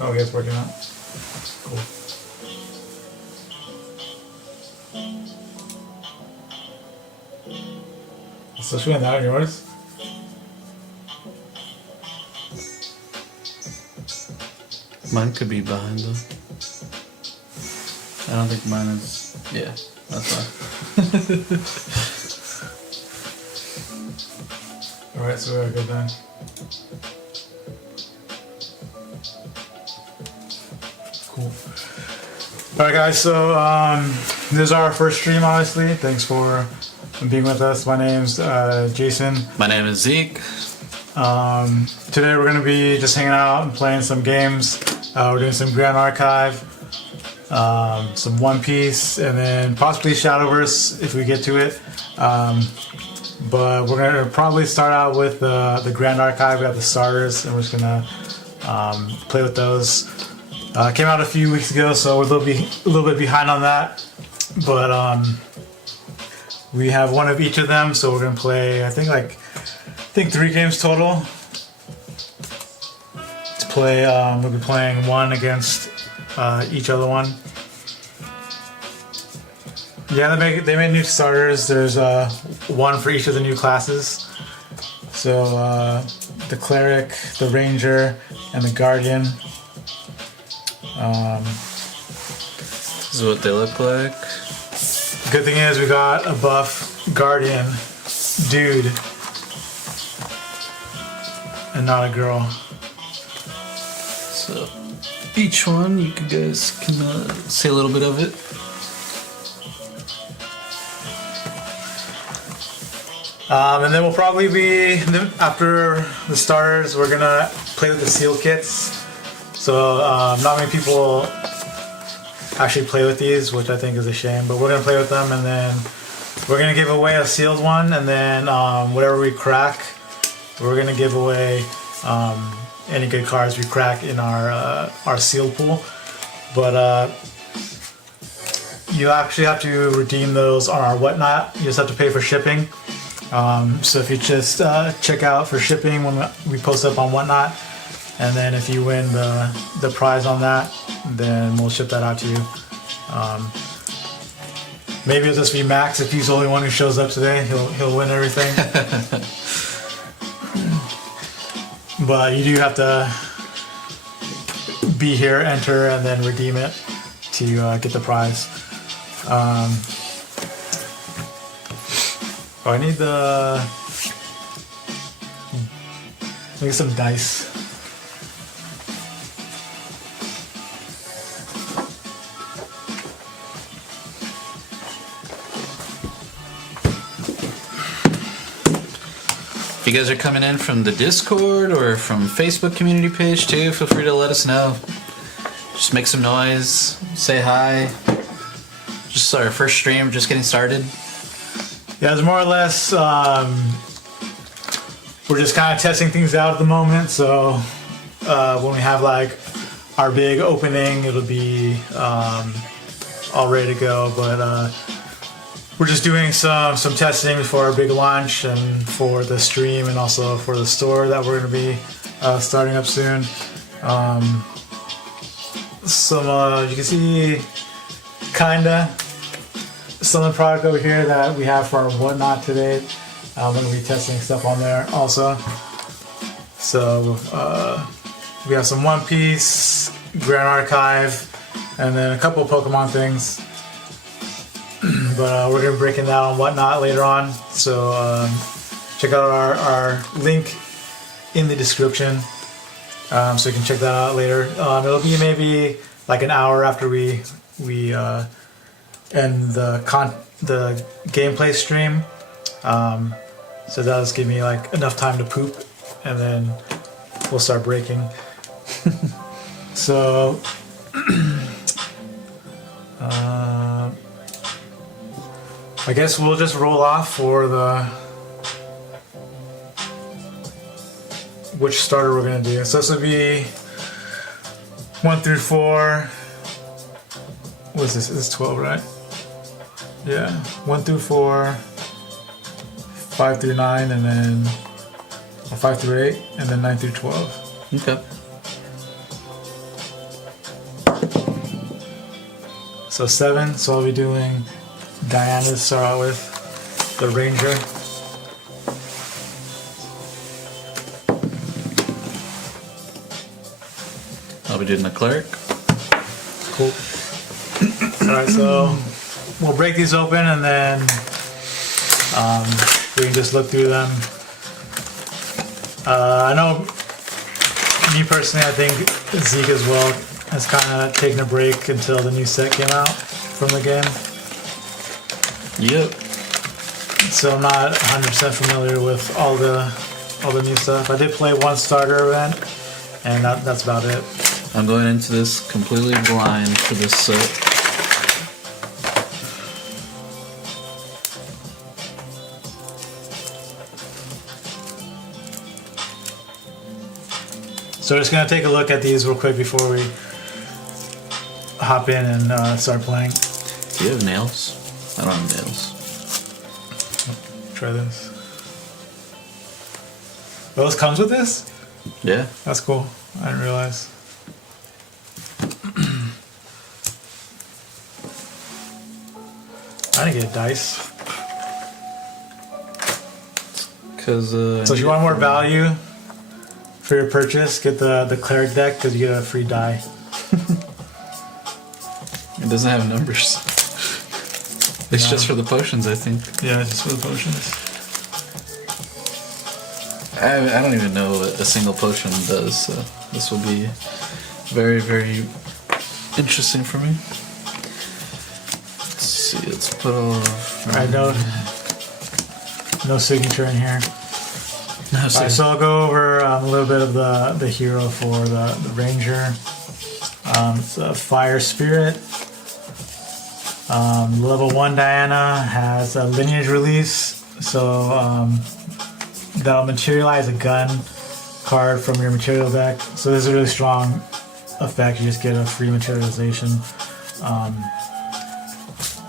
Oh, okay, it's working out. Cool. Still shooting that on yours? Mine could be behind though. I don't think mine is. Yeah, that's fine. Alright, so we're good then. Cool. Alright guys, so this is our first stream obviously. Thanks for being with us. My name's Jason. My name is Zeke. Today we're going to be just hanging out and playing some games. We're doing some Grand Archive, some One Piece, and then possibly Shadowverse if we get to it. But we're going to probably start out with the Grand Archive. We have the starters, and we're just going to play with those. Came out a few weeks ago, so we're a little bit behind on that. But we have one of each of them, so we're going to play, I think 3 games total. To play, we'll be playing one against each other one. Yeah, they made new starters. There's one for each of the new classes. So the cleric, the ranger, and the guardian. This is what they look like. The good thing is we got a buff guardian dude. And not a girl. So each one, you guys can say a little bit of it. And then we'll probably be, after the starters, we're gonna play with the seal kits. So not many people actually play with these, which I think is a shame, but we're gonna play with them, and then we're gonna give away a sealed one, and then whatever we crack, we're gonna give away any good cards we crack in our sealed pool. But you actually have to redeem those on our whatnot. You just have to pay for shipping. So if you just check out for shipping when we post up on whatnot, and then if you win the prize on that, then we'll ship that out to you. Maybe it'll just be Max if he's the only one who shows up today. He'll win everything. But you do have to be here, enter, and then redeem it to get the prize. I need some dice. If you guys are coming in from the Discord or from Facebook community page too, feel free to let us know. Just make some noise, say hi. Just our first stream, just getting started. Yeah, it's more or less, we're just kind of testing things out at the moment, so when we have like our big opening, it'll be all ready to go, but we're just doing some testing for our big launch and for the stream and also for the store that we're going to be starting up soon. You can see kinda some of the product over here that we have for our whatnot today. I'm going to be testing stuff on there also. So we have some One Piece, Grand Archive, and then a couple of Pokemon things. But we're going to be breaking that on whatnot later on. So check out our link in the description, so you can check that out later. It'll be maybe like an hour after we end the gameplay stream. So that does give me like enough time to poop, and then we'll start breaking. So I guess we'll just roll off for which starter we're gonna do. So this will be 1 through 4. What is this? This is 12, right? Yeah, 1 through 4, 5 through 9, and then 5 through 8, and then 9 through 12. Okay. So 7. So I'll be doing Diana to start out with, the Ranger. I'll be doing the Cleric. Cool. Alright, so we'll break these open and then we can just look through them. I know, me personally, I think Zeke as well has kind of taken a break until the new set came out from the game. Yep. So I'm not 100% familiar with all the new stuff. I did play one starter event, and that's about it. I'm going into this completely blind for this set. So we're just gonna take a look at these real quick before we hop in and start playing. Do you have nails? I don't have nails. Try this. Oh, this comes with this? Yeah. That's cool. I didn't realize. I didn't get dice. Cause So if you want more value for your purchase, get the cleric deck because you get a free die. it doesn't have numbers. It's just for the potions, I think. Yeah, just for the potions. I don't even know what a single potion does, so this will be very, very interesting for me. Let's see, let's put all of... Alright, no signature in here. No, Alright, so I'll go over a little bit of the hero for the Ranger. It's a Fire Spirit. Level 1 Diana has a lineage release, so that'll materialize a gun card from your material deck. So this is a really strong effect. You just get a free materialization.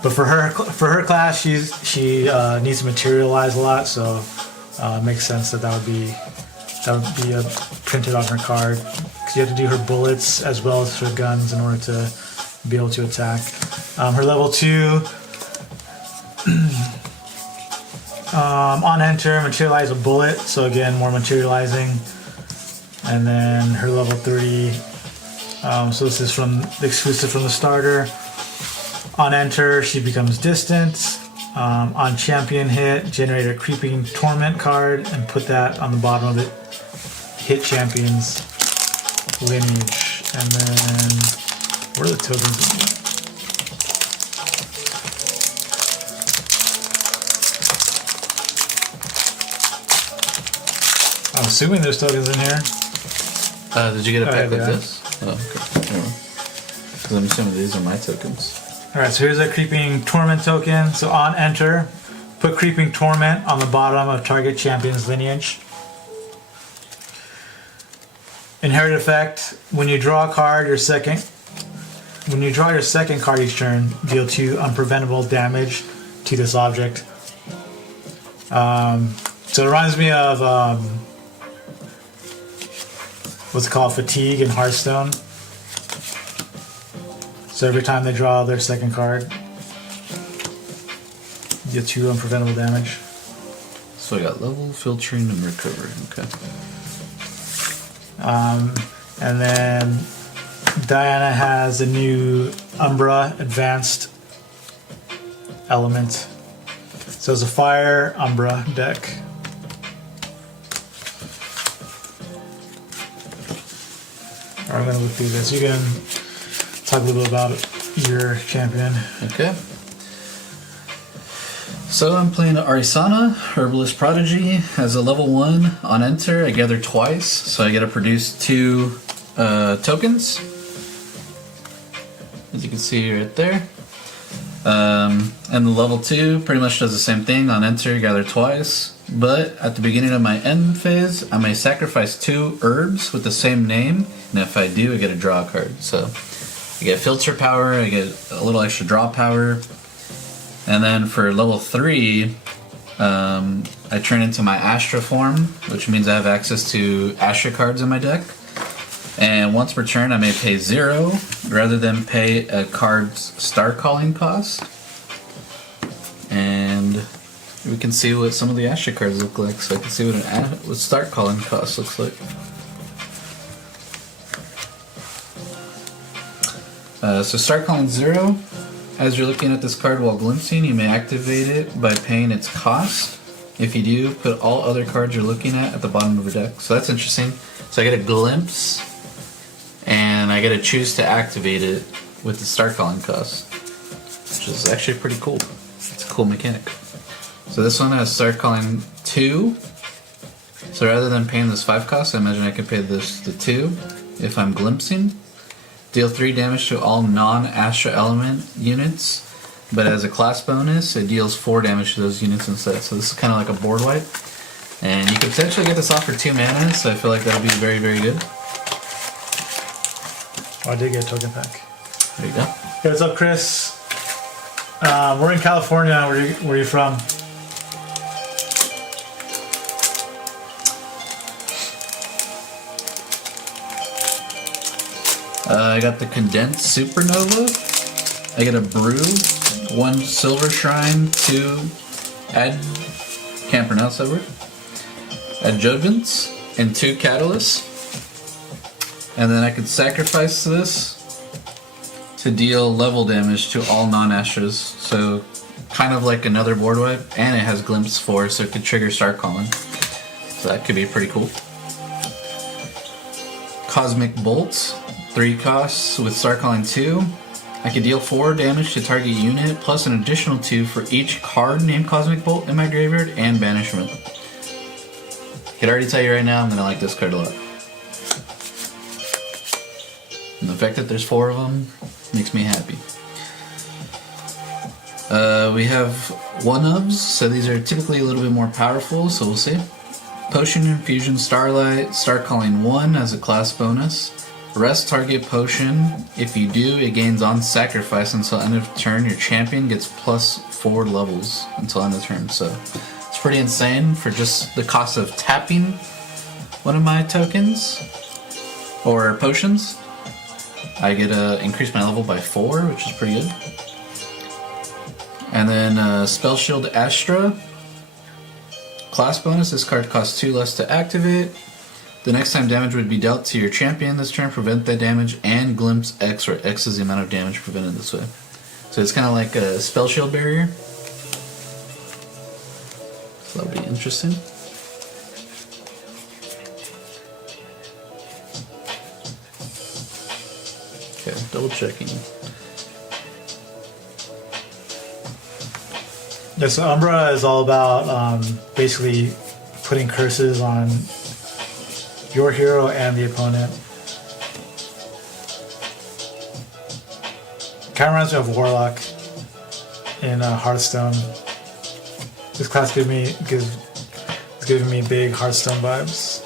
But for her class, she needs to materialize a lot, so it makes sense that would be printed on her card, because you have to do her bullets as well as her guns in order to be able to attack. Her level 2, on enter, materialize a bullet, so again, more materializing. And then her level 3, so this is exclusive from the starter. On enter, she becomes distant. On champion hit, generate a creeping torment card and put that on the bottom of the hit champion's lineage. And then, where are the tokens? I'm assuming there's tokens in here. Did you get a pack with yeah. this? Oh, okay. Because I'm assuming these are my tokens. Alright, so here's a Creeping Torment token. So on enter, put Creeping Torment on the bottom of target champion's lineage. Inherit effect, when you draw a card, your second card each turn, deal 2 unpreventable damage to this object. So it reminds me of what's it called, Fatigue in Hearthstone. So every time they draw their second card, you get 2 unpreventable damage. So I got level, filtering, and recovery. Okay. And then Diana has a new Umbra Advanced element. So it's a Fire Umbra deck. Alright, I'm going to look through this. You can talk a little bit about your champion. Okay. So I'm playing Arisana, Herbalist Prodigy. As a level 1, on enter, I gather twice, so I get to produce 2 tokens. As you can see right there. And the level 2 pretty much does the same thing. On enter, gather twice. But at the beginning of my end phase, I may sacrifice 2 herbs with the same name, and if I do, I get to draw a card. So I get filter power, I get a little extra draw power. And then for level 3, I turn into my Astra form, which means I have access to Astra cards in my deck. And once per turn, I may pay 0 rather than pay a card's star calling cost. And we can see what some of the Astra cards look like. So I can see what start calling cost looks like. So start calling 0. As you're looking at this card while glimpsing, you may activate it by paying its cost. If you do, put all other cards you're looking at the bottom of the deck. So that's interesting. So I get a glimpse, and I get to choose to activate it with the start calling cost, which is actually pretty cool. It's a cool mechanic. So this one has start calling 2. So rather than paying this 5 cost, I imagine I could pay this the 2 if I'm glimpsing. Deal 3 damage to all non-Astra element units, but as a class bonus, it deals 4 damage to those units instead. So this is kind of like a board wipe. And you could potentially get this off for 2 mana, so I feel like that'll be very, very good. Oh, I did get a token pack. There you go. Hey, what's up, Chris? We're in California. Where are you from? I got the Condensed Supernova. I get a Brew, 1 Silver Shrine, 2 can't pronounce that word. Adjuvants, and 2 Catalysts. And then I could sacrifice this to deal level damage to all non-Astras. So kind of like another board wipe, and it has Glimpse 4, so it could trigger Start Calling. So that could be pretty cool. Cosmic Bolts, 3 costs with Start Calling 2. I could deal 4 damage to target unit, plus an additional 2 for each card named Cosmic Bolt in my graveyard, and Banishment. I can already tell you right now, I'm going to like this card a lot. And the fact that there's 4 of them makes me happy. We have 1-ofs, so these are typically a little bit more powerful, so we'll see. Potion Infusion Starlight, Start Calling 1 as a class bonus. Rest target potion. If you do, it gains on sacrifice until end of turn. Your champion gets plus 4 levels until end of turn. So it's pretty insane for just the cost of tapping one of my tokens or potions. I get to increase my level by 4, which is pretty good. And then Spell Shield Astra. Class bonus. This card costs 2 less to activate. The next time damage would be dealt to your champion this turn, prevent that damage, and Glimpse X, where X is the amount of damage prevented this way. So it's kind of like a Spell Shield barrier. So that'll be interesting. Okay, double checking. Yeah, so Umbra is all about basically putting curses on your hero and the opponent. Kind of reminds me of Warlock in Hearthstone. This class is giving me big Hearthstone vibes.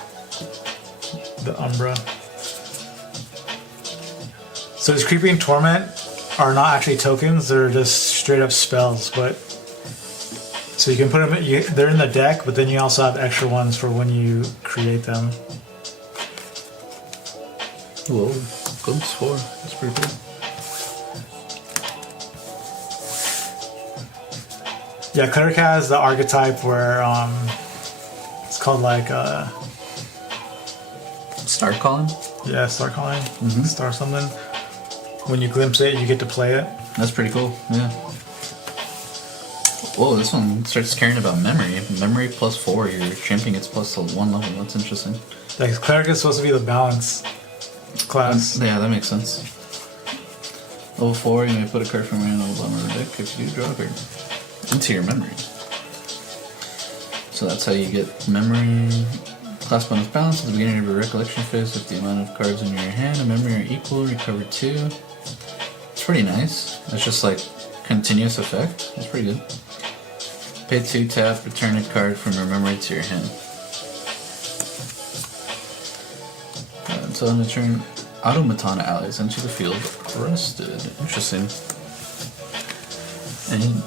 The Umbra. So these Creeping Torment are not actually tokens; they're just straight up spells. But so you can put them. They're in the deck, but then you also have extra ones for when you create them. Whoa, Glimpse 4. That's pretty cool. Yeah, Cleric has the archetype where it's called like Start Calling? Yeah, Star Calling. Star something. When you glimpse it, you get to play it. That's pretty cool, yeah. Whoa, this one starts caring about memory. Memory plus 4, your champion gets plus 1 level. That's interesting. Like, Cleric is supposed to be the balance class. Yeah, that makes sense. Level 4, you may put a card from your hand on the bottom of the deck. If you do, draw a card into your memory. So that's how you get memory. Class bonus balance at the beginning of your recollection phase. If the amount of cards in your hand and memory are equal, recover 2. It's pretty nice. It's just like continuous effect. It's pretty good. Pay 2 tap, return a card from your memory to your hand. Until end of turn, Automatona allies enter the field rested. Interesting. And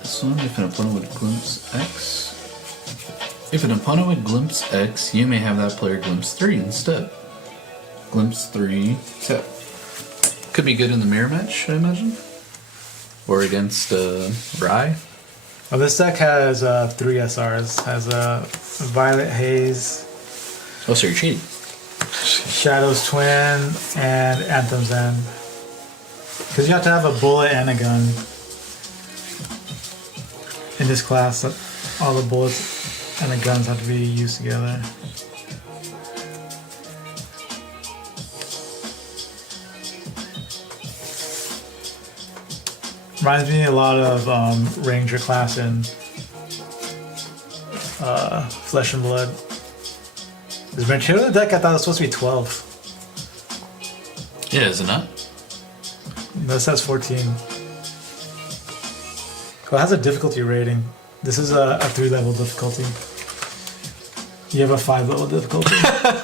this one, if an opponent would glimpse X. If an opponent would glimpse X, you may have that player glimpse 3 instead. Glimpse 3. So, could be good in the mirror match, I imagine. Or against Rye. Well, this deck has 3 SRs. Has Violet Haze, Oh, so you're cheating. Shadow's Twin, and Anthem's End. Because you have to have a bullet and a gun. In this class, all the bullets and the guns have to be used together. Reminds me a lot of Ranger class in Flesh and Blood. Is Ranchero the deck? I thought it was supposed to be 12. Yeah, is it not? No, it says 14. Well, it has a difficulty rating. This is a 3-level difficulty. You have a 5-level difficulty.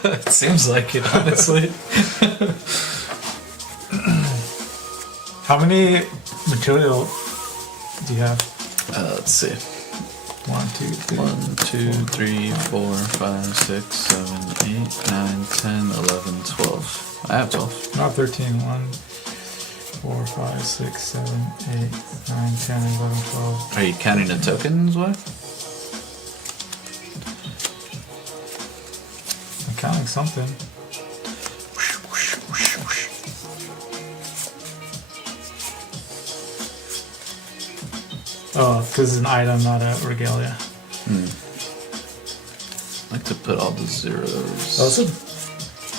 It seems like it, honestly. How many material do you have? Let's see. 1, 2, 3. 1, 2, 3, 4, 5, 6, 7, 8, 9, 10, 11, 12. I have 12. Not 13. 1, 4, 5, 6, 7, 8, 9, 10, 11, 12. Are you counting the tokens, what? I'm counting something. Oh, because it's an item, not a regalia. I like to put all the zeros. Oh, so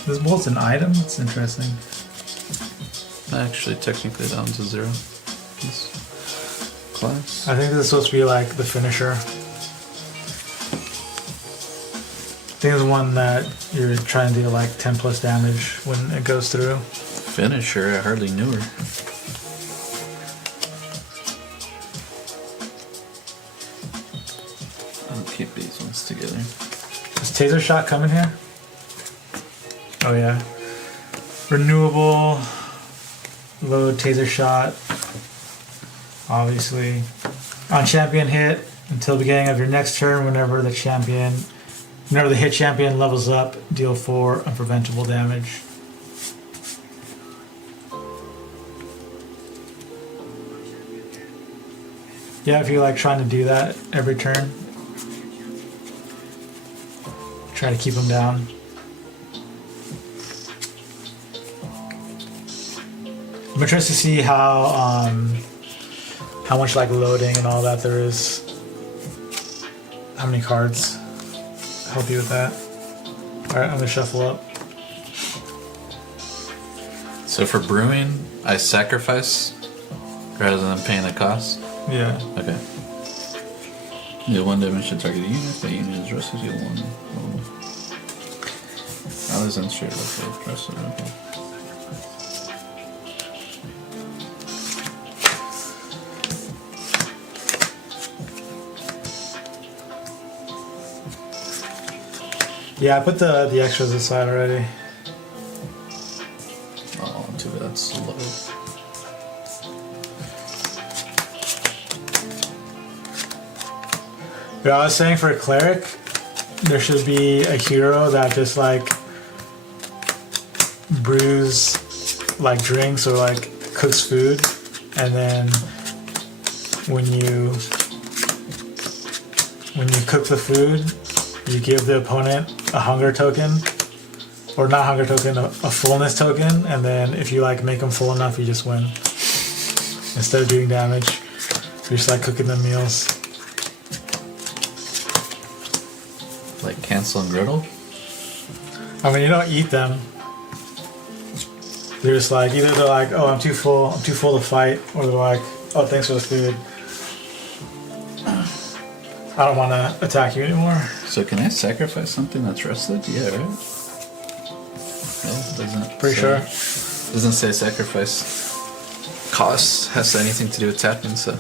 this bolt's an item? That's interesting. Actually, technically, that one's a 0. This class. I think this is supposed to be like the finisher. I think it's one that you're trying to do like 10 plus damage when it goes through. Finisher, I hardly knew her. I'll keep these ones together. Does Taser Shot come in here? Oh yeah. Renewable. Load Taser Shot. Obviously. On champion hit, until beginning of your next turn, whenever the hit champion levels up, deal 4 unpreventable damage. Yeah, if you're like trying to do that every turn, try to keep them down. I'm interested to see how much like loading and all that there is. How many cards help you with that? All right, I'm gonna shuffle up. So for brewing, I sacrifice rather than paying the cost. Yeah. Okay. Deal 1 damage to target unit. That unit is rested. Deal 1. Allies and straight up rested. Okay. Yeah, I put the extras aside already. Oh, too bad that's low. Yeah, I was saying for a cleric, there should be a hero that just like brews like drinks or like cooks food, and then when you cook the food, you give the opponent a hunger token, or not hunger token, a fullness token, and then if you like make them full enough, you just win. Instead of doing damage, you're just like cooking them meals. Like cancel and griddle? I mean, you don't eat them. They're just like, either they're like, oh, I'm too full to fight, or they're like, oh, thanks for the food. I don't want to attack you anymore. So can I sacrifice something that's rested? Yeah, right? No, doesn't. Pretty sure. Doesn't say sacrifice. Cost has anything to do with tapping, so.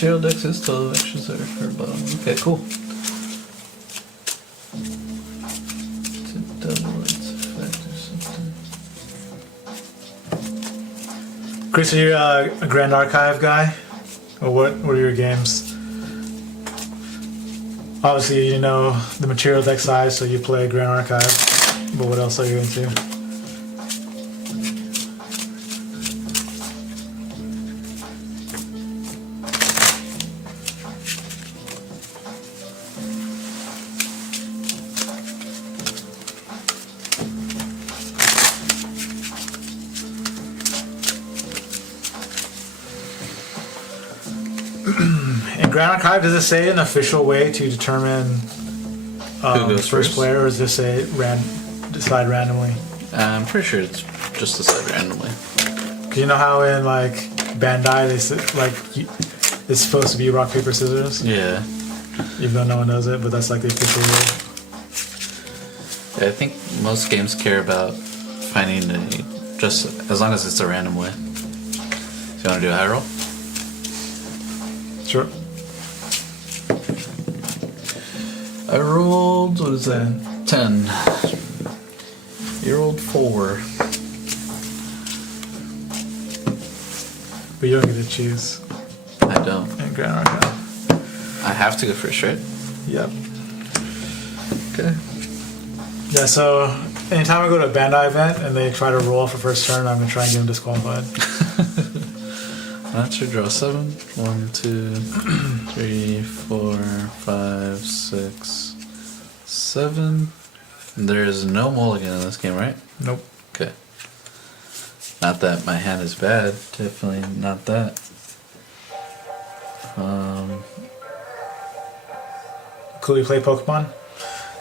Material dex is 12 extras there for bottom. Okay, cool. To double its effect or something. Chris, are you a Grand Archive guy? Or what are your games? Obviously, you know the material deck size, so you play Grand Archive. But what else are you into? In Grand Archive, does it say an official way to determine Who goes first player, or does this say decide randomly? I'm pretty sure it's just decided randomly. 'Cause you know how in like Bandai it's supposed to be rock paper scissors, Yeah. even though no one knows it, but that's like the official rule. Yeah, I think most games care about finding just as long as it's a random way. So you want to do a high roll? Sure. I rolled, what is that? 10. You rolled 4. But you don't get to choose I don't. in Grand Archive. I have to go first, right? Yep. Okay. Yeah, so anytime I go to a Bandai event and they try to roll for first turn, I'm going to try and get them disqualified. That should draw 7. 1, 2, 3, 4, 5, 6, 7. There's no mulligan in this game, right? Nope. Okay. Not that my hand is bad. Definitely not that. Cool, you play Pokemon?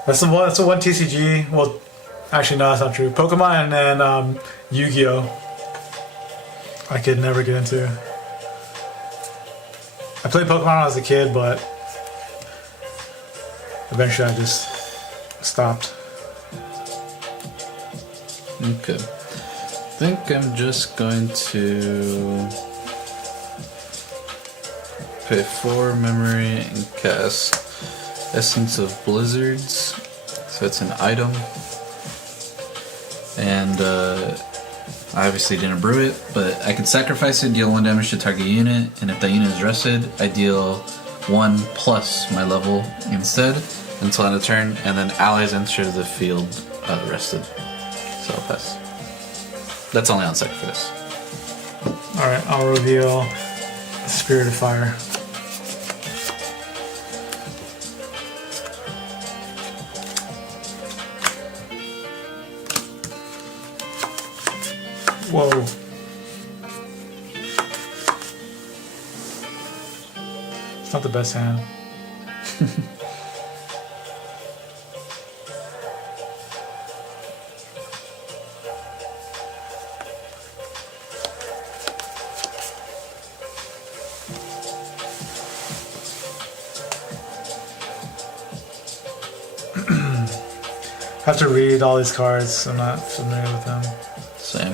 That's the one. That's the one TCG. Well, actually, no, that's not true. Pokemon and then Yu-Gi-Oh. I could never get into. I played Pokemon when I was a kid, but eventually I just stopped. Okay. I think I'm just going to pay 4 memory and cast Essence of Blizzards. So it's an item. And I obviously didn't brew it, but I can sacrifice it, deal 1 damage to target unit, and if that unit is rested, I deal 1 plus my level instead until end of turn, and then allies enter the field rested. So I'll pass. That's only on sacrifice. Alright, I'll reveal Spirit of Fire. Whoa. It's not the best hand. I have to read all these cards. I'm not familiar with them. Same.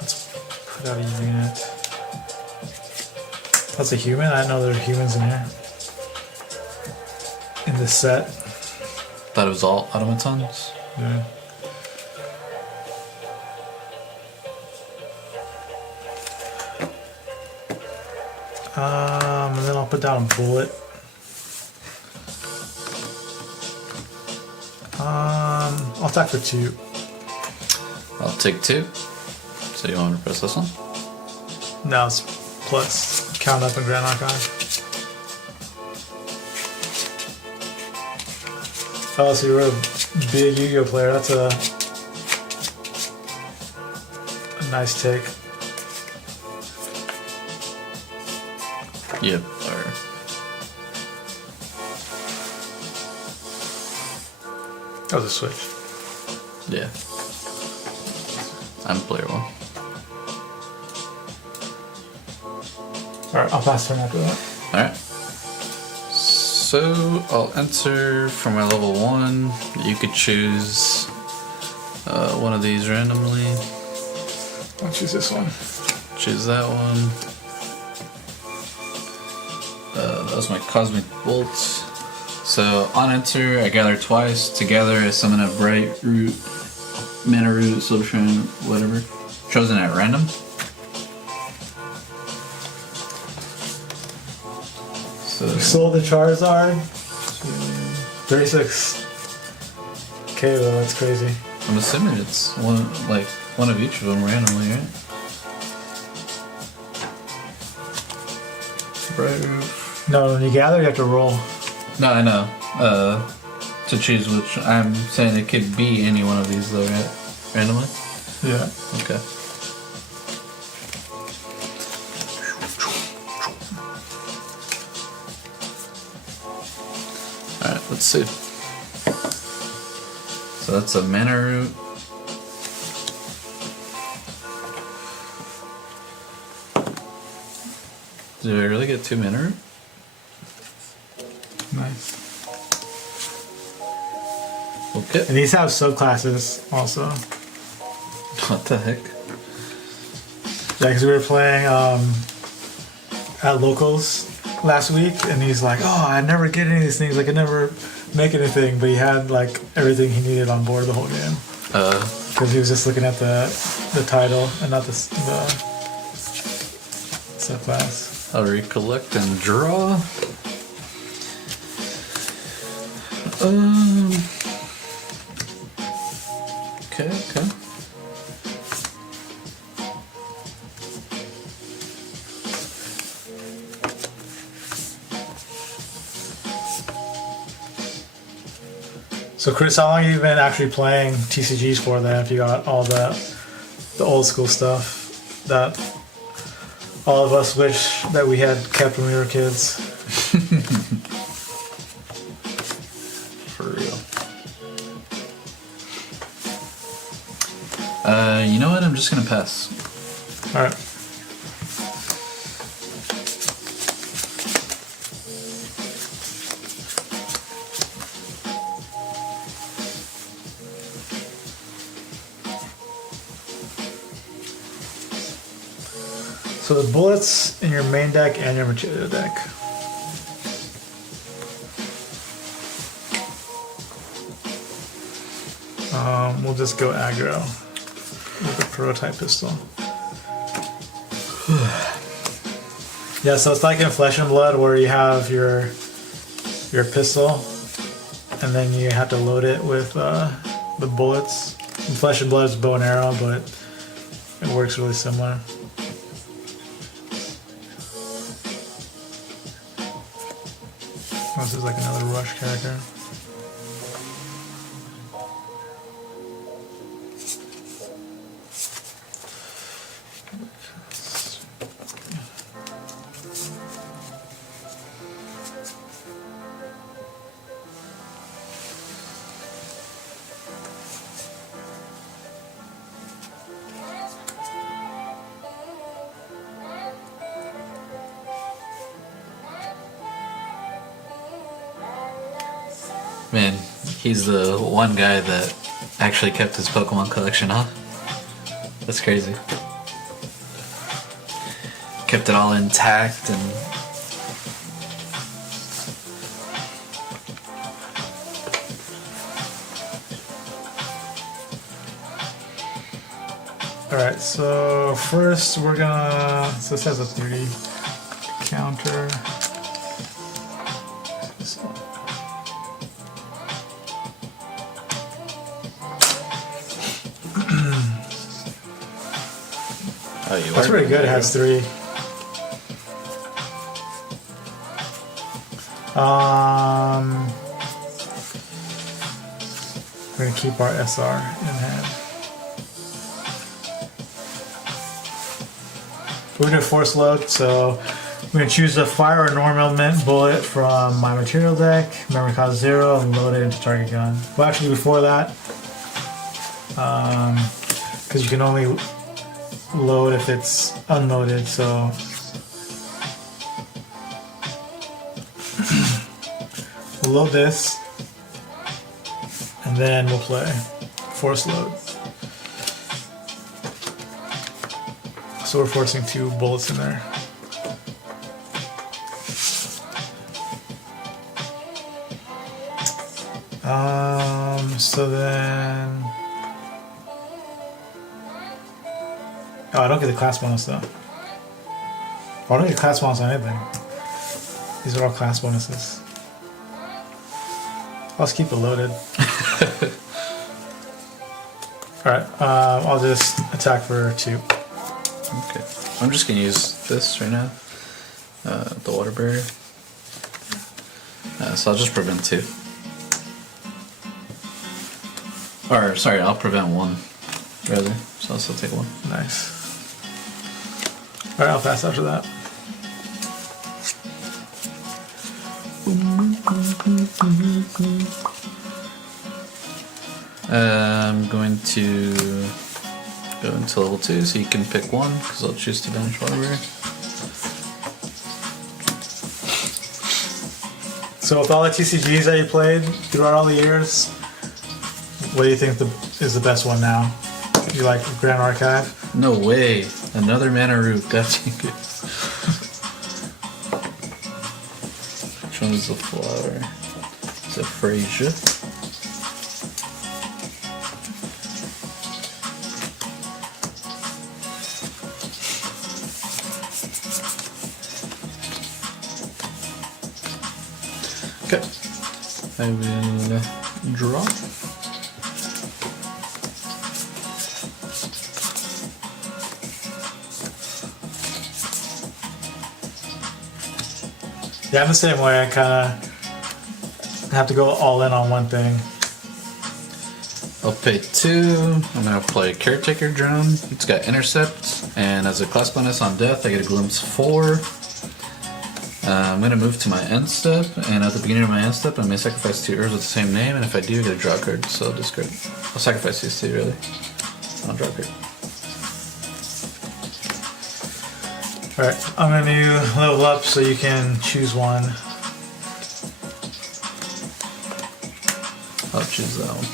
Let's put out a unit. That's a human? I didn't know there were humans in here. In this set. Thought it was all automatons. Yeah. And then I'll put down a bullet. I'll attack for 2. I'll take 2. So you want to press this one? Now it's plus count up in Grand Archive. Oh, so you're a big Yu-Gi-Oh player. That's a nice take. Yep. Or That was a switch. yeah. I'm player 1. Alright, I'll pass turn after that. Alright. So I'll enter for my level 1. You could choose one of these randomly. I'll choose this one. Choose that one. was my Cosmic Bolt. So on enter, I gather twice. Together, I summon a Bright Root, Mana Root, Soul Shrine, whatever. Chosen at random. So You sold the Charizard. 36. Okay, well, that's crazy. I'm assuming it's one of each of them randomly, right? Bright Root. No, when you gather, you have to roll. No, I know. To choose which, I'm saying it could be any one of these though, right? Randomly? Yeah. Okay. Alright, let's see. So that's a Mana Root. Did I really get 2 Mana Root? Nice. Okay. And these have subclasses also. What the heck? Yeah, because we were playing at locals last week, and he's like, "Oh, I never get any of these things. I can never make anything." But he had like everything he needed on board the whole game. Because he was just looking at the title and not the subclass. I'll recollect and draw. Okay. So Chris, how long have you been actually playing TCGs for then, if you got all the old school stuff that all of us wish that we had kept when we were kids? For real. You know what? I'm just gonna pass. Alright. So the bullets in your main deck and your material deck. We'll just go aggro with a prototype pistol. Yeah, so it's like in Flesh and Blood where you have your pistol and then you have to load it with the bullets. In Flesh and Blood is bow and arrow, but it works really similar. This is like another Rush character. Man, he's the one guy that actually kept his Pokemon collection, huh? That's crazy. Kept it all intact and... Alright, so first we're gonna... So this has a 30 counter. So, Oh, you that's are pretty good, it has 3. We're gonna keep our SR in hand. We're gonna force load, so we're gonna choose a fire or normal mint bullet from my material deck, memory cost 0, and load it into target gun. Well, actually, before that, because you can only load if it's unloaded, so we'll load this, and then we'll play force load. So we're forcing 2 bullets in there. So then... Oh, I don't get the class bonus though. Oh, I don't get class bonus on anything. These are all class bonuses. I'll just keep it loaded. Alright, I'll just attack for 2. Okay. I'm just gonna use this right now. The water barrier. So I'll just prevent 2. Or, sorry, I'll prevent 1, rather. So I'll still take 1. Nice. Alright, I'll pass after that. I'm going to go into level 2 so you can pick 1, because I'll choose to banish water barrier. So with all the TCGs that you played throughout all the years, what do you think is the best one now? You like Grand Archive? No way! Another mana root. God dang it. Which one is the flower? It's a Frasier. Okay. I will draw. Yeah, I'm the same way. I kind of have to go all in on one thing. I'll pay 2. I'm gonna play Caretaker Drone. It's got Intercept, and as a class bonus on death, I get a Glimpse 4. I'm gonna move to my end step, and at the beginning of my end step, I may sacrifice 2 herbs with the same name, and if I do, I get a draw card, so I'll discard. I'll sacrifice these 2, really. I'll draw a card. Alright, I'm gonna level up so you can choose one. I'll choose that one.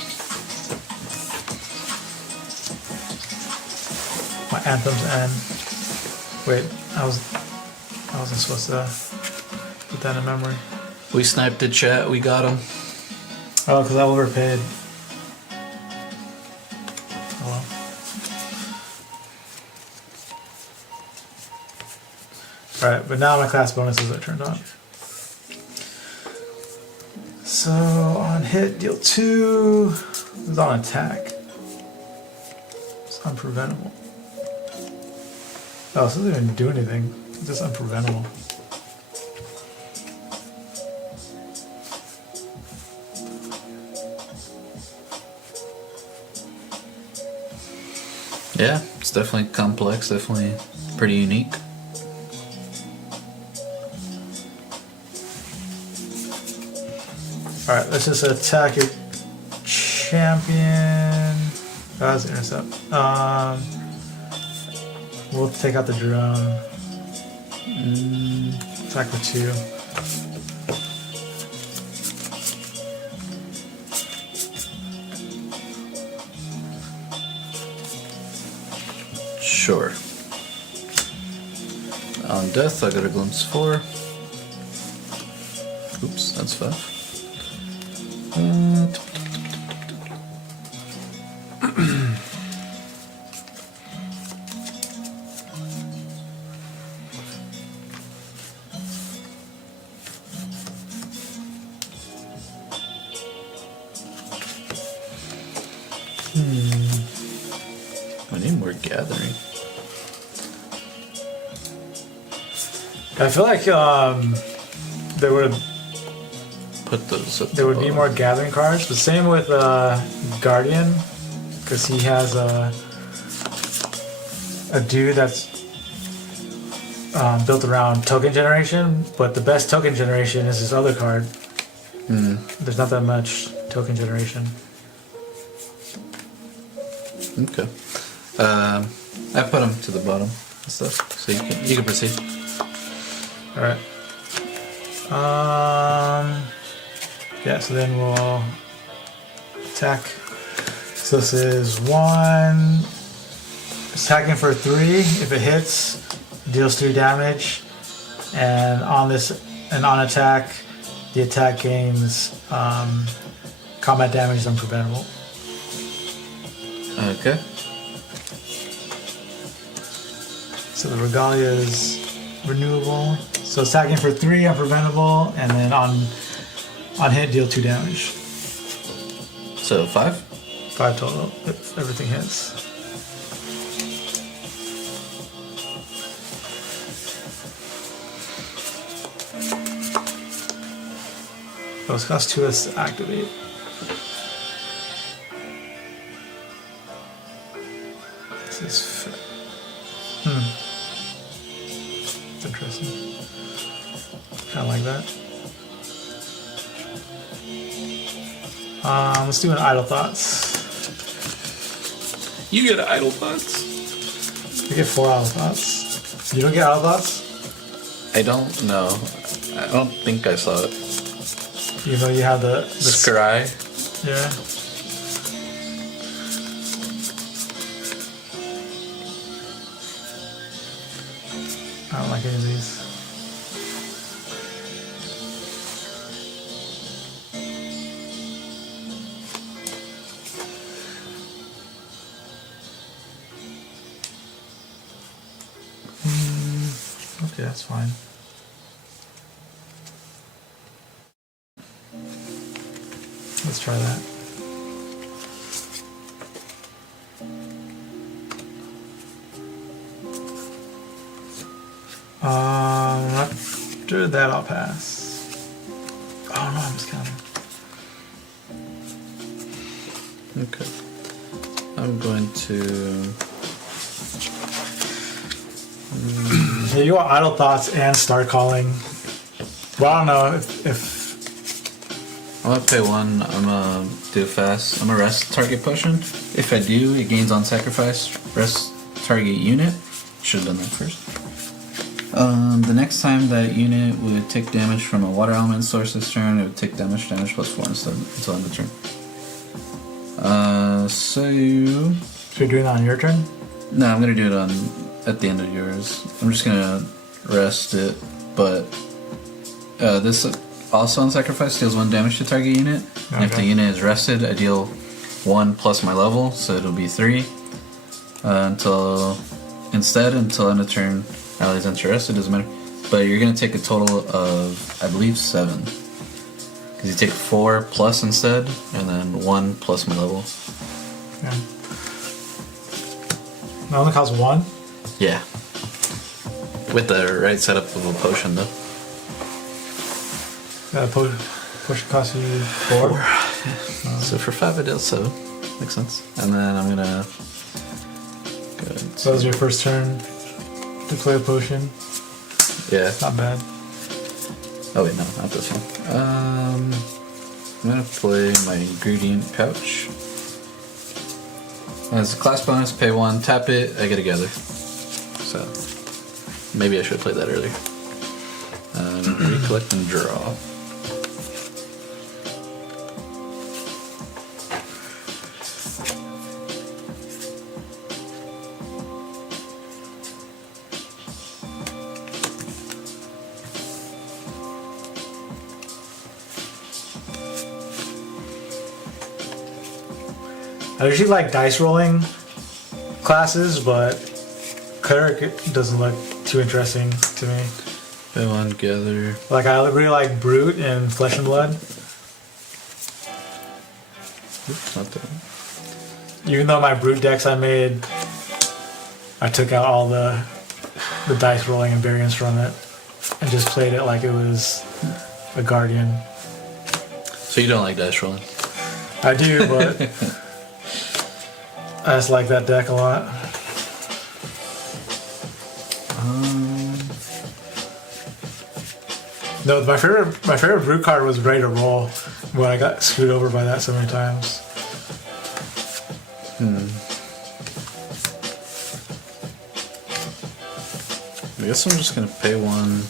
My Anthem's End. Wait, I wasn't supposed to put that in memory. We sniped the chat, we got him. Oh, because I overpaid. Oh well. Alright, but now my class bonuses are turned on. So on hit, deal 2. It's on attack. It's unpreventable. Oh, so it doesn't even do anything. It's just unpreventable. Yeah, it's definitely complex, definitely pretty unique. Alright, let's just attack your champion. That was intercept. We'll take out the drone. Attack for 2. Sure. On death, I got a Glimpse 4. Oops, that's 5. I need more gathering. I feel like there would Put those at there the would be bottom. more gathering cards, but same with Guardian, because he has a dude that's built around token generation, but the best token generation is his other card. There's not that much token generation. Okay. I put them to the bottom and stuff, so you can proceed. All right. Yeah. So then we'll attack. So this is 1. Attacking for 3. If it hits, deals 3 damage, and on attack, the attack gains combat damage is unpreventable. Okay. So the Regalia is renewable. So attacking for 3, unpreventable, and then on hit, deal 2 damage. So 5? 5 total, if everything hits. Those cost 2 to activate. This is it's interesting. Kind of like that. Let's do an Idle Thoughts. You get idle thoughts? You get 4 Idle Thoughts. You don't get Idle Thoughts? I don't know. I don't think I saw it. Even though you have the Scry. Yeah. I don't like any of these. Okay, that's fine. Let's try that. After that, I'll pass. Oh no, I'm just counting. Okay. I'm going to... Yeah, you want Idle Thoughts and Start Calling. Well, I don't know if I'm gonna pay 1. I'm gonna do fast. I'm gonna rest target potion. If I do, it gains on sacrifice. Rest target unit. Should have done that first. The next time that unit would take damage from a water element source this turn, it would take damage plus 4 instead until end of turn. So you're doing that on your turn? no, I'm gonna do it on at the end of yours. I'm just gonna rest it, but this also on sacrifice deals 1 damage to target unit. Okay. And if the unit is rested, I deal 1 plus my level, so it'll be 3 until end of turn. Allies enter rested, doesn't matter. But you're gonna take a total of, I believe, 7. Because you take 4 plus instead, and then 1 plus my level. Yeah. It only costs 1? Yeah. With the right setup of a potion, though. Potion costs you 4? So for 5 I deal 7. Makes sense. And then I'm gonna go So that was your first turn to play a potion? Yeah. Not bad. Oh wait, no, not this one. I'm gonna play my ingredient pouch. As a class bonus, pay 1, tap it, I get a gather. So maybe I should have played that earlier. Recollect and draw. I usually like dice rolling classes, but cleric doesn't look too interesting to me. Pay 1, gather. Like I really like brute and flesh and blood. Oops, not that one. Even though my brute decks I made, I took out all the dice rolling and variance from it and just played it like it was a guardian. So you don't like dice rolling? I do, but I just like that deck a lot. No, my favorite brute card was Ready to Roll, when I got screwed over by that so many times. I guess I'm just gonna pay 1.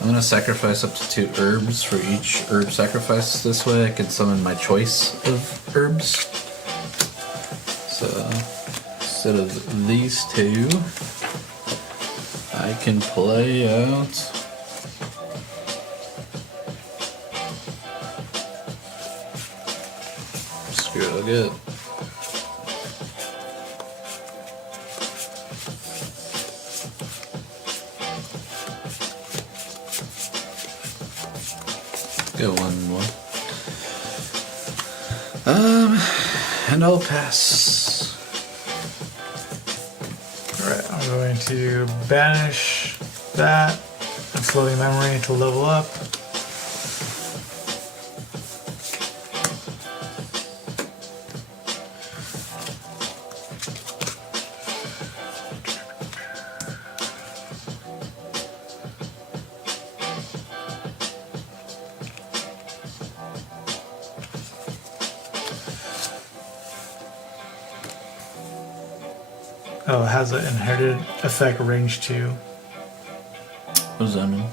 I'm gonna sacrifice up to 2 herbs for each herb sacrifice. This way I can summon my choice of herbs. So instead of these 2, I can play out real good. Go one more. And I'll pass. Alright, I'm going to banish that and floating memory to level up. Oh, it has an inherited effect range 2. What does that mean?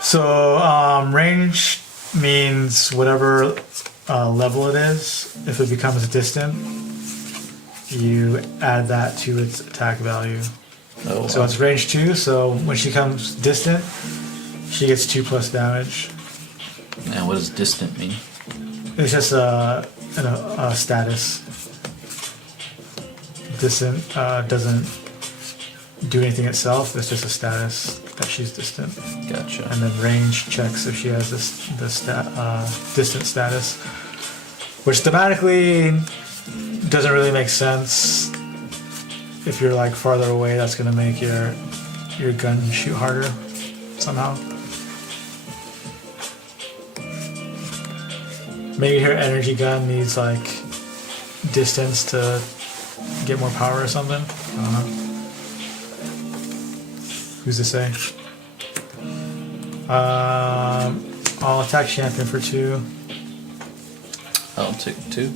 So range means whatever level it is. If it becomes distant, you add that to its attack value. Oh, wow. So it's range 2, so when she comes distant, she gets 2+ damage. And what does distant mean? It's just a status. Distant doesn't do anything itself, it's just a status that she's distant. Gotcha. And then range checks if she has this distant status, which thematically doesn't really make sense. If you're like farther away, that's gonna make your gun shoot harder somehow. Maybe her energy gun needs like distance to get more power or something. I don't know. Who's to say? I'll attack champion for 2. I'll take 2.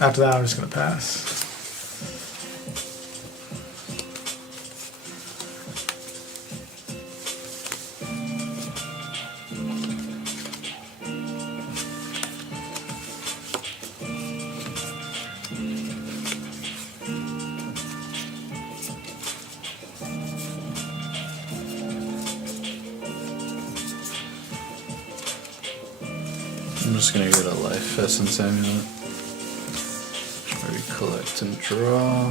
After that, I'm just gonna pass. I'm just gonna get a life essence amulet. Where we collect and draw.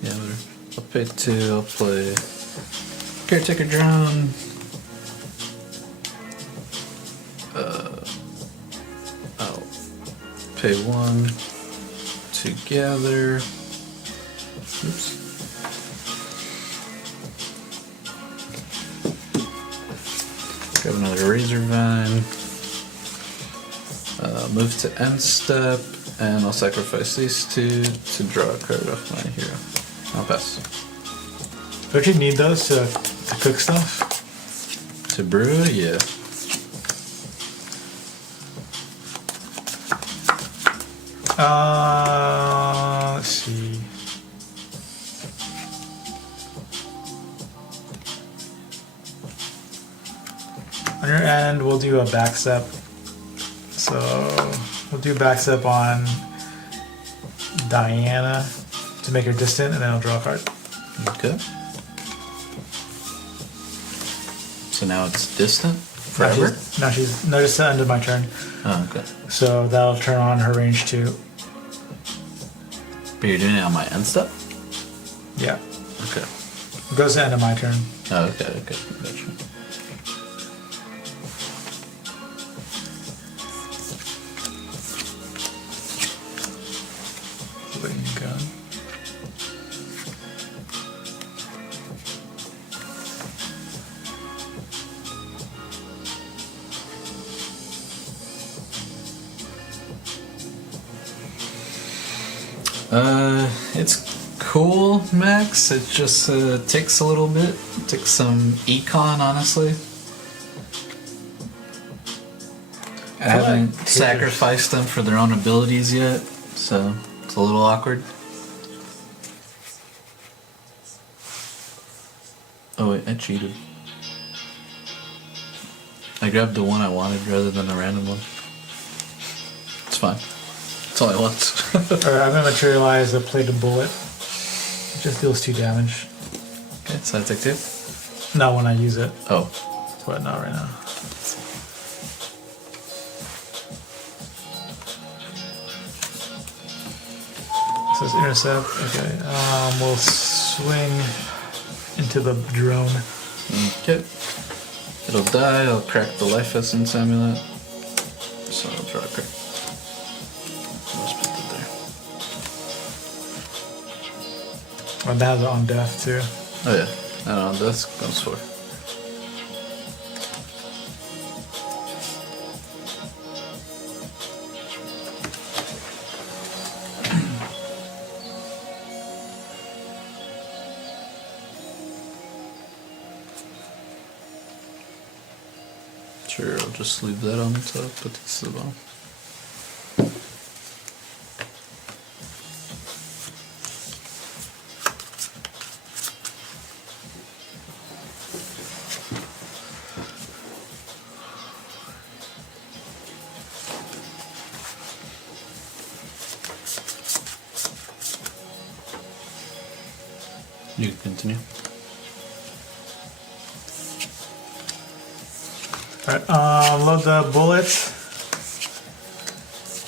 Yeah, I'll pay 2, I'll play Caretaker Drone. I'll pay 1 together. Oops. Grab another Razor Vine. Move to end step, and I'll sacrifice these 2 to draw a card off my hero. I'll pass. Don't you need those to cook stuff? To brew? Yeah. Let's see. On your end, we'll do a back step. So we'll do back step on Diana to make her distant, and then I'll draw a card. Okay. So now it's distant forever? No, she's notice the end of my turn. Oh, okay. So that'll turn on her range 2. But you're doing it on my end step? Yeah. Okay. It goes to the end of my turn. Oh, okay, okay. Gotcha. Waiting gun. It's cool, Max. It just takes a little bit. It takes some econ, honestly. I haven't sacrificed them for their own abilities yet, so it's a little awkward. Oh wait, I cheated. I grabbed the one I wanted rather than a random one. It's fine. That's all I want. Alright, I'm gonna materialize a plated bullet. It just deals 2 damage. Okay, so I take 2? Not when I use it, Oh. but not right now. So it's intercept. Okay, we'll swing into the drone. Okay. It'll die, I'll crack the life essence amulet. So I'll draw a card. I'll just put that there. And that has it on death too. Oh yeah, and on this goes 4. Sure, I'll just leave that on the top, put this at the bottom. You can continue. Alright, load the bullets.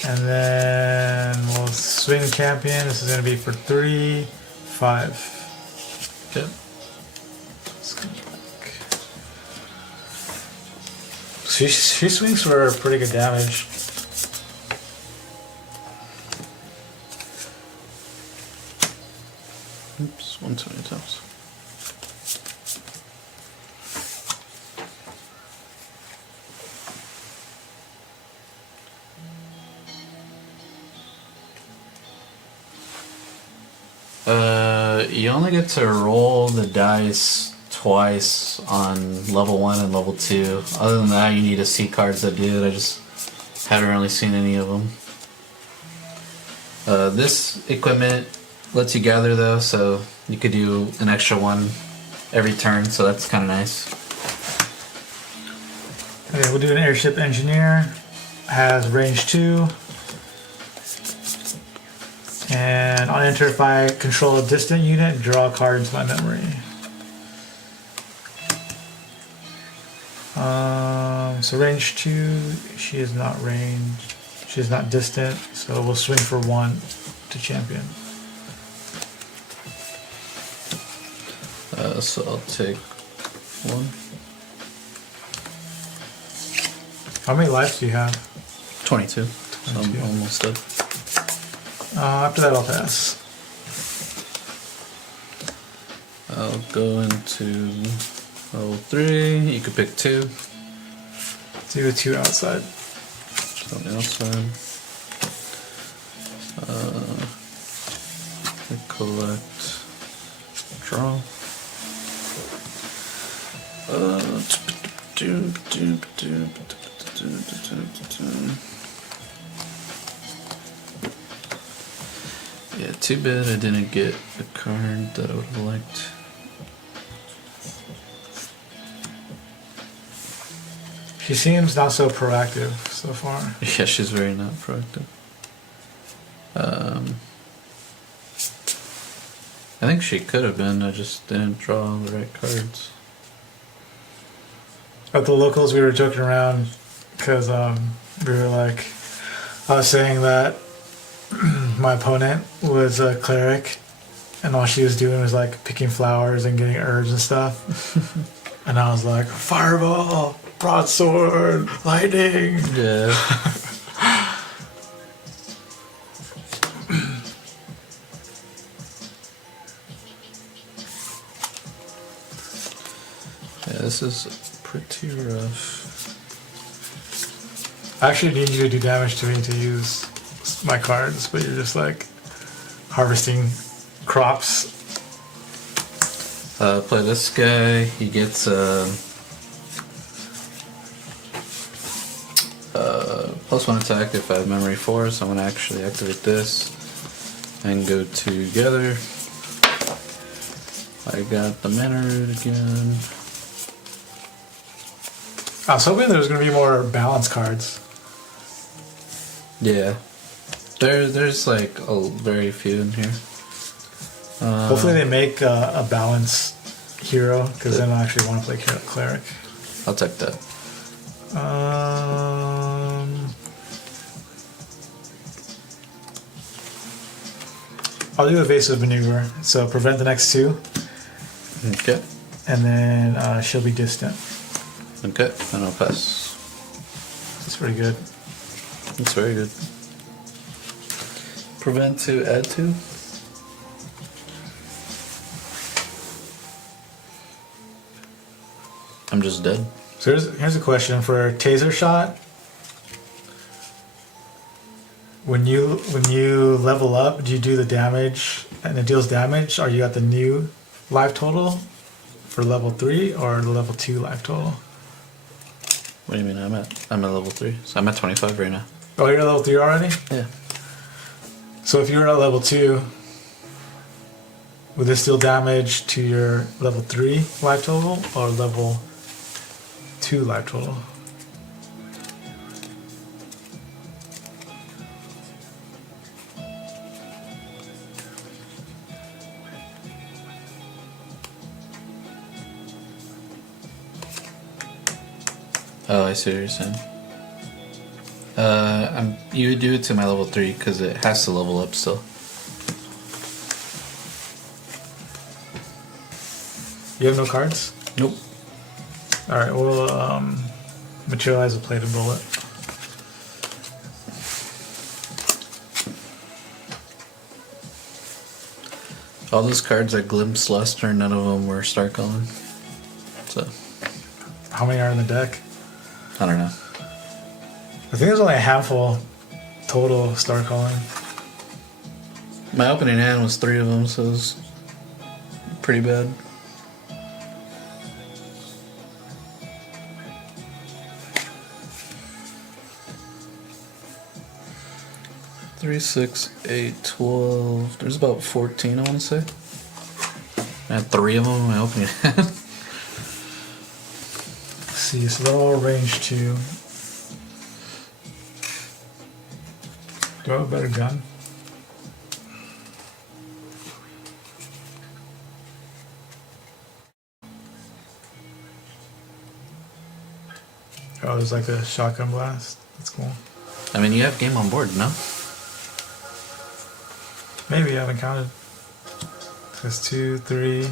And then we'll swing champion. This is going to be for 3, 5. Okay. Let's go back. She swings for pretty good damage. Oops, 120 times. You only get to roll the dice twice on level 1 and level 2. Other than that, you need to see cards that do it. I just haven't really seen any of them. This equipment lets you gather though, so you could do an extra one every turn, so that's kind of nice. Okay, we'll do an airship engineer. Has range 2. And on enter, if I control a distant unit, draw a card into my memory. So range 2, she is not range. She is not distant, so we'll swing for 1 to champion. So I'll take 1. How many lives do you have? 22. So I'm almost dead. After that, I'll pass. I'll go into level 3. You could pick 2. So you have 2 outside. So on the outside. I collect. Draw. Yeah, too bad I didn't get a card that I would have liked. She seems not so proactive so far. Yeah, she's very not proactive. I think she could have been, I just didn't draw the right cards. At the locals, we were joking around because we were like, I was saying that my opponent was a cleric, and all she was doing was like picking flowers and getting herbs and stuff. And I was like, fireball, broadsword, lightning. Yeah. Yeah, this is pretty rough. I actually need you to do damage to me to use my cards, but you're just like harvesting crops. Play this guy. He gets +1 attack if I have memory 4, so I'm gonna actually activate this and go together. I got the mana root again. I was hoping there was going to be more balance cards. Yeah. There's like very few in here. Hopefully they make a balance hero, because then I actually want to play cleric. I'll take that. I'll do Evasive Maneuver. So prevent the next 2. Okay. And then she'll be distant. Okay, and I'll pass. That's pretty good. That's very good. Prevent to add to. I'm just dead. So here's a question for Taser Shot. When you level up, do you do the damage and it deals damage, or you got the new life total for level 3 or the level 2 life total? What do you mean? I'm at level 3, so I'm at 25 right now. Oh, you're at level 3 already? Yeah. So if you were at level 2, would this deal damage to your level 3 life total or level 2 life total? Oh, I see what you're saying. You would do it to my level 3 because it has to level up still. You have no cards? Nope. Alright, we'll materialize a plated bullet. All those cards that glimpse luster, none of them were star calling. So, How many are in the deck? I don't know. I think there's only a handful total star calling. My opening hand was 3 of them, so it was pretty bad. Three, 6, 8, 12. There's about 14, I want to say. I had 3 of them in my opening hand. Let's see, so they're all range 2. Do I have a better gun? Oh, there's like a shotgun blast. That's cool. I mean, you have game on board, no? Maybe I haven't counted. There's 2, 3.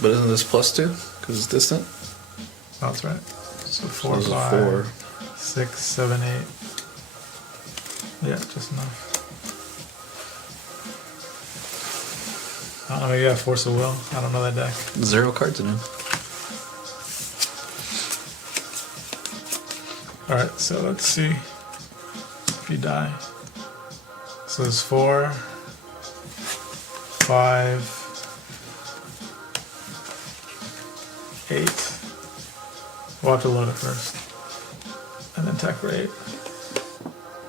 But isn't this +2? Because it's distant? Oh, that's right. So 4, this is 5, 4. 6, 7, 8. Yeah, just enough. I don't know, maybe I have Force of Will. I don't know that deck. 0 cards in it. Alright, so let's see if you die. So there's 4, 5, 8. We'll have to load it first. And then attack for 8.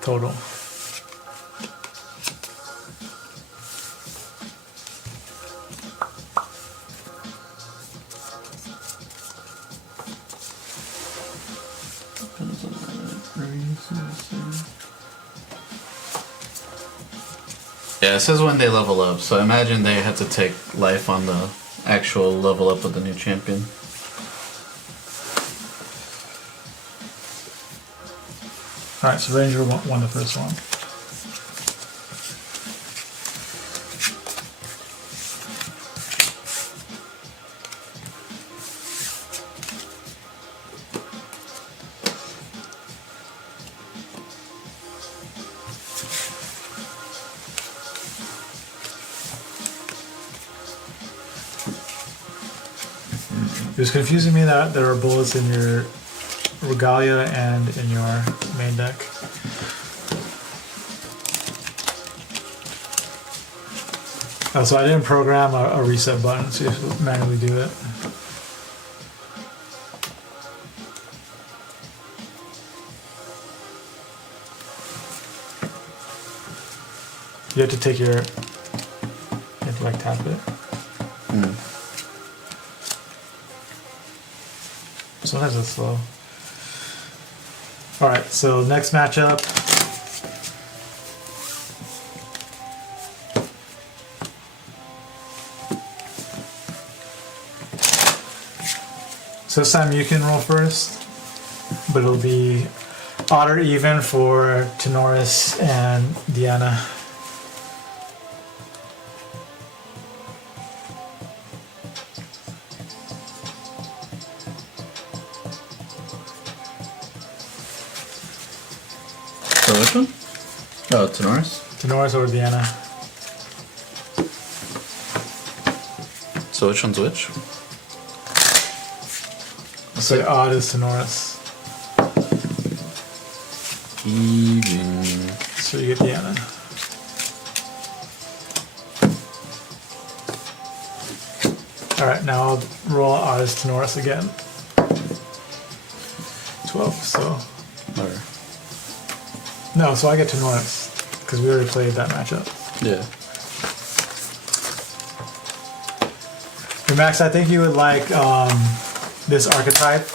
Total. Yeah, it says when they level up, so I imagine they had to take life on the actual level up of the new champion. Alright, so Ranger won the first one. It was confusing me that there were bullets in your Regalia and in your main deck. Oh, so I didn't program a reset button, so you have to manually do it. You have to take your... You have to like tap it. Sometimes it's slow. Alright, so next matchup. So this time you can roll first, but it'll be odd or even for Tenoris and Deanna. So which one? Oh, Tenoris. Tenoris or Deanna. So which one's which? So odd is Tenoris. Even. So you get Deanna. Alright, now I'll roll odd as Tenoris again. 12, so... Or, No, so I get Tenoris, because we already played that matchup. yeah. And Max, I think you would like this archetype,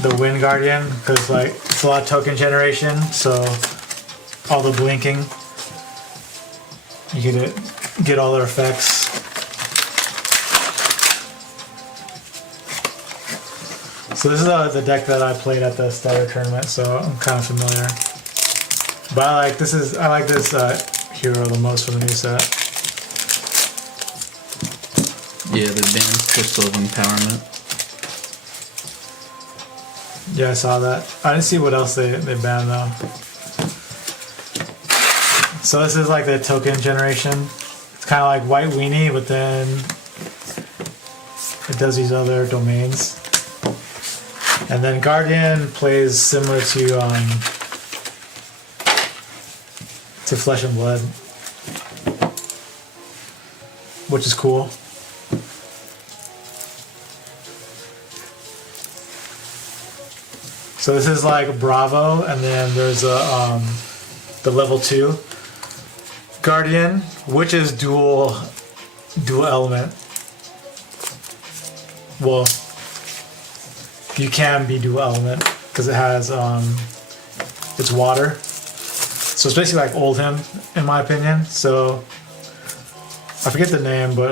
the Wind Guardian, because like it's a lot of token generation, so all the blinking, you get all their effects. So this is the deck that I played at the starter tournament, so I'm kind of familiar. But I like this hero the most for the new set. Yeah, they banned Crystal of Empowerment. Yeah, I saw that. I didn't see what else they banned though. So this is like the token generation. It's kind of like White Weenie, but then it does these other domains. And then Guardian plays similar to Flesh and Blood, which is cool. So this is like Bravo, and then there's the level 2 Guardian, which is dual element. Well, you can be dual element because it has it's water. So it's basically like Oldhim, in my opinion. So I forget the name, but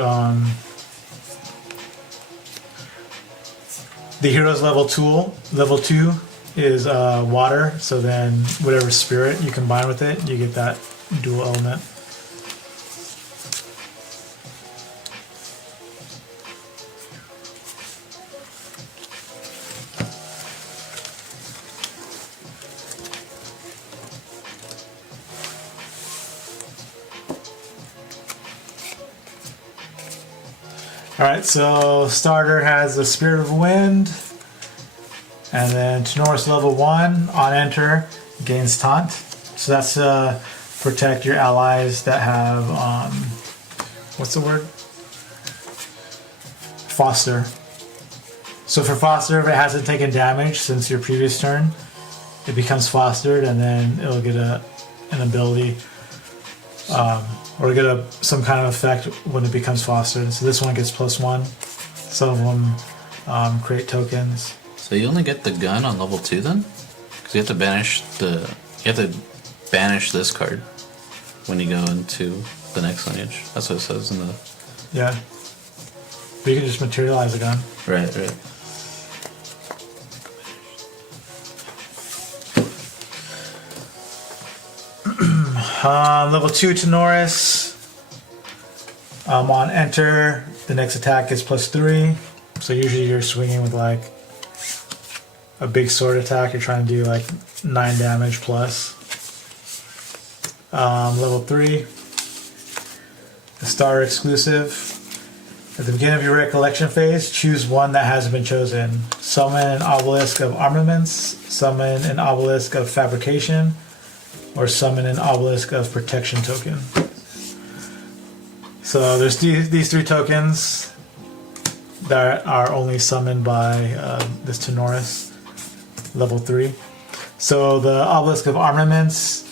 the hero's level 2 is water. So then whatever spirit you combine with it, you get that dual element. Alright, so starter has the Spirit of Wind, and then Tenoris level 1 on enter gains taunt. So that's protect your allies that have what's the word? Foster. So for Foster, if it hasn't taken damage since your previous turn, it becomes fostered, and then it'll get an ability. Or get some kind of effect when it becomes fostered. So this one gets +1. Some of them create tokens. So you only get the gun on level 2 then? Because you have to banish this card when you go into the next lineage. That's what it says in the... Yeah. But you can just materialize a gun. Right. Level 2 Tenoris. On enter, the next attack gets +3. So usually you're swinging with like a big sword attack. You're trying to do like 9 damage plus. Level 3. The starter exclusive. At the beginning of your recollection phase, choose one that hasn't been chosen. Summon an obelisk of armaments. Summon an obelisk of fabrication. Or summon an obelisk of protection token. So there's these 3 tokens that are only summoned by this Tenoris, level 3. So the obelisk of armaments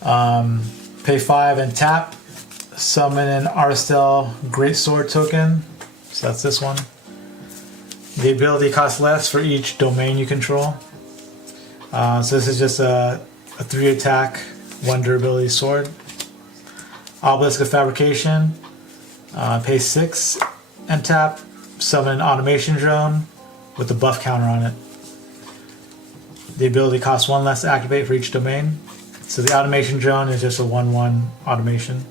Pay 5 and tap. Summon an Arstel Greatsword token. So that's this one. The ability costs less for each domain you control. So this is just a 3 attack, 1 durability sword. Obelisk of Fabrication. Pay 6 and tap. Summon an automation drone with a buff counter on it. The ability costs 1 less to activate for each domain. So the automation drone is just a 1/1 automation.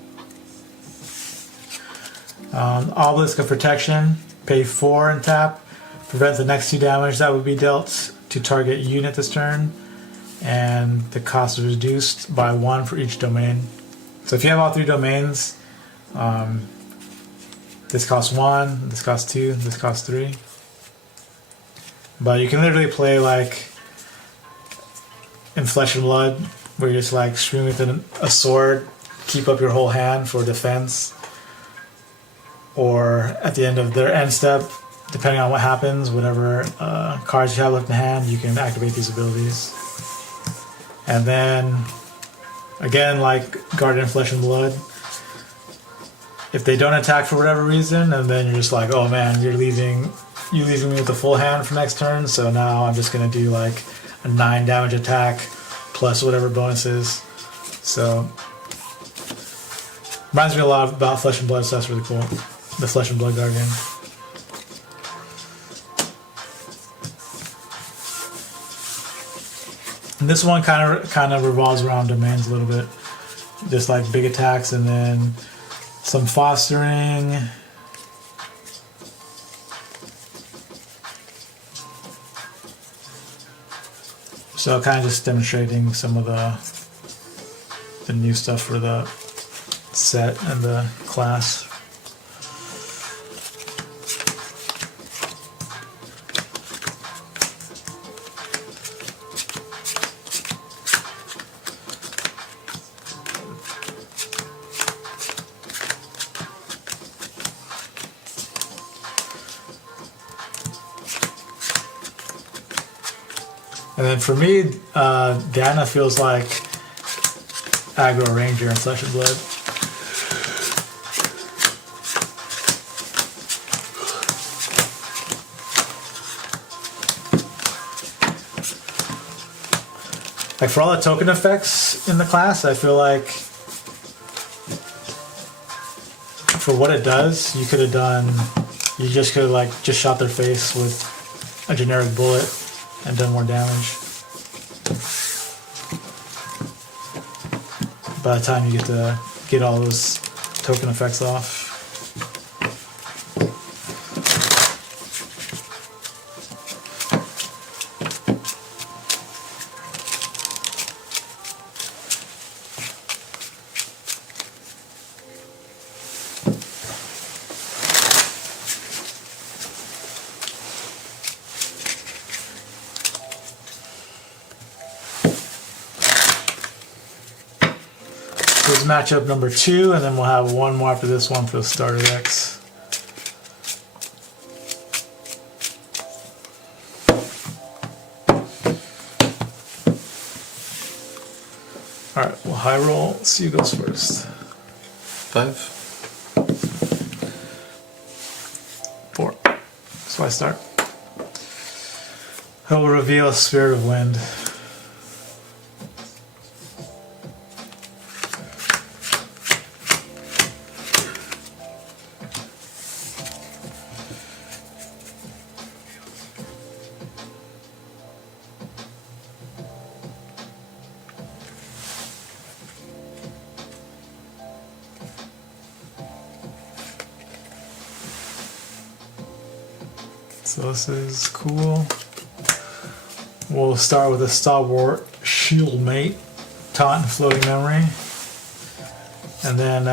Obelisk of Protection. Pay 4 and tap. Prevent the next 2 damage that would be dealt to target unit this turn. And the cost is reduced by 1 for each domain. So if you have all 3 domains, this costs 1, this costs 2, this costs 3. But you can literally play like in Flesh and Blood, where you're just like screaming with a sword, keep up your whole hand for defense. Or at the end of their end step, depending on what happens, whatever cards you have left in hand, you can activate these abilities. And then, again, like Guardian Flesh and Blood, if they don't attack for whatever reason, and then you're just like, oh man, you're leaving me with a full hand for next turn, so now I'm just gonna do like a 9 damage attack plus whatever bonuses. So reminds me a lot about Flesh and Blood, so that's really cool. The Flesh and Blood Guardian. And this one kind of revolves around domains a little bit, just like big attacks and then some fostering. So kind of just demonstrating some of the new stuff for the set and the class. And then for me, Dana feels like Aggro Ranger in Flesh and Blood. Like for all the token effects in the class, I feel like for what it does, you could have done, you just could have like just shot their face with a generic bullet and done more damage. By the time you get to get all those token effects off. This is matchup number 2, and then we'll have one more after this one for the starter decks. Alright, we'll high roll. Let's see who goes first. 5. 4. So I start. He'll reveal Spirit of Wind. So this is cool. We'll start with a Stalwart Shieldmate, Taunt and Floating Memory. And then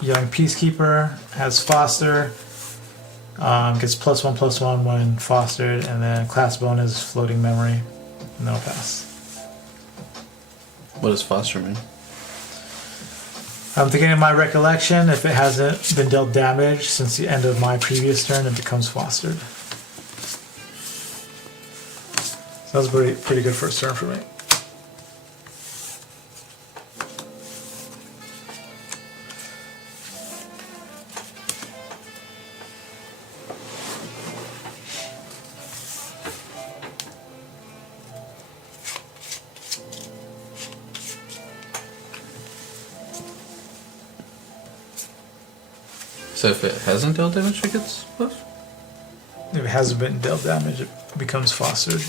Young Peacekeeper has Foster, gets +1/+1 when fostered, and then class bonus Floating Memory, no pass. What does foster mean? I'm thinking of my recollection, if it hasn't been dealt damage since the end of my previous turn, it becomes fostered. So that was pretty good first turn for me. So if it hasn't dealt damage, it gets buffed? If it hasn't been dealt damage, it becomes fostered.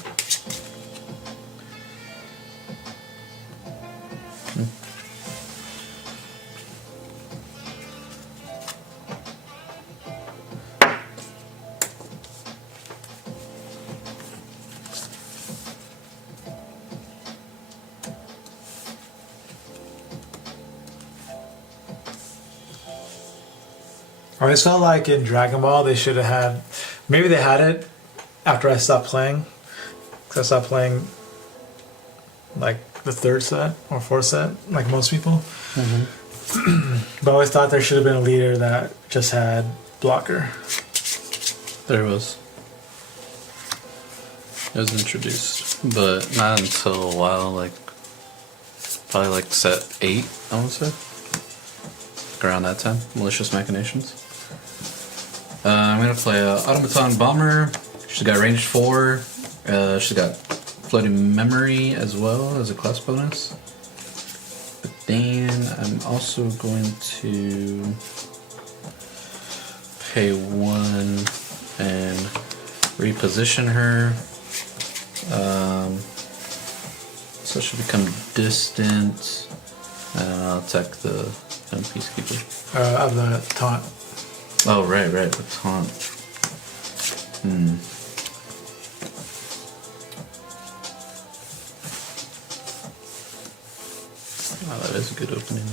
I always felt like in Dragon Ball they should have had, maybe they had it after I stopped playing, because I stopped playing like the third set or fourth set, like most people. But I always thought there should have been a leader that just had blocker. There was. It was introduced, but not until a while, like probably like set 8, I want to say. Around that time, Malicious Machinations. I'm gonna play Automaton Bomber. She's got range 4. She's got Floating Memory as well as a class bonus. But then I'm also going to pay 1 and reposition her. So she'll become distant. And I'll attack the young Peacekeeper. Of the taunt. Oh, right, the taunt. Oh, that is a good opening.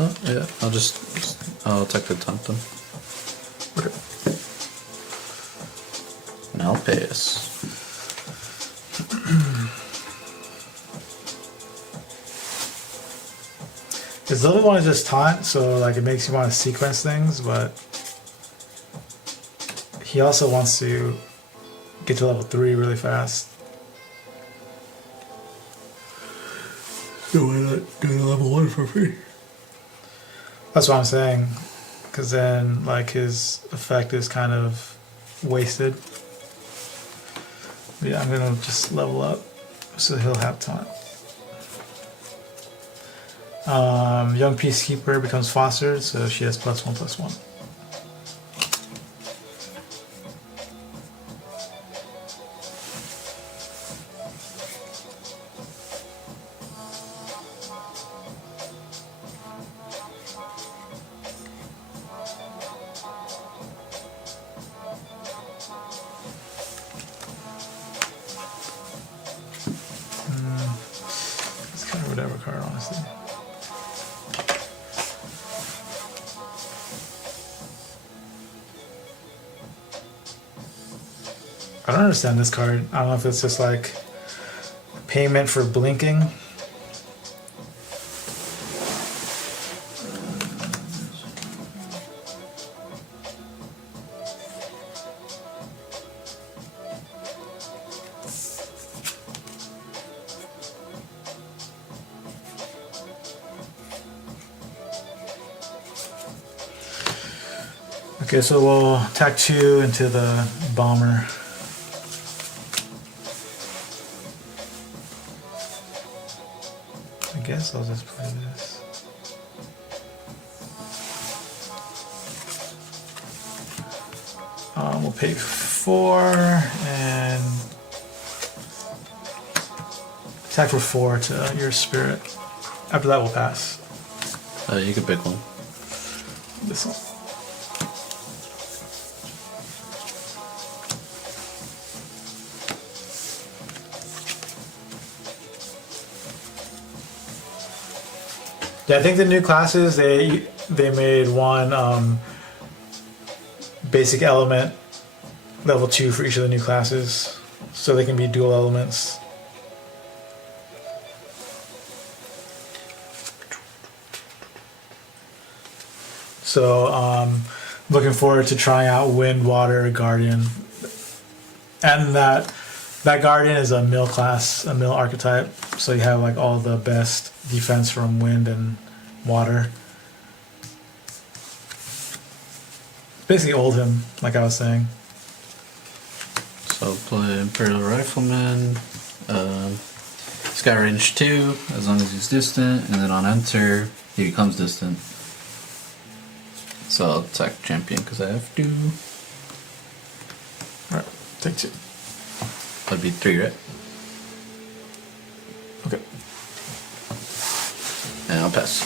Oh, yeah, I'll attack the taunt then. Okay. And I'll pass. His level 1 is just taunt, so like it makes you want to sequence things, but he also wants to get to level 3 really fast. So why not go to level 1 for free? That's what I'm saying, because then like his effect is kind of wasted. But yeah, I'm gonna just level up so he'll have taunt. Young Peacekeeper becomes fostered, so she has +1/+1. It's kind of whatever card, honestly. I don't understand this card. I don't know if it's just like payment for blinking. Okay, so we'll attack 2 into the bomber. I guess I'll just play this. We'll pay 4 and attack for 4 to your spirit. After that, we'll pass. You can pick one. This one. Yeah, I think the new classes they made one basic element level 2 for each of the new classes, so they can be dual elements. So looking forward to trying out Wind, Water, Guardian, and that That Guardian is a mill class, a mill archetype. So you have like all the best defense from wind and water. Basically ult him, like I was saying. So I'll play Imperial Rifleman. He's got range 2 as long as he's distant, and then on enter he becomes distant. So I'll attack champion because I have to. Alright, take 2. That'd be 3, right? Okay. And I'll pass.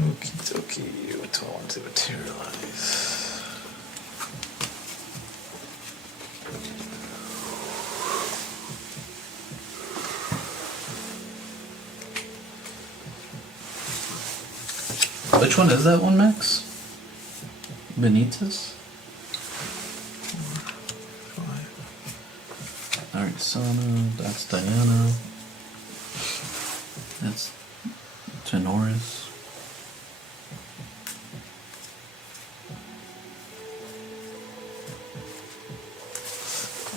Okie dokie, what do I want to materialize? Which one is that one, Max? Benitez? 5. Arisana, that's Diana. That's Tenoris.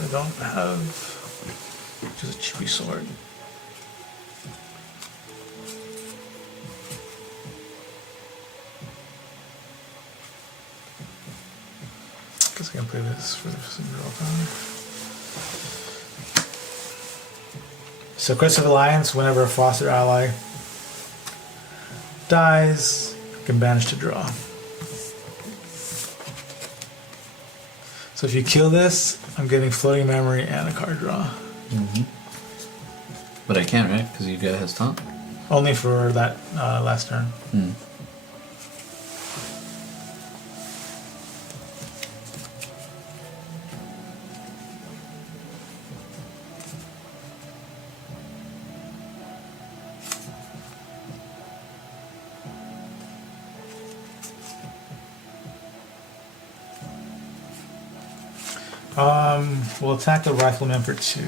I don't have just a cheapy sword. Guess I can play this for some real time. So Quest of Alliance, whenever a foster ally dies, you can banish to draw. So if you kill this, I'm getting floating memory and a card draw. Mm-hmm. But I can't, right? Because you guy has taunt. Only for that last turn. Hmm. We'll attack the rifleman for 2.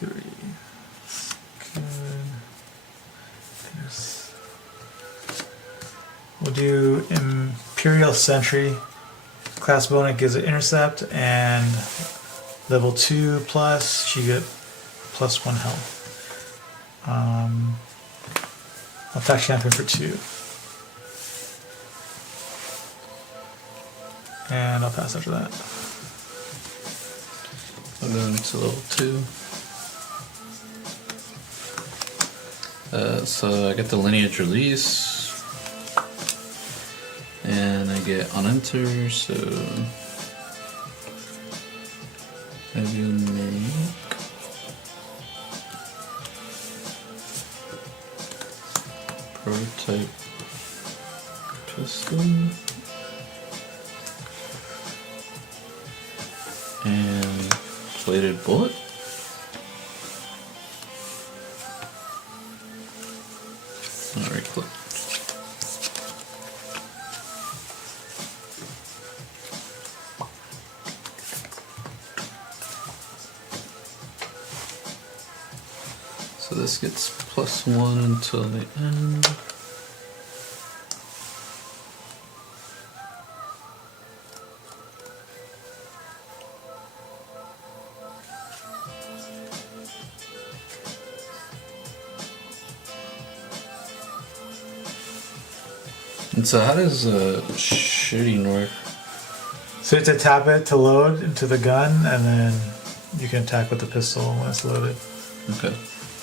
Good. We'll do Imperial Sentry. Class bonus gives it intercept, and level 2 plus, you get +1 health. I'll attack champion for 2. And I'll pass after that. I'll go into level 2. So I get the lineage release. And I get on enter, so I will make prototype pistol and plated bullet. Alright, click. So this gets +1 until the end. And so how does shooting work? So you have to tap it to load into the gun, and then you can attack with the pistol when it's loaded. Okay.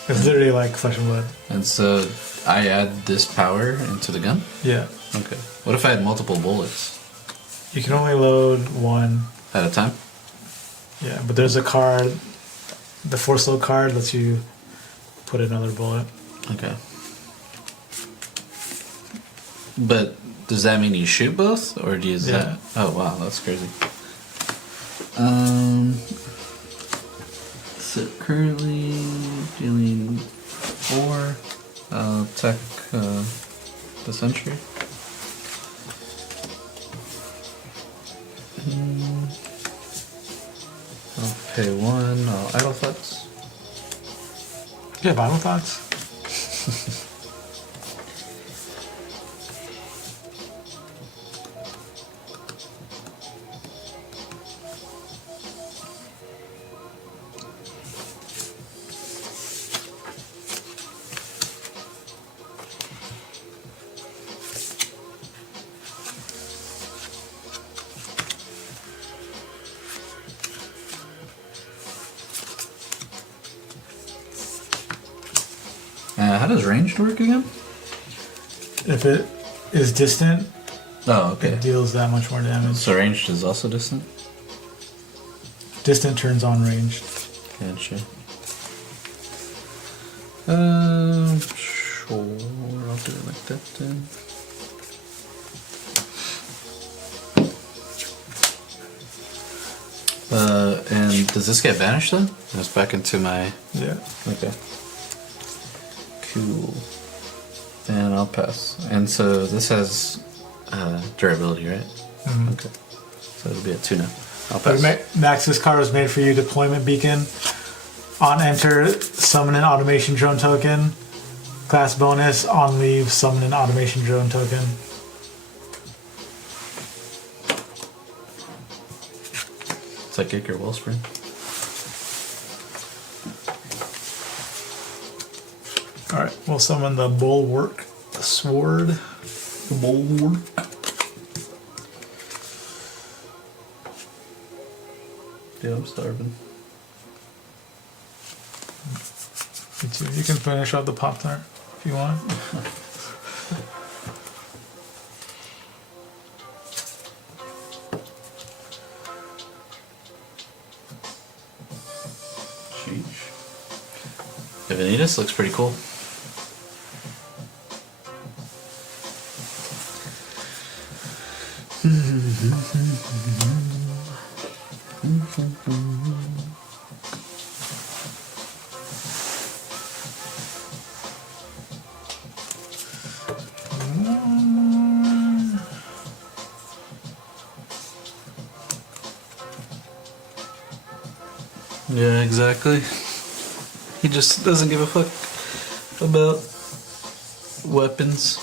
It's literally like Flesh and Blood. And so I add this power into the gun? Yeah. Okay. What if I had multiple bullets You can only load 1. at a time? Yeah, but there's a card, the force load card lets you put another bullet. Okay. But does that mean you shoot both, or do you? Yeah. Oh wow, that's crazy. So currently dealing 4. I'll attack the sentry. I'll pay 1. I'll idle flex. Yeah, Bible thoughts. How does ranged work again? If it is distant, Oh, okay. it deals that much more damage. So ranged is also distant? Distant turns on ranged. Gotcha. Sure, I'll do it like that then. And does this get vanished then? It's back into my... Yeah. Okay. Cool. And I'll pass. And so this has durability, right? Mm-hmm. Okay. So it'll be a 2 now. I'll pass. Max, this card was made for you. Deployment Beacon. On enter, summon an automation drone token. Class bonus, on leave, summon an automation drone token. Psychic or Wellspring. Alright, we'll summon the Bulwark Sword. The Bulwark. Yeah, I'm starving. Me too. You can finish off the Pop-Tart if you want. Sheesh. Divinitas looks pretty cool. Yeah, exactly. He just doesn't give a fuck about weapons.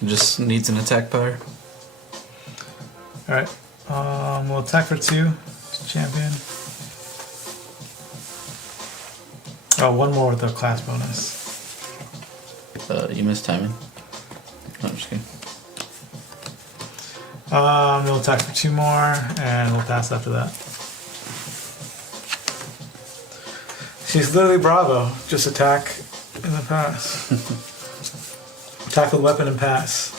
He just needs an attack power. Alright, we'll attack for 2. Champion. Oh, one more with the class bonus. You missed timing. No, I'm just kidding. We'll attack for 2 more, and we'll pass after that. She's literally Bravo. Just attack and then pass. Attack with weapon and pass.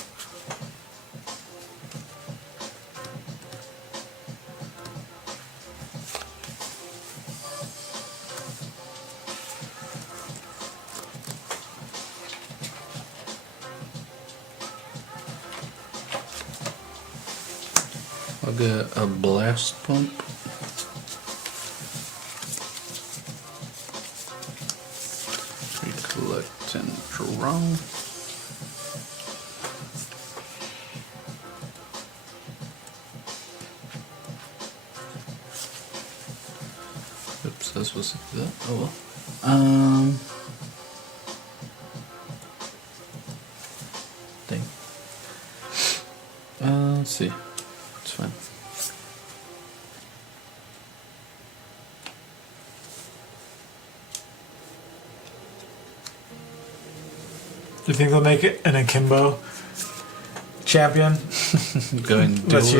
I'll get a blast pump. Recollect and draw. Oops, I was supposed to do that. Oh well. Dang. Let's see. It's fine. Do you think they'll make it an akimbo champion? Going Let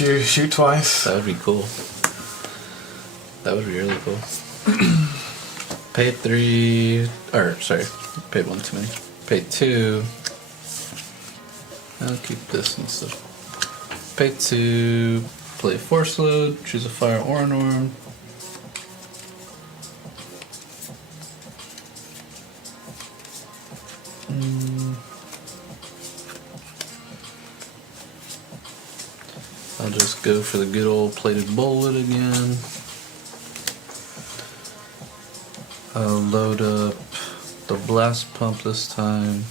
you shoot twice. That would be cool. That would be really cool. Pay 3, or sorry, paid 1 too many. Paid 2. I'll keep this instead. Pay 2, play Force Load, choose a fire or an orb. I'll just go for the good old plated bullet again. I'll load up the blast pump this time.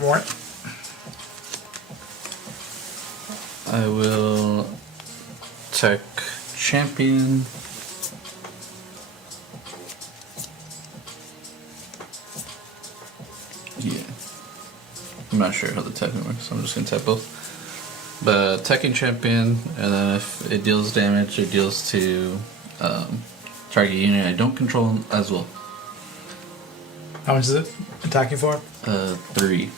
What? I will tech champion. I'm not sure how the typing works, so I'm just gonna type both. But attacking champion, and then if it deals damage, it deals to target unit I don't control as well. How much is it attacking for? 3.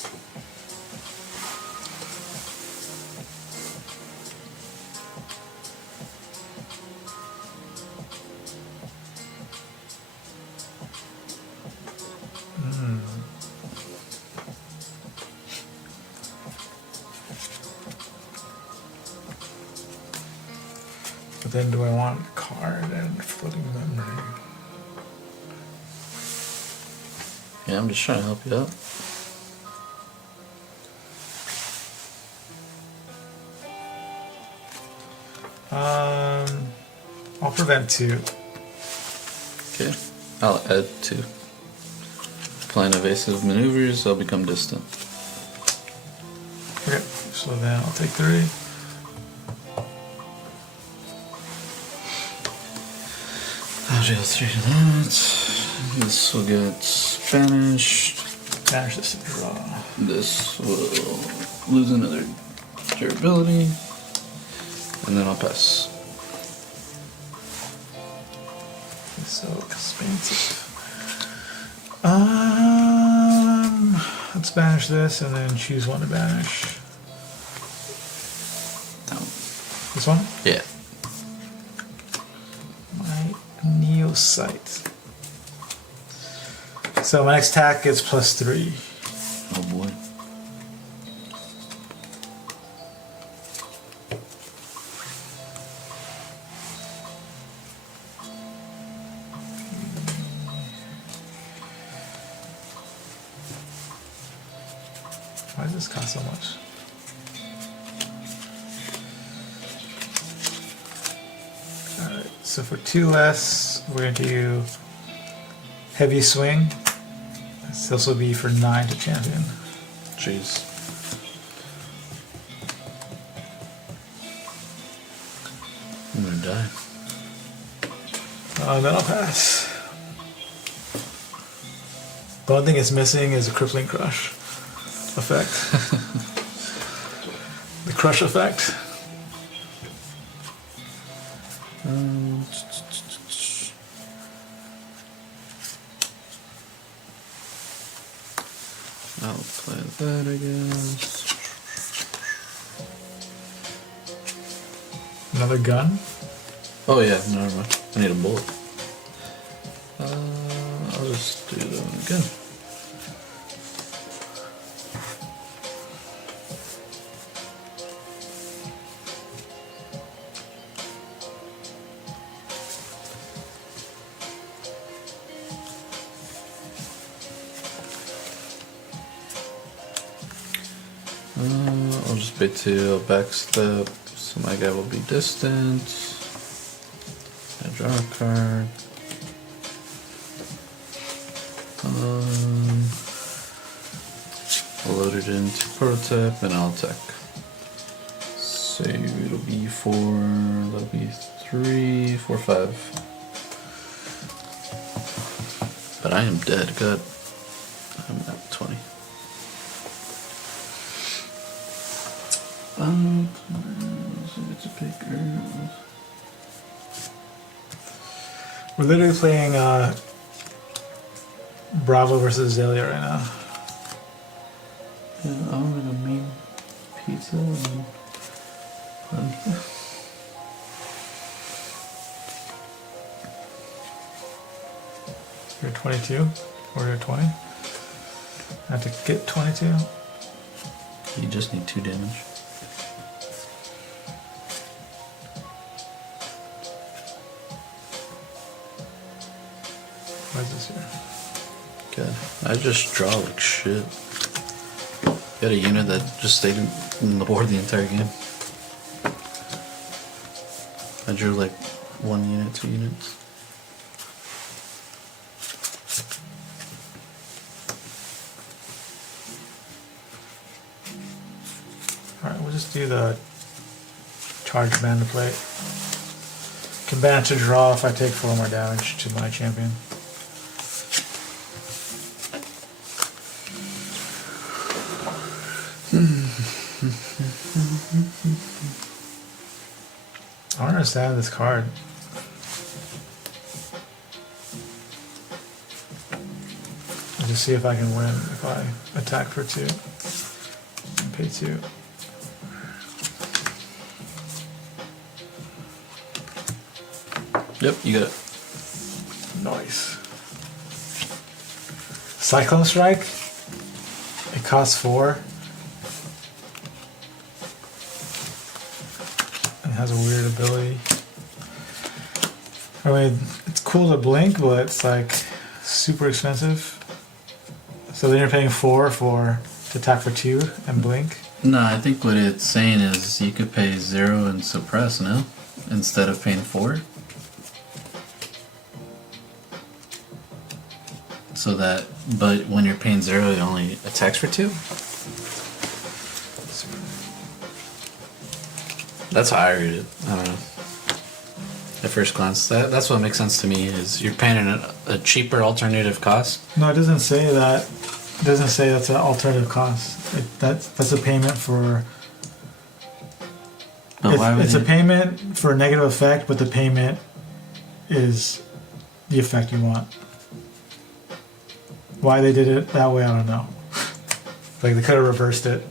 But then do I want card and floating memory? Yeah, I'm just trying to help you out. I'll prevent 2. Okay, I'll add 2. Applying evasive maneuvers, I'll become distant. Okay, so then I'll take 3. I'll deal 3 to that. This will get banished. Banish this to draw. This will lose another durability. And then I'll pass. It's so expensive. Let's banish this and then choose one to banish. That one. This one? Yeah. My Neopsite. So my next attack gets +3. Oh boy. Why does this cost so much? Alright, so for 2 less, we're going to do Heavy Swing. This will be for 9 to champion. Jeez. I'm gonna die. Then I'll pass. The only thing it's missing is a Crippling Crush effect. The Crush effect. I'll play that, I guess. Another gun. Oh yeah, never mind. I need a bullet. I'll just do that one again. I'll just pay 2, I'll backstep, so my guy will be distant. I draw a card. I'll load it into prototype and I'll attack. So it'll be 4, that'll be 3, 4, 5. But I am dead, good. I'm at 20. So it's a picker. We're literally playing Bravo versus Azalea right now. Yeah, I'm gonna mean pizza and You're 22 or you're 20. I have to get 22. you just need 2 damage. Why is this here? God, I just draw like shit. Got a unit that just stayed in the board the entire game. I drew like 1 unit, 2 units. Alright, we'll just do the charge mana plate. Can ban to draw if I take 4 more damage to my champion. understand this card. I'll just see if I can win if I attack for 2 and pay 2. Yep, you got it. Nice. Cyclone Strike. It costs 4. It has a weird ability. I mean, it's cool to blink, but it's like super expensive. So then you're paying 4 to attack for 2 and blink. No, I think what it's saying is you could pay 0 and suppress, no? Instead of paying 4. So that, but when you're paying 0, it only attacks for 2? That's how I read it. I don't know. At first glance, that's what makes sense to me, is you're paying a cheaper alternative cost. No, it doesn't say that. It doesn't say that's an alternative cost. That's a payment for... It's a payment for a negative effect, but the payment is the effect you want. Why they did it that way, I don't know. Like, they could have reversed it.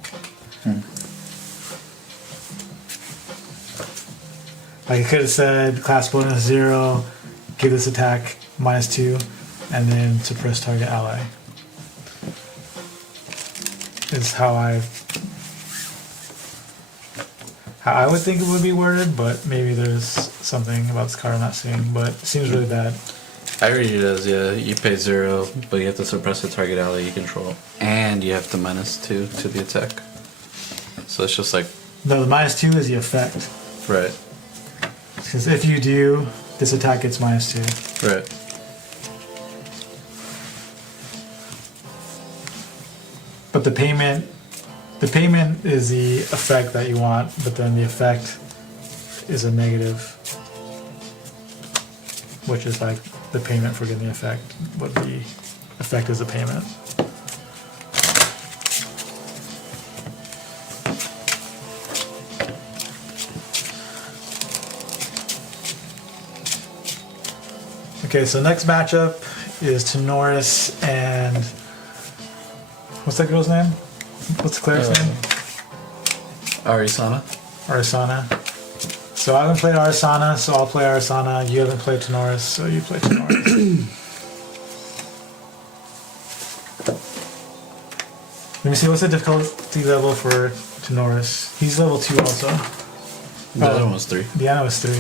Like, it could have said class bonus 0, give this attack -2, and then suppress target ally. Is how I would think it would be worded, but maybe there's something about this card I'm not seeing, but it seems really bad. I read it as, yeah, you pay 0, but you have to suppress the target ally you control, and you have to -2 to the attack. So it's just like... No, the -2 is the effect. Right. Because if you do, this attack gets -2. Right. But the payment is the effect that you want, but then the effect is a negative, which is like the payment for getting the effect, but the effect is a payment. Okay, so next matchup is Tenoris and... What's that girl's name? What's the cleric's name? Arisana. Arisana. So I haven't played Arisana, so I'll play Arisana. You haven't played Tenoris, so you play Tenoris. Let me see, what's the difficulty level for Tenoris? He's level 2 also. The other one was 3. The other was 3.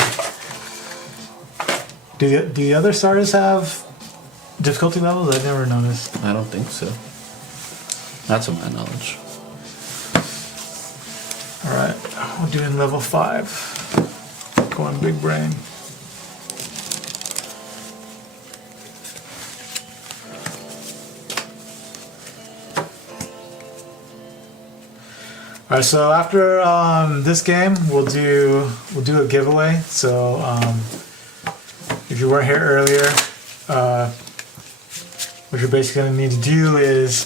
Do the other stars have difficulty levels? I've never noticed. I don't think so. Not to my knowledge. Alright, we're doing level 5. Going big brain. Alright, so after this game, we'll do a giveaway. So if you weren't here earlier, what you're basically going to need to do is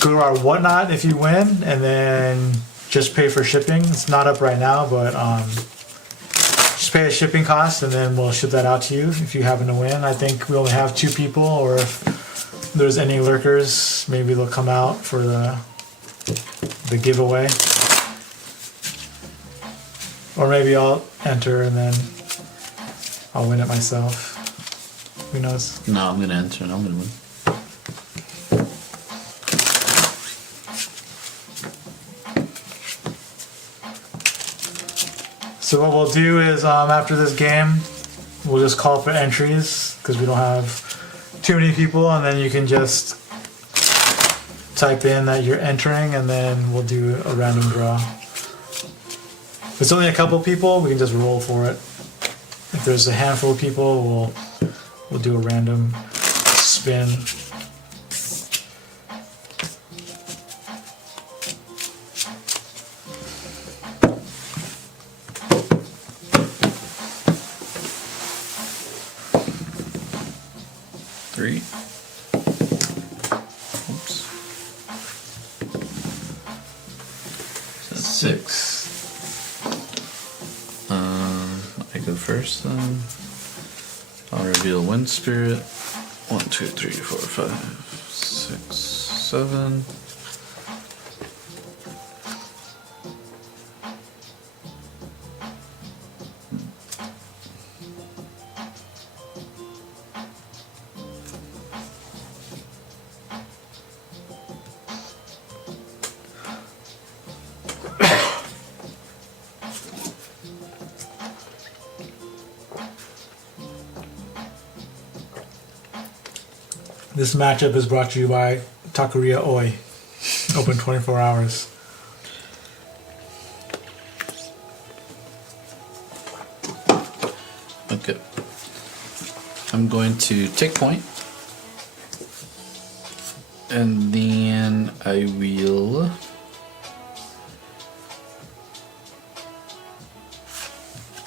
go to our whatnot if you win, and then just pay for shipping. It's not up right now, but just pay a shipping cost, and then we'll ship that out to you if you happen to win. I think we only have 2 people, or if there's any lurkers, maybe they'll come out for the giveaway. Or maybe I'll enter and then I'll win it myself. Who knows? No, I'm gonna enter and I'm gonna win. So what we'll do is after this game, we'll just call for entries because we don't have too many people, and then you can just type in that you're entering, and then we'll do a random draw. If it's only a couple people, we can just roll for it. If there's a handful of people, we'll do a random spin. Three. Oops. So 6. reveal Wind Spirit. 1, 2, 3, 4, 5, 6, 7. This matchup is brought to you by Taqueria Oi. Open 24 hours. Okay. I'm going to take point. And then I will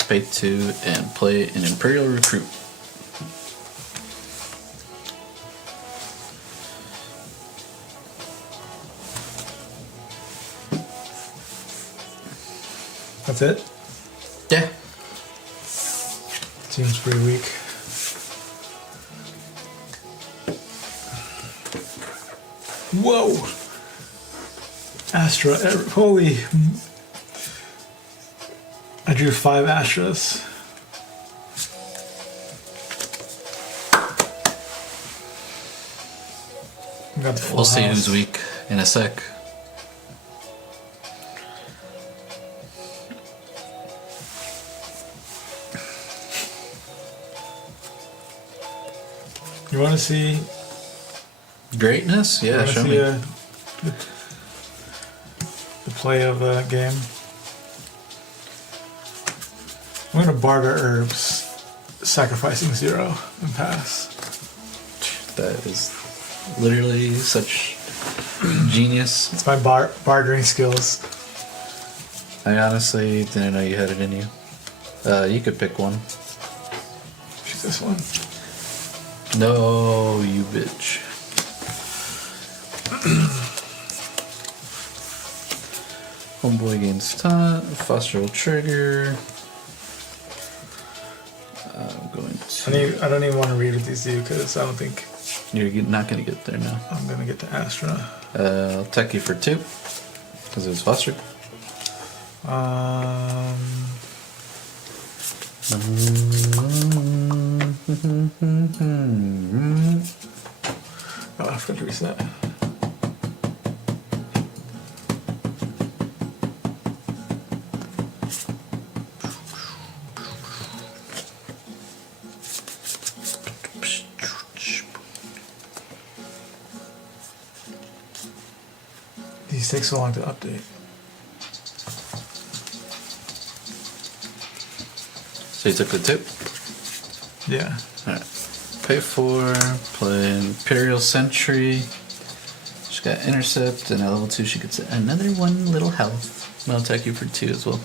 pay 2 and play an Imperial Recruit. That's it? Yeah. Seems pretty weak. Whoa! Astra, holy. I drew 5 Astras. Got the full We'll see house. who's weak in a sec. You want to see? Greatness? Yeah, show see me. the play of the game. I'm gonna barter herbs, sacrificing 0 and pass. That is literally such genius. It's my bartering skills. I honestly didn't know you had it in you. You could pick one. Choose this one. No, you bitch. Homeboy gains taunt. Foster will trigger. I'm going to. I don't even want to read what these do because I don't think You're not going to get there now. I'm gonna get to Astra. I'll attack you for 2 because it was fostered. Oh, I forgot to reset. These take so long to update. So you took the 2? Yeah. Alright. Pay 4, play Imperial Sentry. She's got Intercept, and at level 2 she gets another 1 little health. And I'll attack you for 2 as well.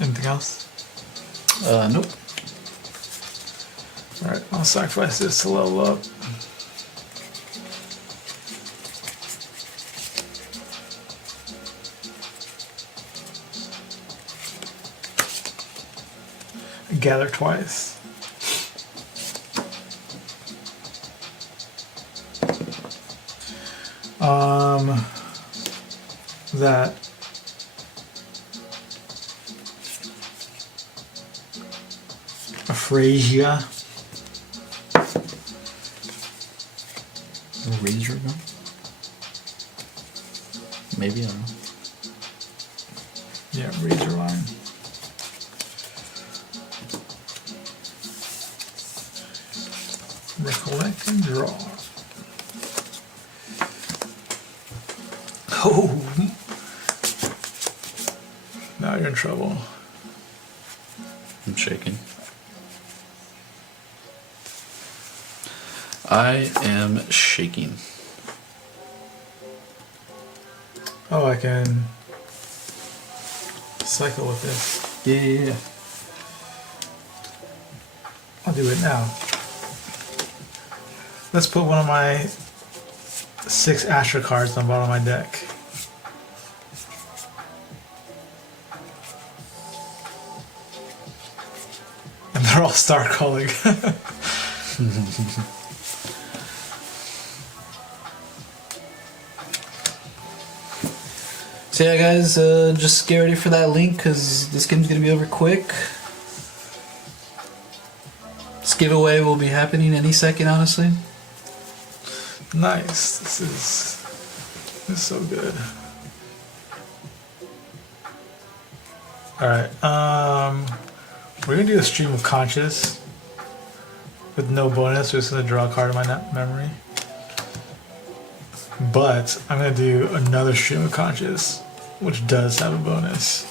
Anything else? Nope. Alright, I'll sacrifice this to level up. Gather twice. That Aphasia. Razor gun? Maybe, I don't know. Yeah, razor line. Recollect and draw. Oh, now you're in trouble. I'm shaking. I am shaking. Oh, I can cycle with this. Yeah. I'll do it now. Let's put one of my 6 Astra cards on the bottom of my deck. And they're all star calling. So yeah, guys, just get ready for that link because this game's gonna be over quick. This giveaway will be happening any second, honestly. Nice. This is so good. Alright, we're gonna do a stream of conscious with no bonus. We're just gonna draw a card in my memory. But I'm gonna do another stream of conscious, which does have a bonus.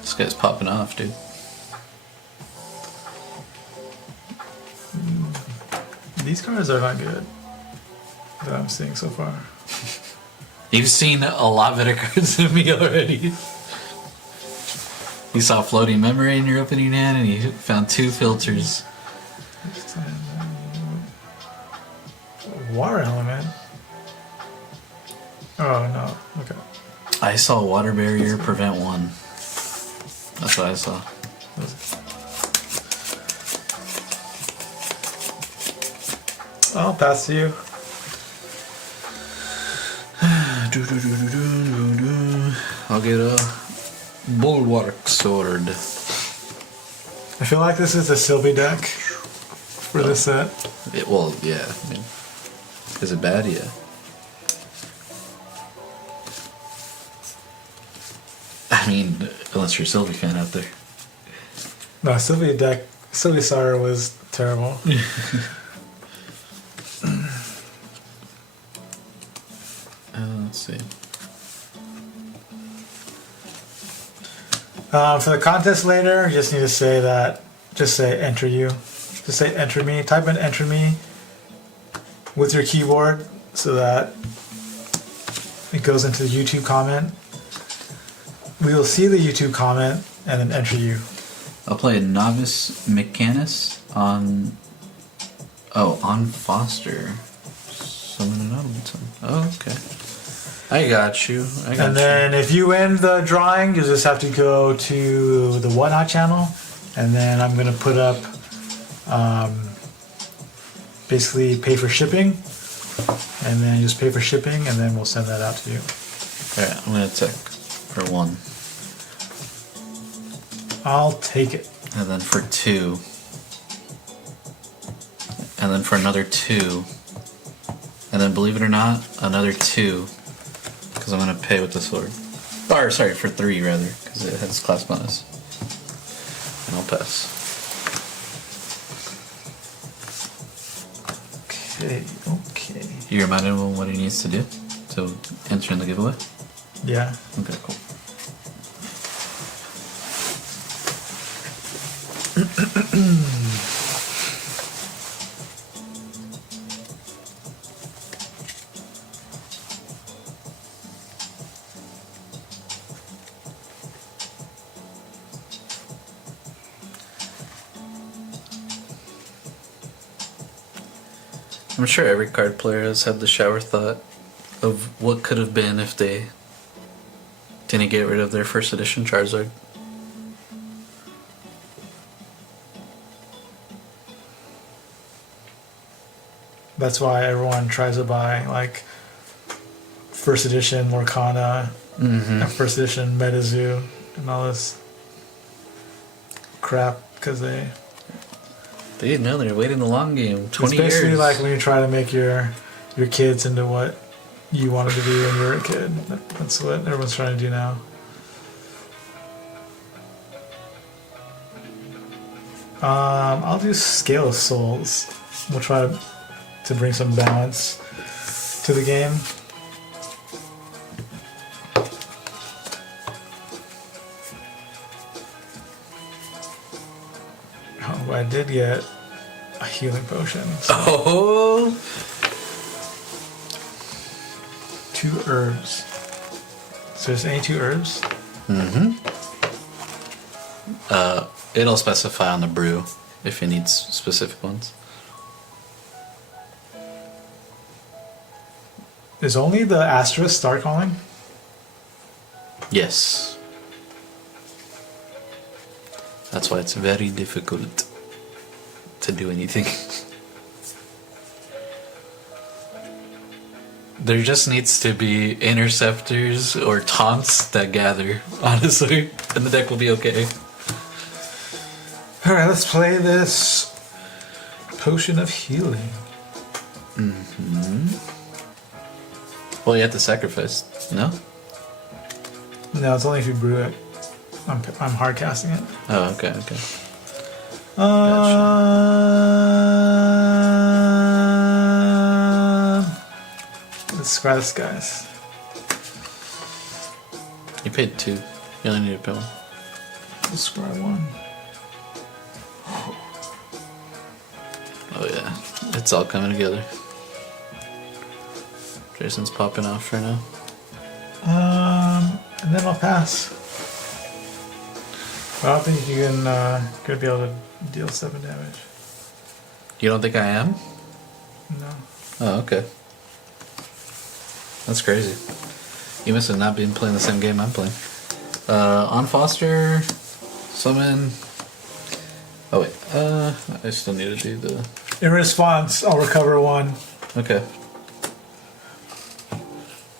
This guy's popping off, dude. These cards are not good that I'm seeing so far. You've seen a lot better cards than me already. You saw floating memory in your opening hand and you found 2 filters. Water element? Oh no, okay. I saw water barrier prevent 1. That's what I saw. I'll pass to you. I'll get a bulwark sword. I feel like this is a Sylvie deck for this set. Well, yeah. I mean, is it bad? Yeah. I mean, unless you're a Sylvie fan out there. No, Sylvie Sire was terrible. Let's see. For the contest later, you just need to say that, just say enter you. Just say enter me. Type in enter me with your keyboard so that it goes into the YouTube comment. We will see the YouTube comment and then enter you. I'll play Novice Mechanus on Foster. Summon an automaton. Oh, okay. I got you. And then if you win the drawing, you just have to go to the Whatnot channel, and then I'm gonna put up basically pay for shipping, and then just pay for shipping, and then we'll send that out to you. Alright, I'm gonna check for 1. I'll take it. And then for 2. And then for another 2. And then believe it or not, another 2. Because I'm gonna pay with the sword. Or sorry, for 3 rather, because it has class bonus. And I'll pass. Okay. You reminded him of what he needs to do to enter in the giveaway? Yeah. Okay, cool. I'm sure every card player has had the shower thought of what could have been if they didn't get rid of their first edition Charizard. That's why everyone tries to buy like first edition Morcana and first edition MetaZoo and all this crap because they. Dude, no, they're waiting the long game. 20 It's basically years. like when you try to make your kids into what you wanted to be when you were a kid. That's what everyone's trying to do now. I'll do Scale of Souls. We'll try to bring some balance to the game. Oh, I did get a healing potion. So Oh! 2 herbs. So there's any 2 herbs? It'll specify on the brew if it needs specific ones. Is only the asterisk star calling? Yes. That's why it's very difficult to do anything. There just needs to be interceptors or taunts that gather, honestly, and the deck will be okay. Alright, let's play this Potion of Healing. Well, you have to sacrifice, no? No, it's only if you brew it. I'm hard casting it. Oh, okay, okay. Let's scry the skies. You paid 2. You only need to pay 1. Let's scry 1. Oh yeah, it's all coming together. Jason's popping off right now. And then I'll pass. I don't think you can gonna be able to deal 7 damage. You don't think I am? No. Oh, okay. That's crazy. You must have not been playing the same game I'm playing. On Foster, summon. Oh wait, I still need to do the. In response, I'll recover 1. Okay.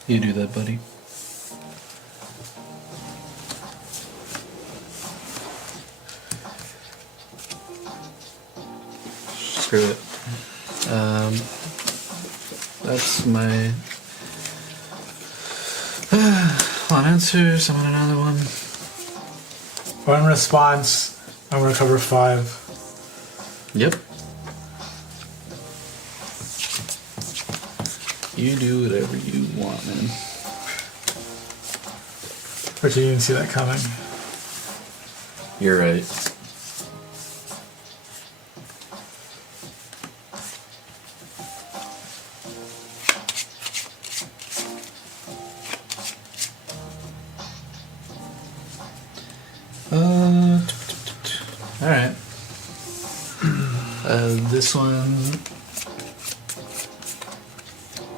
You do that, buddy. Screw it. That's my. One answer, summon another one. But in response, I'm gonna recover 5. Yep. You do whatever you want, man. But you didn't see that coming. You're right. Alright. This one.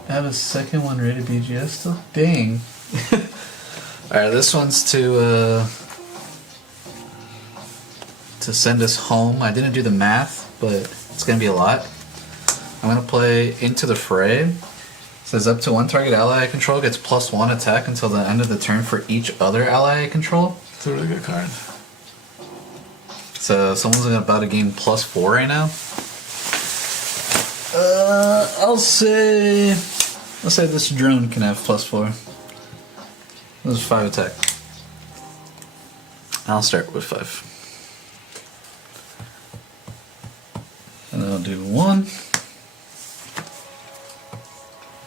I have a second one ready, BGS still? Dang. Alright, this one's to send us home. I didn't do the math, but it's gonna be a lot. I'm gonna play Into the Fray. It says up to 1 target ally I control gets +1 attack until the end of the turn for each other ally I control. It's a really good card. So someone's about to gain +4 right now. I'll say this drone can have +4. This is 5 attack. I'll start with 5. And then I'll do 1.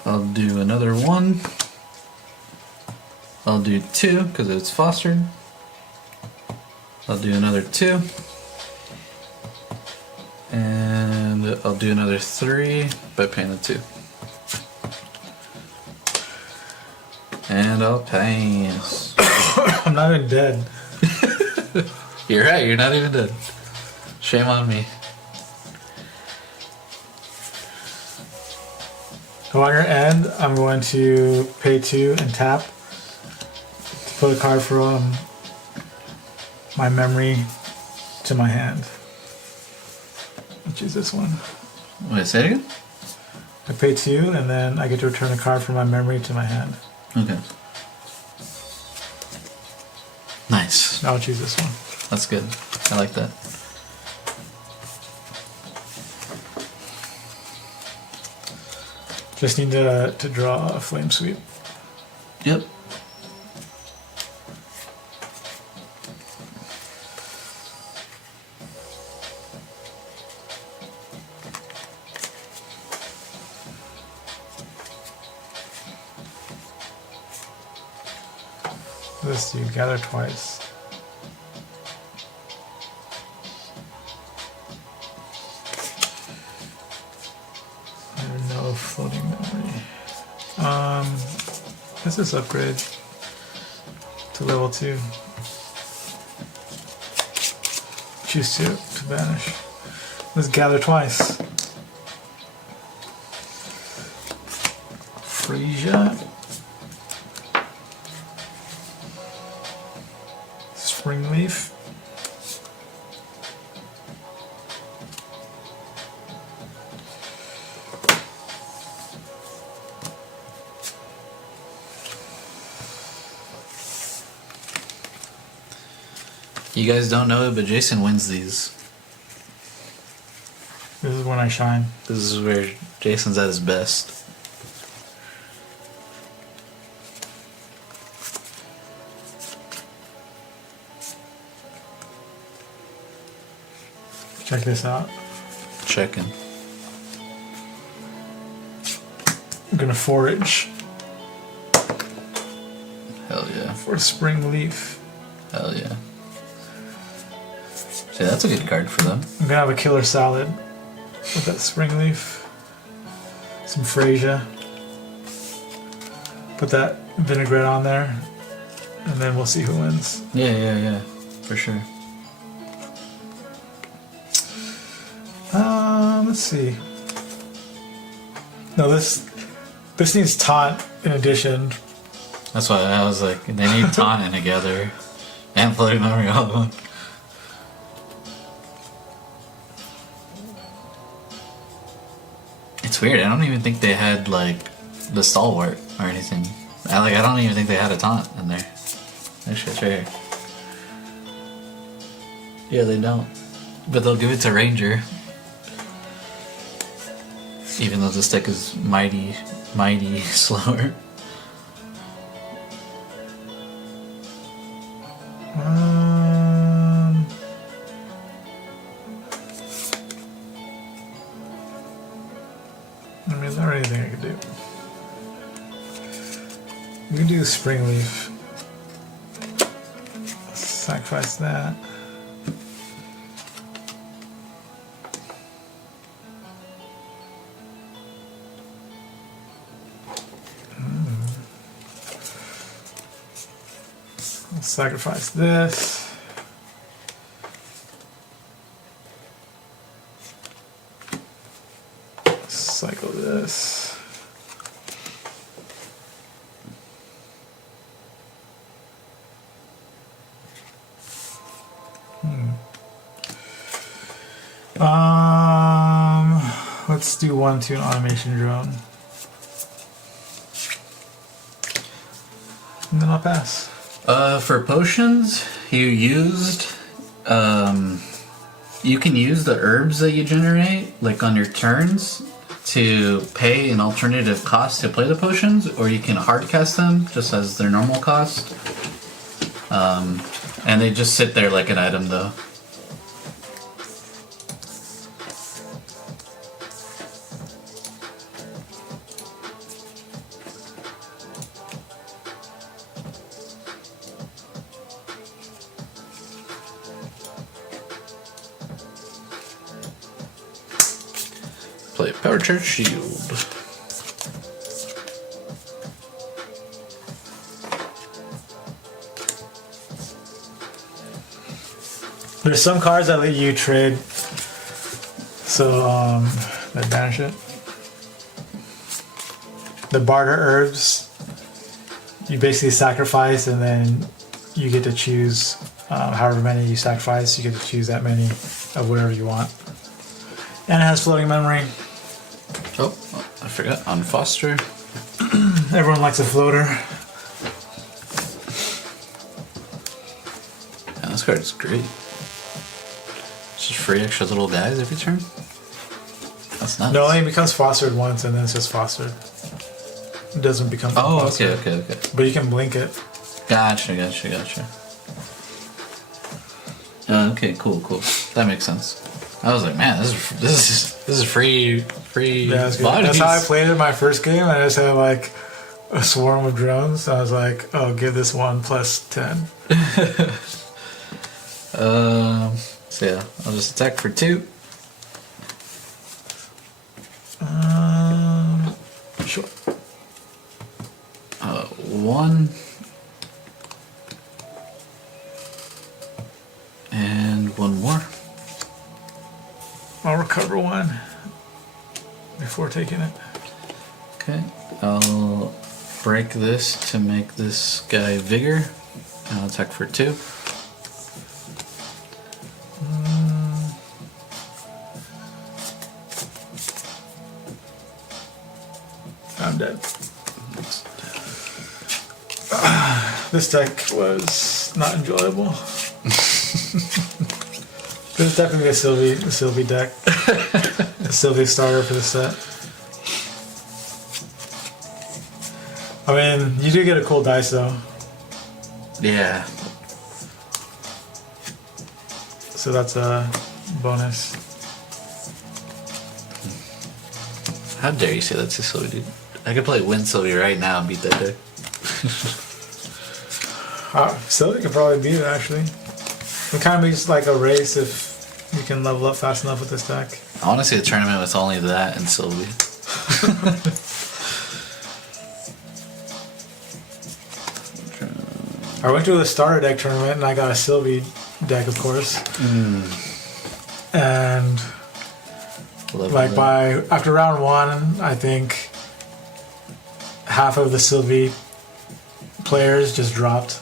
I'll do another 1. I'll do 2 because it's fostered. I'll do another 2. And I'll do another 3 by paying the 2. And I'll pass. I'm not even dead. You're right, you're not even dead. Shame on me. So on your end, I'm going to pay 2 and tap to put a card from my memory to my hand. Which is this one. Wait, say it again? I pay 2 and then I get to return a card from my memory to my hand. Okay. Nice. I'll choose this one. That's good. I like that. Just need to draw a flame sweep. Yep. This do gather twice. No floating memory. This is upgrade. to level 2. Choose 2 to banish. Let's gather twice. Frisia. Spring Leaf. You guys don't know it, but Jason wins these. This is when I shine. This is where Jason's at his best. Check this out. Checking. I'm gonna forage Hell yeah. for Spring Leaf. Hell yeah. See, that's a good card for them. I'm gonna have a killer salad with that Spring Leaf. Some Frisia. Put that vinaigrette on there, and then we'll see who wins. Yeah. For sure. Let's see. No, this needs taunt in addition. That's why I was like, they need taunting together. And floating memory all in one. It's weird. I don't even think they had like the stalwart or anything. I don't even think they had a taunt in there. Actually, it's right here. Yeah, they don't. But they'll give it to Ranger. Even though this deck is mighty slower. I mean, is there anything I could do? We can do Spring Leaf. Sacrifice that. I'll sacrifice this. Cycle this. Let's do 1-2 automation drone. And then I'll pass. For potions, you used, you can use the herbs that you generate, like on your turns, to pay an alternative cost to play the potions, or you can hard cast them just as their normal cost. And they just sit there like an item though. Play Power Charge Shield. There's some cards that let you trade, so that banish it. The barter herbs, you basically sacrifice and then you get to choose however many you sacrifice, you get to choose that many of whatever you want. And it has floating memory. Oh, I forgot. On Foster. Everyone likes a floater. Yeah, this card is great. It's just free extra little guys every turn. That's nuts. No, it only becomes fostered once and then it's just fostered. It doesn't become fostered. Okay. But you can blink it. Gotcha. Okay, cool. That makes sense. I was like, man, this is free Yeah, that's good. bodies. That's how I played it my first game. I just had like a swarm of drones. I was like, oh, give this one plus 10. So yeah, I'll just attack for 2. Sure. 1. need one more. I'll recover one before taking it. Okay, I'll break this to make this guy vigor. And I'll attack for 2. I'm dead. This deck was not enjoyable. This is definitely a Sylvie deck. A Sylvie starter for the set. I mean, you do get a cool dice though. Yeah. So that's a bonus. How dare you say that's a Sylvie, dude? I could play Win Sylvie right now and beat that deck. Sylvie could probably beat it actually. It kind of be just like a race if you can level up fast enough with this deck. I want to see a tournament with only that and Sylvie. I went to a starter deck tournament and I got a Sylvie deck, of course. And like after round 1, I think half of the Sylvie players just dropped.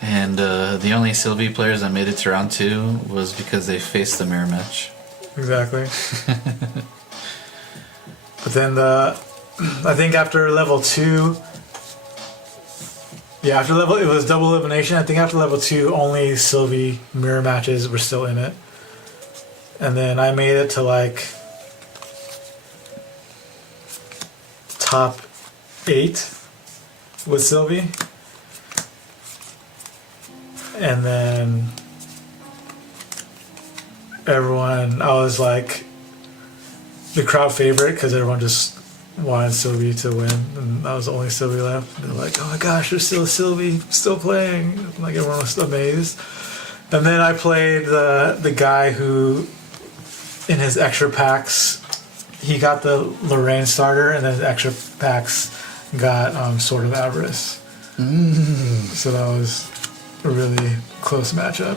And the only Sylvie players that made it to round 2 was because they faced the mirror match. Exactly. But then I think after level 2, yeah, it was double elimination. I think after level 2, only Sylvie mirror matches were still in it. And then I made it to like top 8 with Sylvie. And then everyone, I was like the crowd favorite because everyone just wanted Sylvie to win, and I was the only Sylvie left. They're like, "Oh my gosh, there's still a Sylvie still playing!" Like everyone was amazed. And then I played the guy who, in his extra packs, he got the Lorraine starter, and then his extra packs got Sword of Avarice. So that was a really close matchup.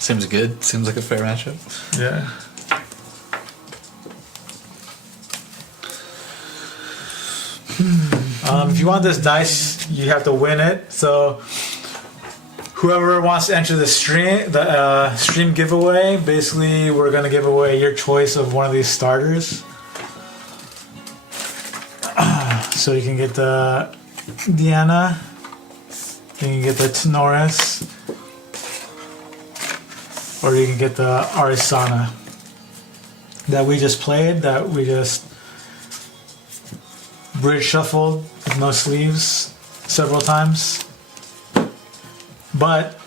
Seems good. Seems like a fair matchup. Yeah. If you want this dice, you have to win it. So whoever wants to enter the stream giveaway, basically we're gonna give away your choice of one of these starters. So you can get the Diana, you can get the Tenoris, or you can get the Arisana that we just played, that we just bridge shuffled with no sleeves several times. But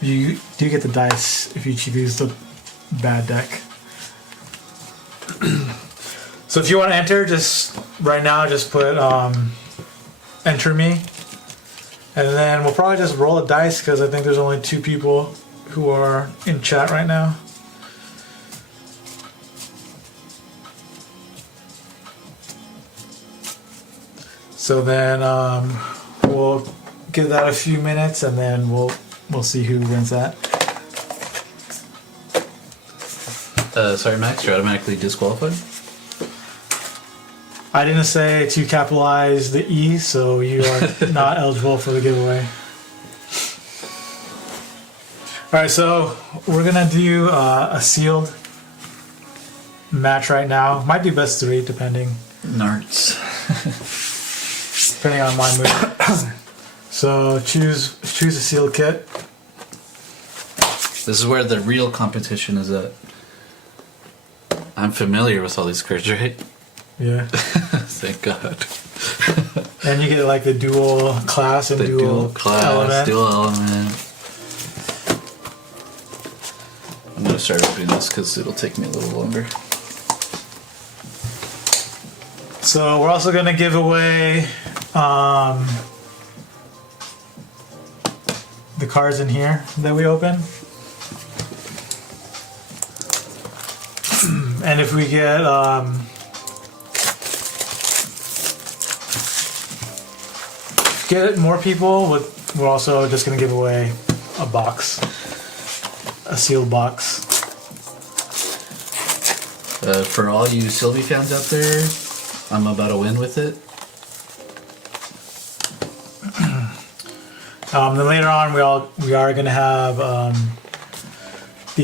you do get the dice if you choose the bad deck. So if you want to enter, just right now, just put enter me, and then we'll probably just roll a dice because I think there's only 2 people who are in chat right now. So then we'll give that a few minutes, and then we'll see who wins that. Sorry, Max, you're automatically disqualified. I didn't say to capitalize the E, so you are not eligible for the giveaway. Alright, so we're gonna do a sealed match right now. Might be best 3, depending. Narts. Depending on my mood. So choose a sealed kit. This is where the real competition is at. I'm familiar with all these cards, right? Yeah. Thank God. And you get like the dual class and dual class, element. dual element. I'm gonna start opening this because it'll take me a little longer. So we're also gonna give away the cards in here that we open. And if we get more people, we're also just gonna give away a box. a sealed box. For all you Sylvie fans out there, I'm about to win with it. Then later on, we are gonna have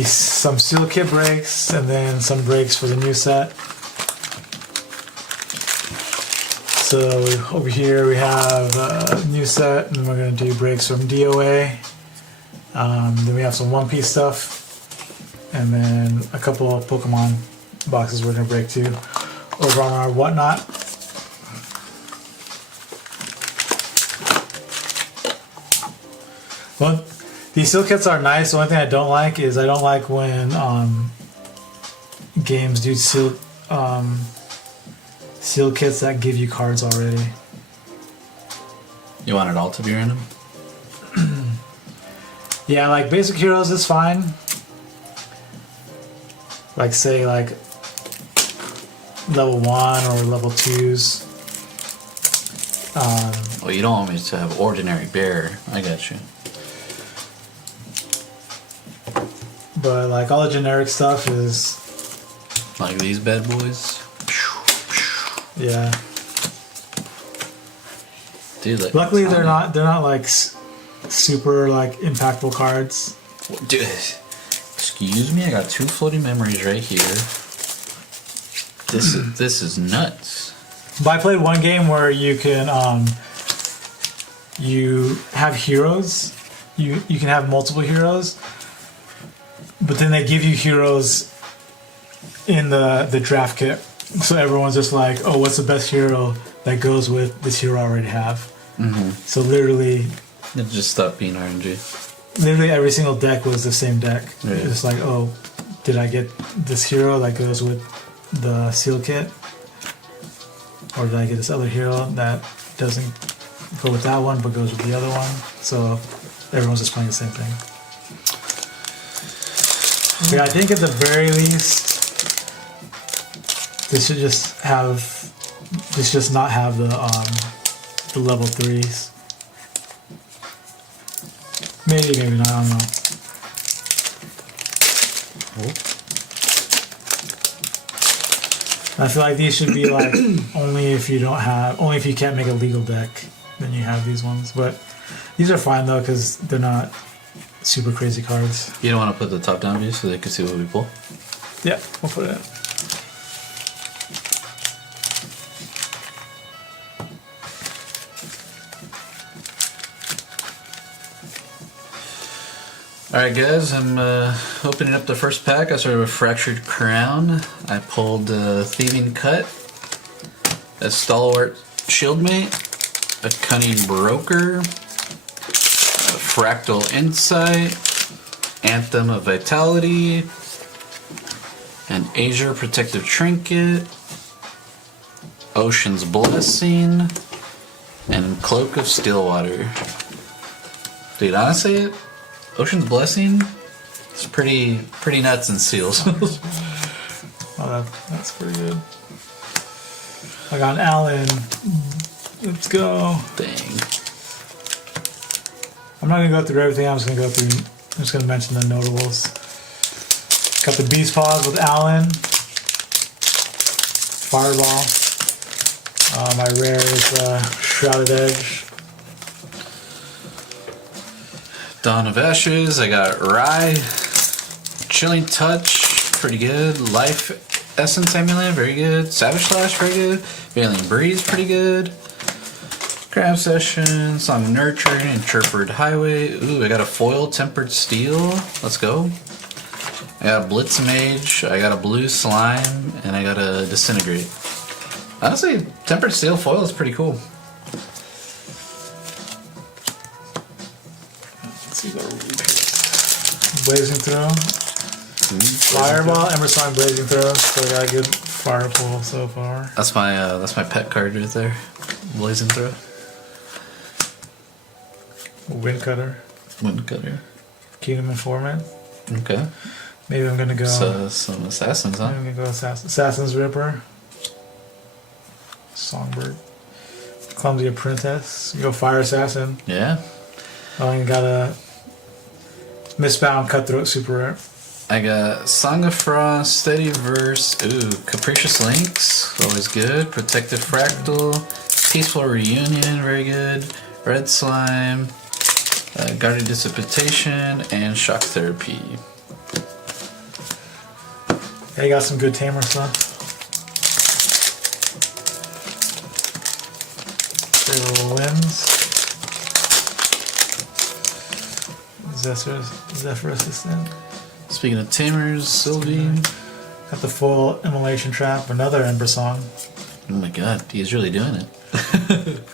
some seal kit breaks and then some breaks for the new set. So over here we have a new set, and we're gonna do breaks from DOA. Then we have some One Piece stuff, and then a couple of Pokemon boxes we're gonna break too. Over on our Whatnot. Well, these seal kits are nice. The only thing I don't like is I don't like when games do seal kits that give you cards already. You want it all to be random? Yeah, like basic heroes is fine. Like say like level 1 or level 2s. Well, you don't want me to have ordinary bear. I got you. But like all the generic stuff is Like these bad boys. yeah. Dude, like, Luckily they're not like super like impactful cards. Dude, excuse me. I got 2 floating memories right here. This is nuts. But I played one game where you can you have heroes. You can have multiple heroes. But then they give you heroes in the draft kit. So everyone's just like, oh, what's the best hero that goes with this hero I already have? Mm-hmm. So literally It just stopped being RNG. literally every single deck was the same deck. Yeah. It's like, oh, did I get this hero that goes with the seal kit? Or did I get this other hero that doesn't go with that one but goes with the other one? So everyone's just playing the same thing. Yeah, I think at the very least, this should just not have the level 3s. Maybe not, I don't know. I feel like these should be like only if you can't make a legal deck, then you have these ones. But these are fine though, because they're not super crazy cards. You don't want to put the top down view so they can see what we pull? Yeah, we'll put it in. Alright guys, I'm opening up the first pack. I started with Fractured Crown. I pulled Thieving Cut, a Stalwart Shieldmate, a Cunning Broker, a Fractal Insight, Anthem of Vitality, an Azure Protective Trinket, Ocean's Blessing, and Cloak of Stillwater. Dude, honestly, Ocean's Blessing is pretty nuts in seals. Oh, that's pretty good. I got an Allen. Let's go. Dang. I'm not gonna go through everything. I'm just gonna mention the notables. Got the Beast Paws with Allen. Fireball. My rare is Shrouded Edge. Dawn of Ashes, I got Rye, Chilling Touch, pretty good. Life Essence Amulet, very good. Savage Slash, very good. Veiling Breeze, pretty good. Crab Session, Song of Nurture, Interpreted Highway. Ooh, I got a foil Tempered Steel. Let's go. I got a Blitz Mage, I got a Blue Slime, and I got a Disintegrate. Honestly, Tempered Steel foil is pretty cool. Blazing Throw. Fireball, Emersong Blazing Throw. So I got a good fire pull so far. That's my pet card right there. Blazing Throw. Wind Cutter. Wind Cutter. Kingdom Informant. Okay. Maybe I'm gonna go. So, some assassins, huh? I'm gonna go Assassin's Ripper. Songbird. Clumsy Apprentice. You go Fire Assassin. Yeah. Oh, you got a Mistbound Cutthroat super rare. I got Song of Frost, Steady Verse, Capricious Links, always good. Protective Fractal, Peaceful Reunion, very good. Red Slime, Guarded Dissipation, and Shock Therapy. Yeah, you got some good tamer stuff. Little wins. Zephyr Assistant. Speaking of tamers, Sylvie. Got the full Immolation Trap, another Ember Song. Oh my god, he's really doing it.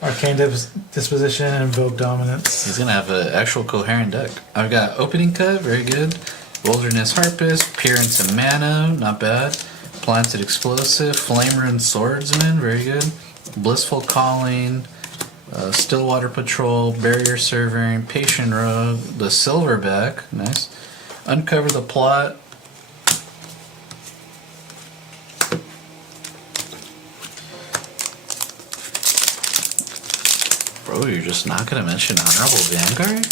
Arcane Disposition and Invoke Dominance. He's gonna have an actual coherent deck. I've got Opening Cut, very good. Wilderness Harpist, Appearance and Mana, not bad. Planted Explosive, Flamer and Swordsman, very good. Blissful Calling, Stillwater Patrol, Barrier Server, Patient Rogue, the Silverback, nice. Uncover the Plot. Bro, you're just not gonna mention Honorable Vanguard?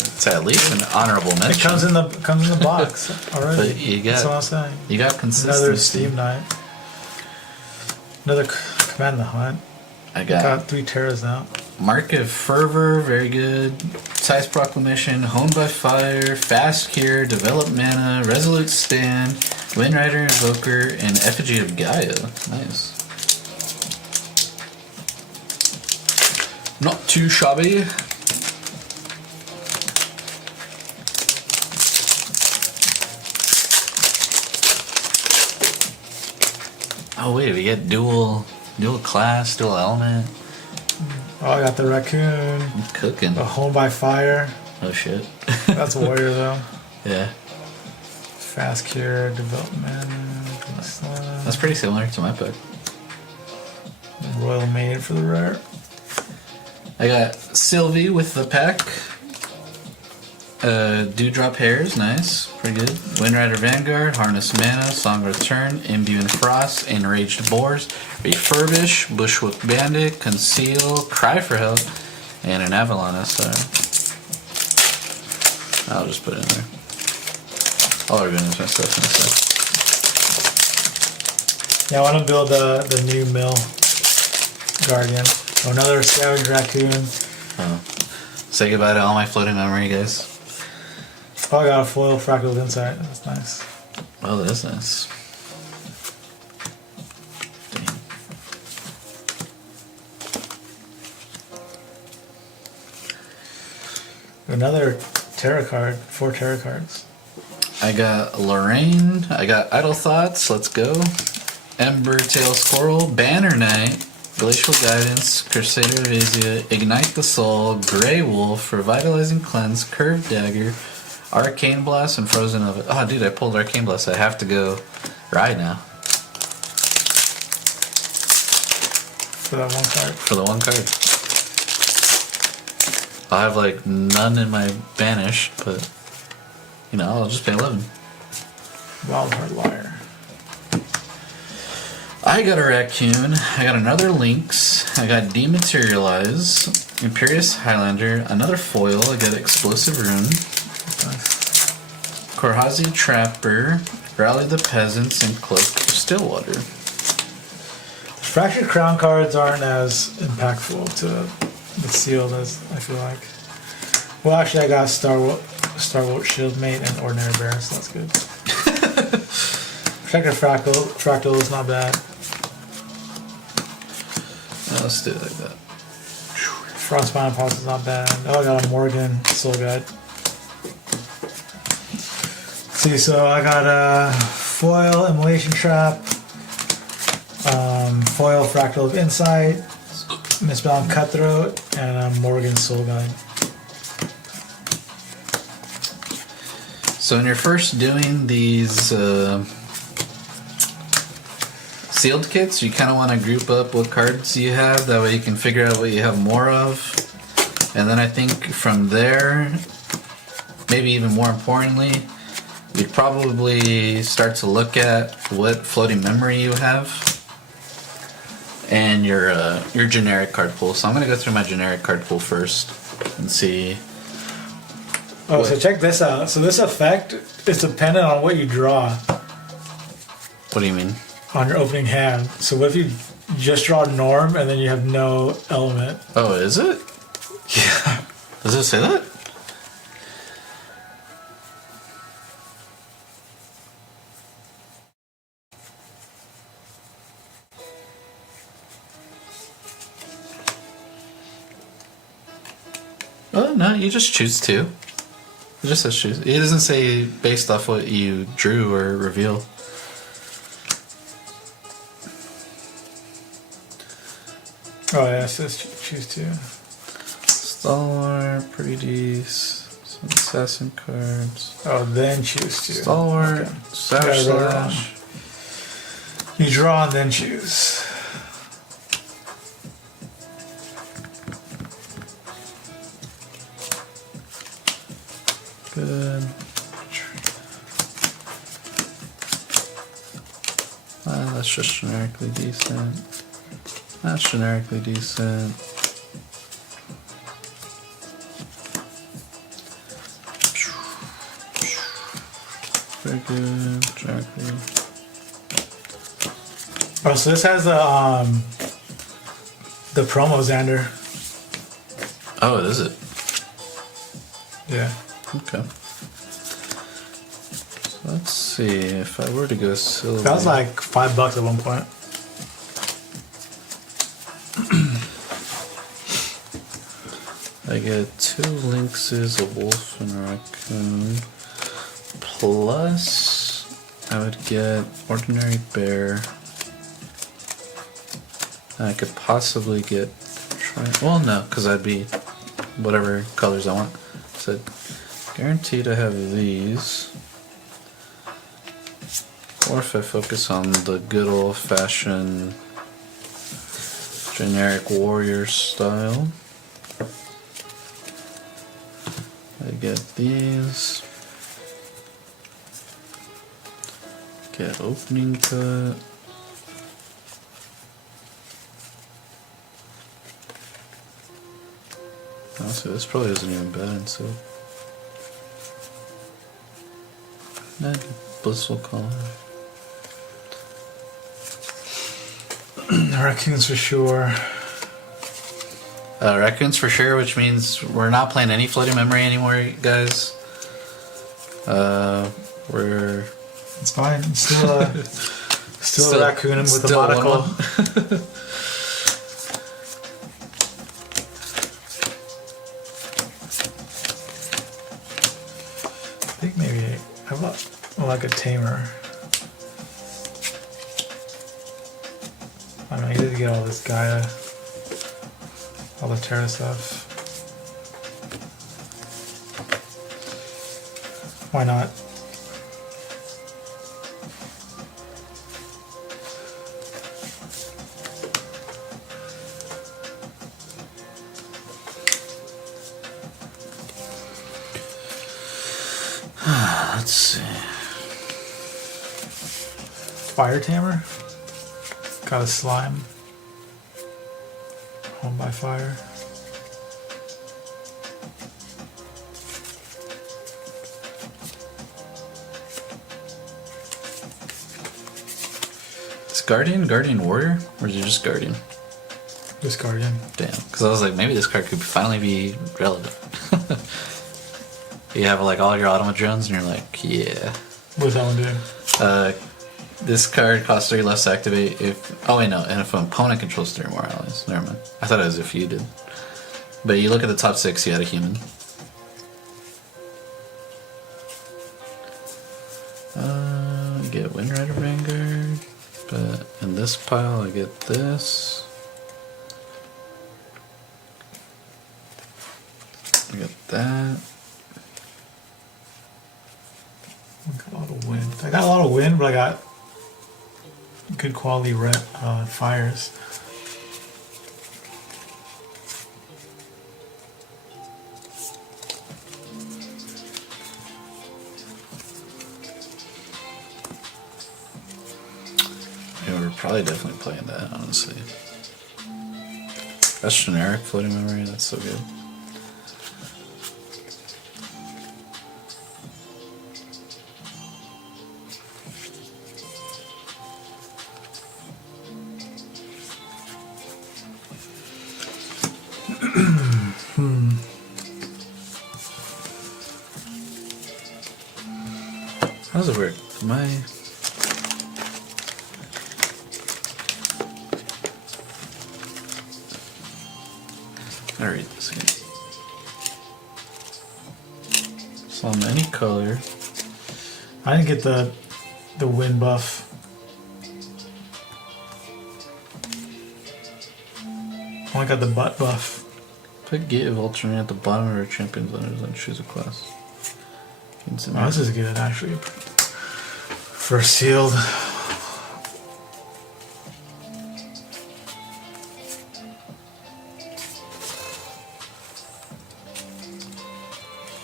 It's at least an honorable mention. It comes in the box already. But you That's what I'm got saying. you got consistency. Another Steam Night. Another Command the Hunt. I Got got 3 Terras now. Mark of Fervor, very good. Size Proclamation, Honed by Fire, Fast Cure, Develop Mana, Resolute Stand, Windrider Invoker, and Effigy of Gaia. Nice. Not too shabby. Oh wait, we get dual class, dual element. Oh, I got the Raccoon. I'm cooking. The Home by Fire. Oh shit. That's a warrior though. Yeah. Fast Cure, Development. That's pretty similar to my pick. Royal Maid for the rare. I got Sylvie with the pack. Dewdrop Hairs, nice. Pretty good. Windrider Vanguard, Harness Mana, Song Return, Imbue and Frost, Enraged Boars, Refurbish, Bushwick Bandit, Conceal, Cry for Help, and an Avalon SR. I'll just put it in there. All our goodness, my stuff in a sec. Yeah, I want to build the new Mill Guardian. Oh, another Scavenge Raccoon. Oh. Say goodbye to all my floating memory, guys. Oh, I got a foil Fractal Insight. That's nice. Oh, that is nice. Another Terra card. 4 Terra cards. I got Lorraine. I got Idle Thoughts. Let's go. Ember Tail Squirrel. Banner Knight. Glacial Guidance. Crusader of Asia. Ignite the Soul. Grey Wolf. Revitalizing Cleanse. Curved Dagger. Arcane Blast and Frozen Oven. Oh, dude, I pulled Arcane Blast. I have to go ride now. For that one card. For the one card. I'll have like none in my banish, but you know, I'll just pay 11. Wildheart Liar. I got a Raccoon. I got another Lynx. I got Dematerialize. Imperious Highlander. Another foil. I got Explosive Rune. Korhazi Trapper, Rally the Peasants, and Cloak of Stillwater. Fractured Crown cards aren't as impactful to the sealed as I feel like. Well, actually, I got Starwalt Shieldmate and Ordinary Bear, so that's good. Fractured Fractal is not bad. Let's do it like that. Frostbound Apostle is not bad. Oh, I got a Morgan Soul Guide. See, so I got a foil Immolation Trap, foil Fractal of Insight, Mistbound Cutthroat, and a Morgan Soul Guide. So when you're first doing these sealed kits, you kind of want to group up what cards you have. That way you can figure out what you have more of. And then I think from there, maybe even more importantly, you'd probably start to look at what floating memory you have and your generic card pool. So I'm going to go through my generic card pool first and see Oh, What? so check this out. So this effect is dependent on what you draw What do you mean? on your opening hand. So what if you just draw norm and then you have no element? Oh, is it? Yeah. Does it say that? Oh, no, you just choose two. It just says choose. It doesn't say based off what you drew or revealed. Oh yeah, it says choose two. Stalwart, pretty decent. Some assassin cards. Oh, then choose two. Stalwart, Okay. Savage Gotta roll it Slash. You draw and then choose. Good. That's just generically decent. That's generically decent. Very good. Generically. Oh, so this has the promo Xander. Oh, is it? Yeah. Okay. So let's see if I were to go silver. That was like $5 at one point. I get 2 lynxes, a wolf, and a raccoon. Plus, I would get ordinary bear. And I could possibly get. Well, no, because I'd be whatever colors I want. So, guaranteed to have these. Or if I focus on the good old fashioned generic warrior style. I get these. Get opening cut. Honestly, this probably isn't even bad, so. Nah, blissful color. Raccoons for sure. Raccoons for sure, which means we're not playing any floating memory anymore, guys. We're It's fine. It's still a raccoon with a still one monocle. one. I think maybe how about like a tamer? I mean, I need to get all this Gaia, all the Terra stuff. Why not? Let's see. Fire tamer. Got a slime. Home by fire. Is Guardian Warrior? Or is it just Guardian? This guardian. Damn. Because I was like, maybe this card could finally be relevant. You have like all your automatrons and you're like, yeah. What's that one doing? This card costs 3 less to activate if... Oh wait, no. And if an opponent controls 3 more allies. Never mind. I thought it was if you did. But you look at the top 6, you had a human. I get Windrider Vanguard. But in this pile, I get this. I get that. I got a lot of wind. I got a lot of wind, but I got good quality fires. Yeah, we're probably definitely playing that, honestly. That's generic floating memory, that's so good. How does it work? Am I... I'll read this again. Summon any color. I didn't get the wind buff. Only got the butt buff. Put give alternate at the bottom of our champion's letters and choose a class. Oh, this is good actually. For sealed.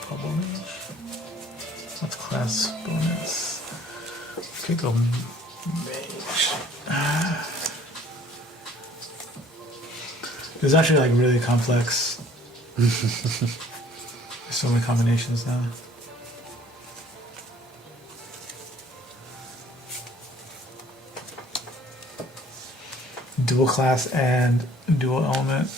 Bubble mage. What's class bonus? Could go mage. It's actually like really complex. There's so many combinations now. Dual class and dual element.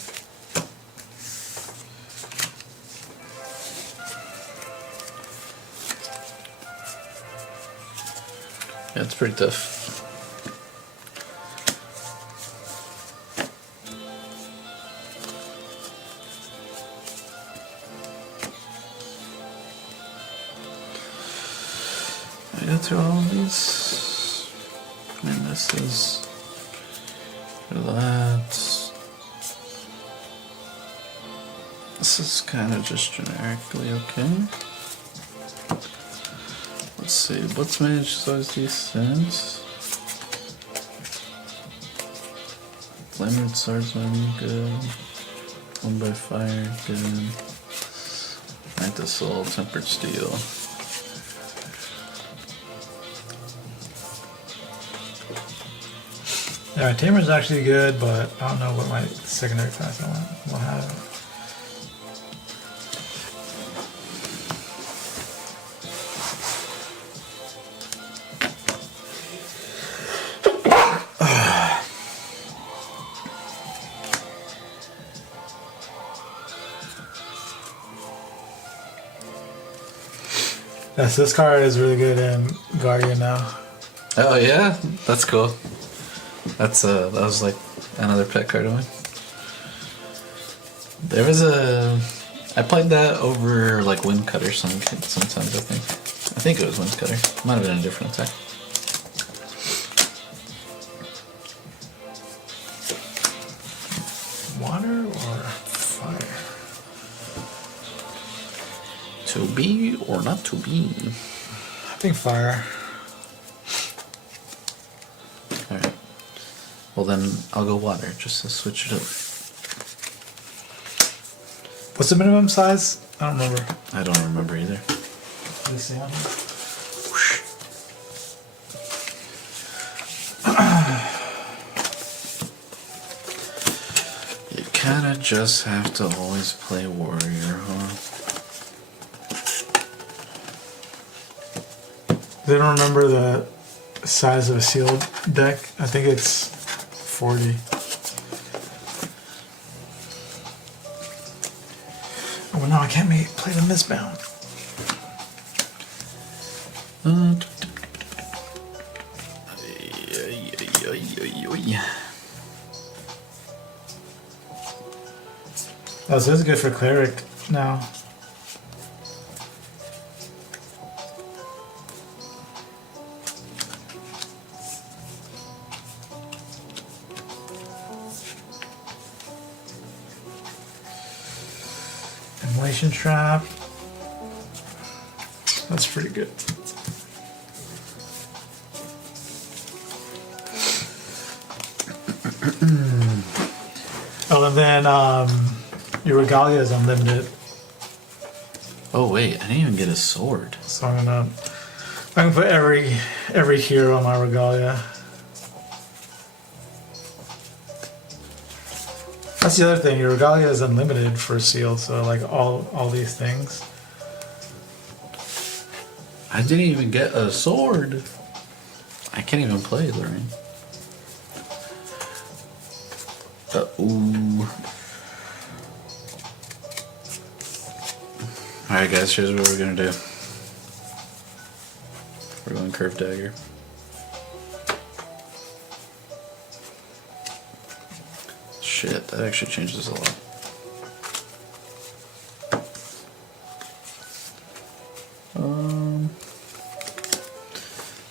Yeah, it's pretty tough. I go through all of these. And this is for that. This is kind of just generically okay. Let's see, what's managed is always decent. Flamered swordsman, good. One by fire, good. Knight of soul, tempered steel. Yeah, Tamer's actually good, but I don't know what my secondary class I will have. Yes, this card is really good in Guardian now. Oh yeah? That's cool. That was like another pet card of mine. There was I played that over like Windcutter sometimes I think. I think it was Windcutter. Might have been a different attack. Water or fire? To be or not to be? I think fire. Alright. Well then, I'll go water, just to switch it up. What's the minimum size? I don't remember. I don't remember either. What does it say on here? You kinda just have to always play warrior, huh? They don't remember the size of a sealed deck. I think it's 40. Oh no, I can't play the Mistbound. Oh, so this is good for cleric now. Immolation trap. That's pretty good. Oh, and then your Regalia is unlimited. Oh wait, I didn't even get a sword. So I'm gonna put every hero on my Regalia. That's the other thing. Your Regalia is unlimited for sealed, so like all these things. I didn't even get a sword. I can't even play Lorraine. Ooh. Alright guys, here's what we're gonna do. We're going curved dagger. Shit, that actually changes a lot.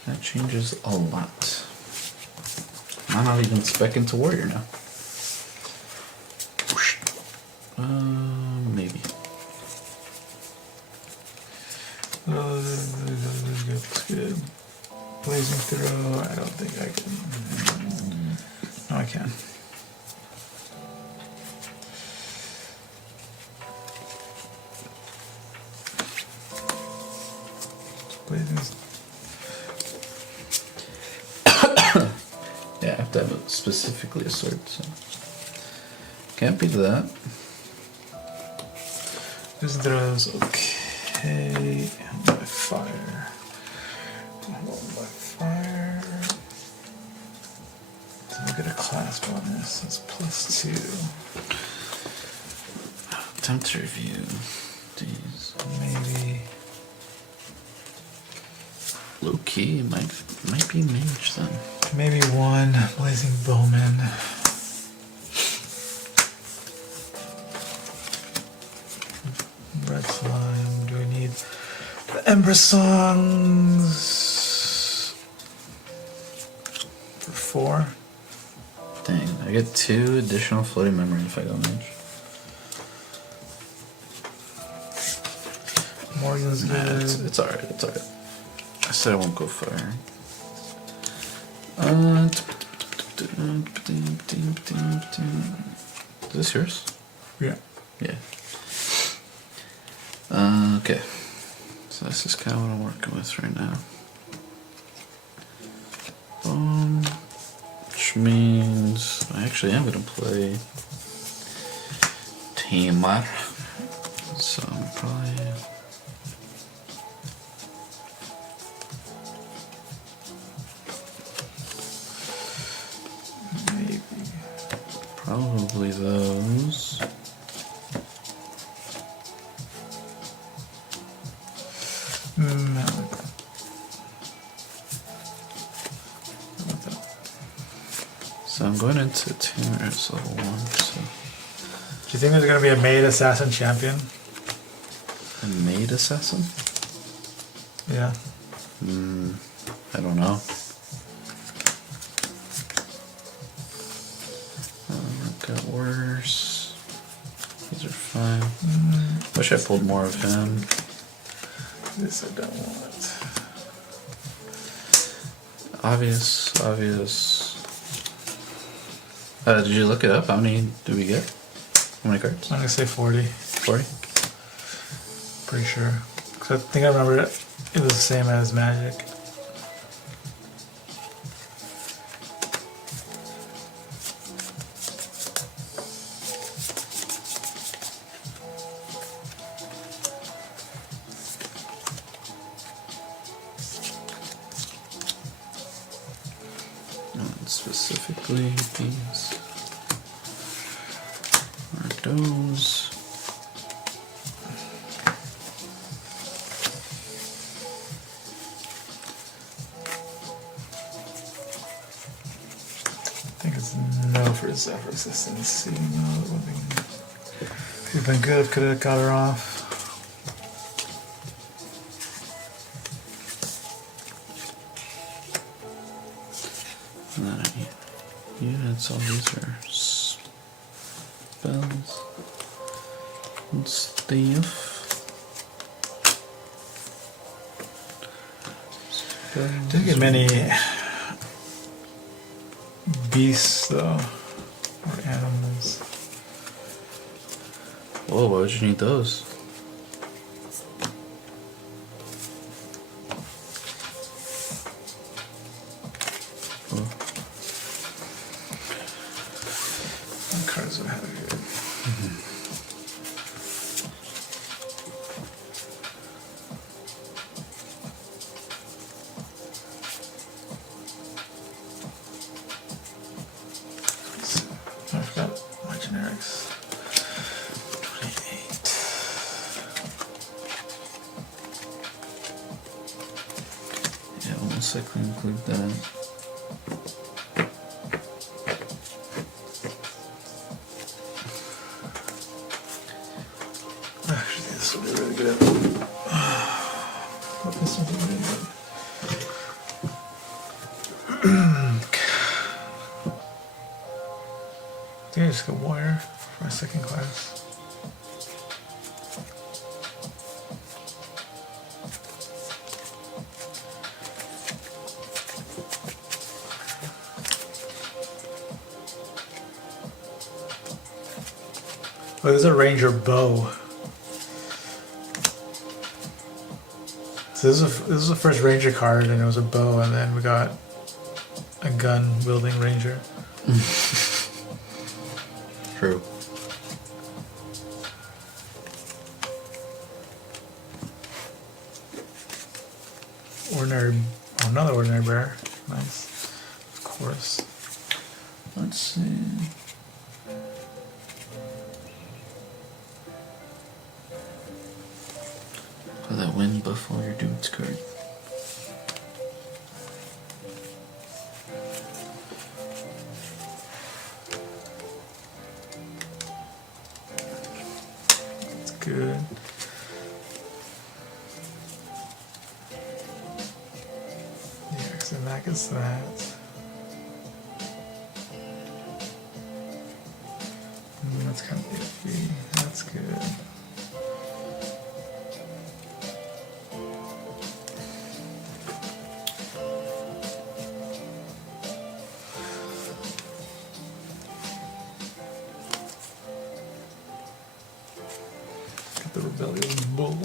That changes a lot. I'm not even spec into warrior now. Maybe. Oh, this is good. Blazing throw. I don't think I can. No, I can. Blazing. Yeah, I have to have specifically a sword, so can't beat that. Blazing throws. Okay. And by fire. By fire. So we get a class bonus. That's +2. Attempt to review these. Maybe. Low key might be mage then. Maybe one blazing bowman. Red slime. Do we need the Ember songs for 4? Dang, I get 2 additional floating memory if I go mage. Morgan's good. It's alright, it's alright. I said I won't go fire. Is this yours? Yeah. Yeah. Okay. So this is kind of what I'm working with right now. Which means I actually am going to play Tamer. So I'm probably... Probably those. No. So I'm going into Tamer's level 1, so... Do you think there's going to be a maid assassin champion? A maid assassin? Yeah. I don't know. Got worse. These are fine. Wish I pulled more of him. This I don't want. Obvious. Did you look it up? How many do we get? How many cards? I'm going to say 40. 40? Pretty sure. Because I think I remember it was the same as Magic. Specifically, these are those. I think it's no for Zephyr resistance. Even though it would have been good, could have got her off. And then units, all these are spells and stuff. Didn't get many beasts though, or animals. Whoa, why would you need those? What cards do I have here? I forgot my generics. 28. Most likely include that. Actually, this will be really good. Hope this will be really good. I think I just got wire for my second class. Oh, there's a Ranger bow. So this is the first Ranger card, and it was a bow, and then we got a gun-wielding Ranger. True. Ordinary, oh, another ordinary bear. Nice, of course. Let's see. Play that wind buffalo your dude's card. It's good. Yeah, because then that gets that. That's kind of iffy. That's good. The rebellious bull.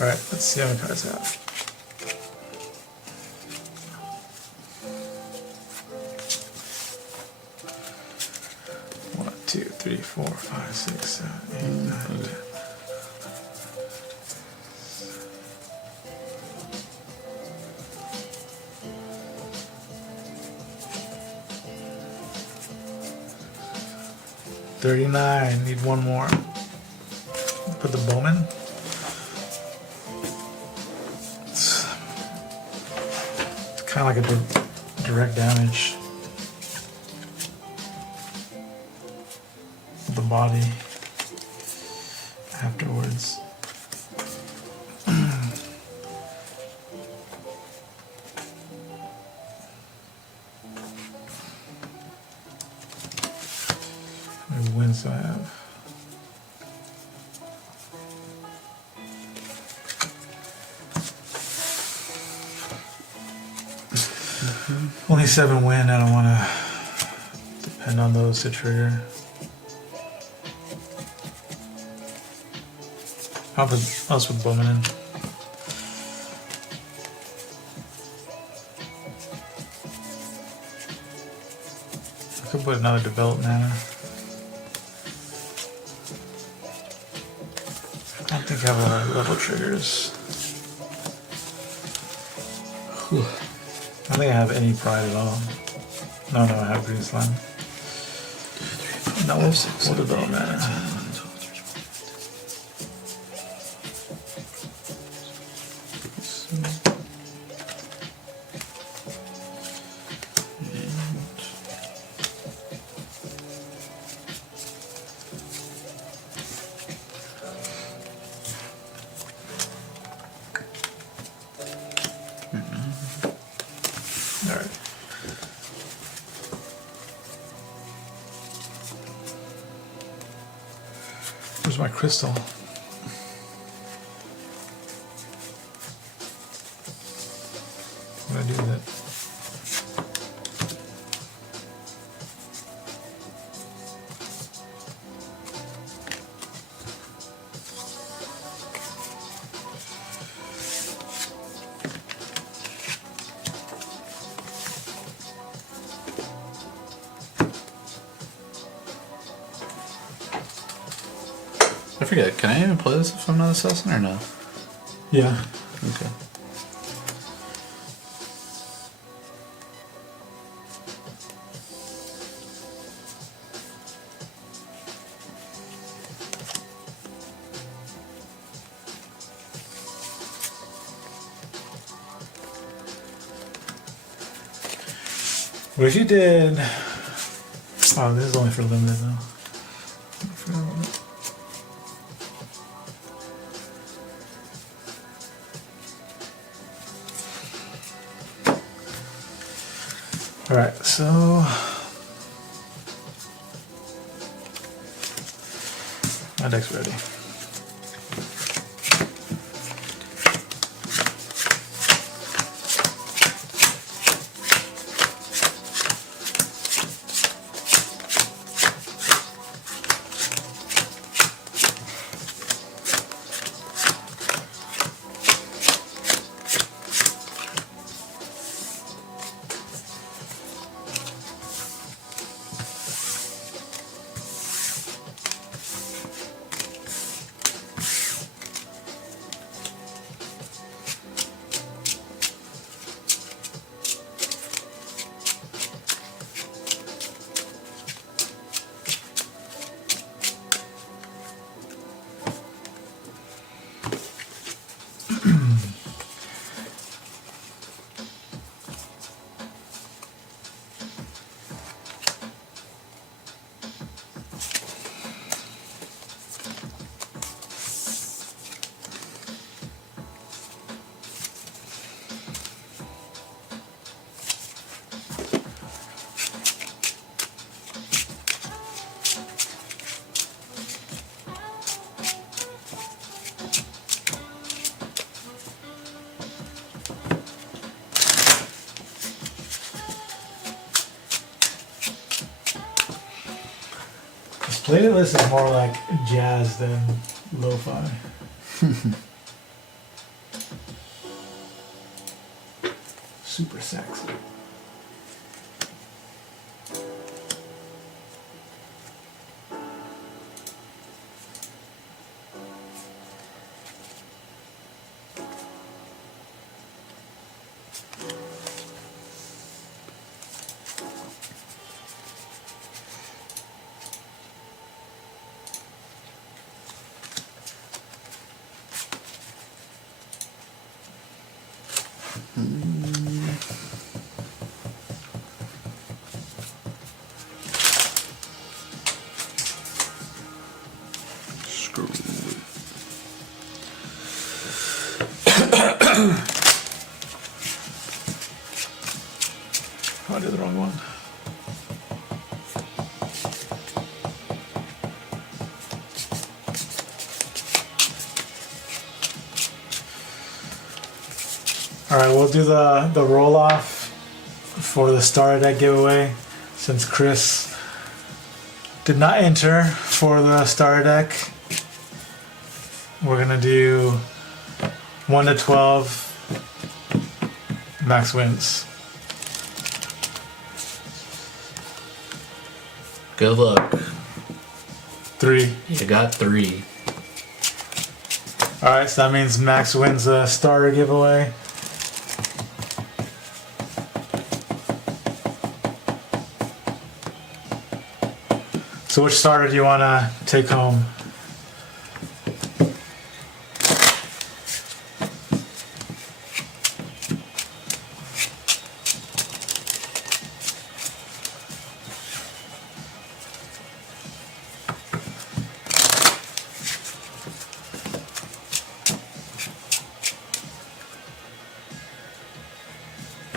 Alright, let's see how many cards I have. One, two, three, four, five, six, 7, 8, 9, 10. $39. Need one more. Put the bowman. It's kind of like a direct damage of the body afterwards. How many wins do I have? Only 7 win. I don't want to depend on those to trigger. I'll put Bowman in. I could put another develop mana. I don't think I have a lot of level triggers. Whew. I don't think I have any pride at all. No, I have green slime. No, we'll develop mana. Alright. Where's my crystal? What do I do with it? I forget, can I even play this if I'm not assassin or no? Yeah. Okay. What if you did? Oh, this is only for limited though. All right, so my deck's ready. Playlist is more like jazz than lo-fi. Super sexy. I did the wrong one. Alright, we'll do the roll off for the starter deck giveaway since Chris did not enter for the starter deck. We're gonna do 1 to 12 max wins. Good luck. 3. You got 3. Alright, so that means Max wins the starter giveaway. So which starter do you want to take home?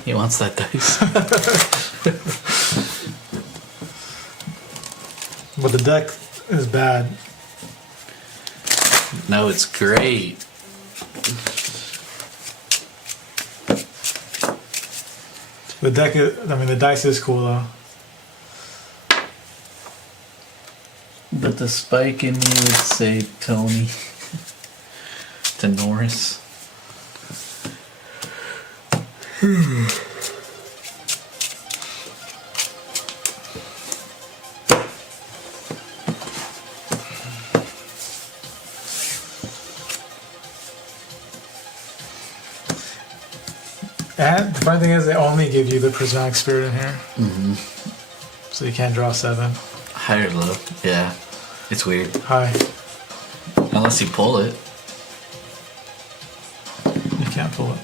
He wants that dice. But the deck is bad. No, it's great. The deck is, I mean, the dice is cool though. But the spike in me would say Tony to Norris. And the funny thing is, they only give you the prismatic spirit in here. Mm-hmm. So you can't draw 7. High or low? Yeah. It's weird. High. Unless you pull it. You can't pull it.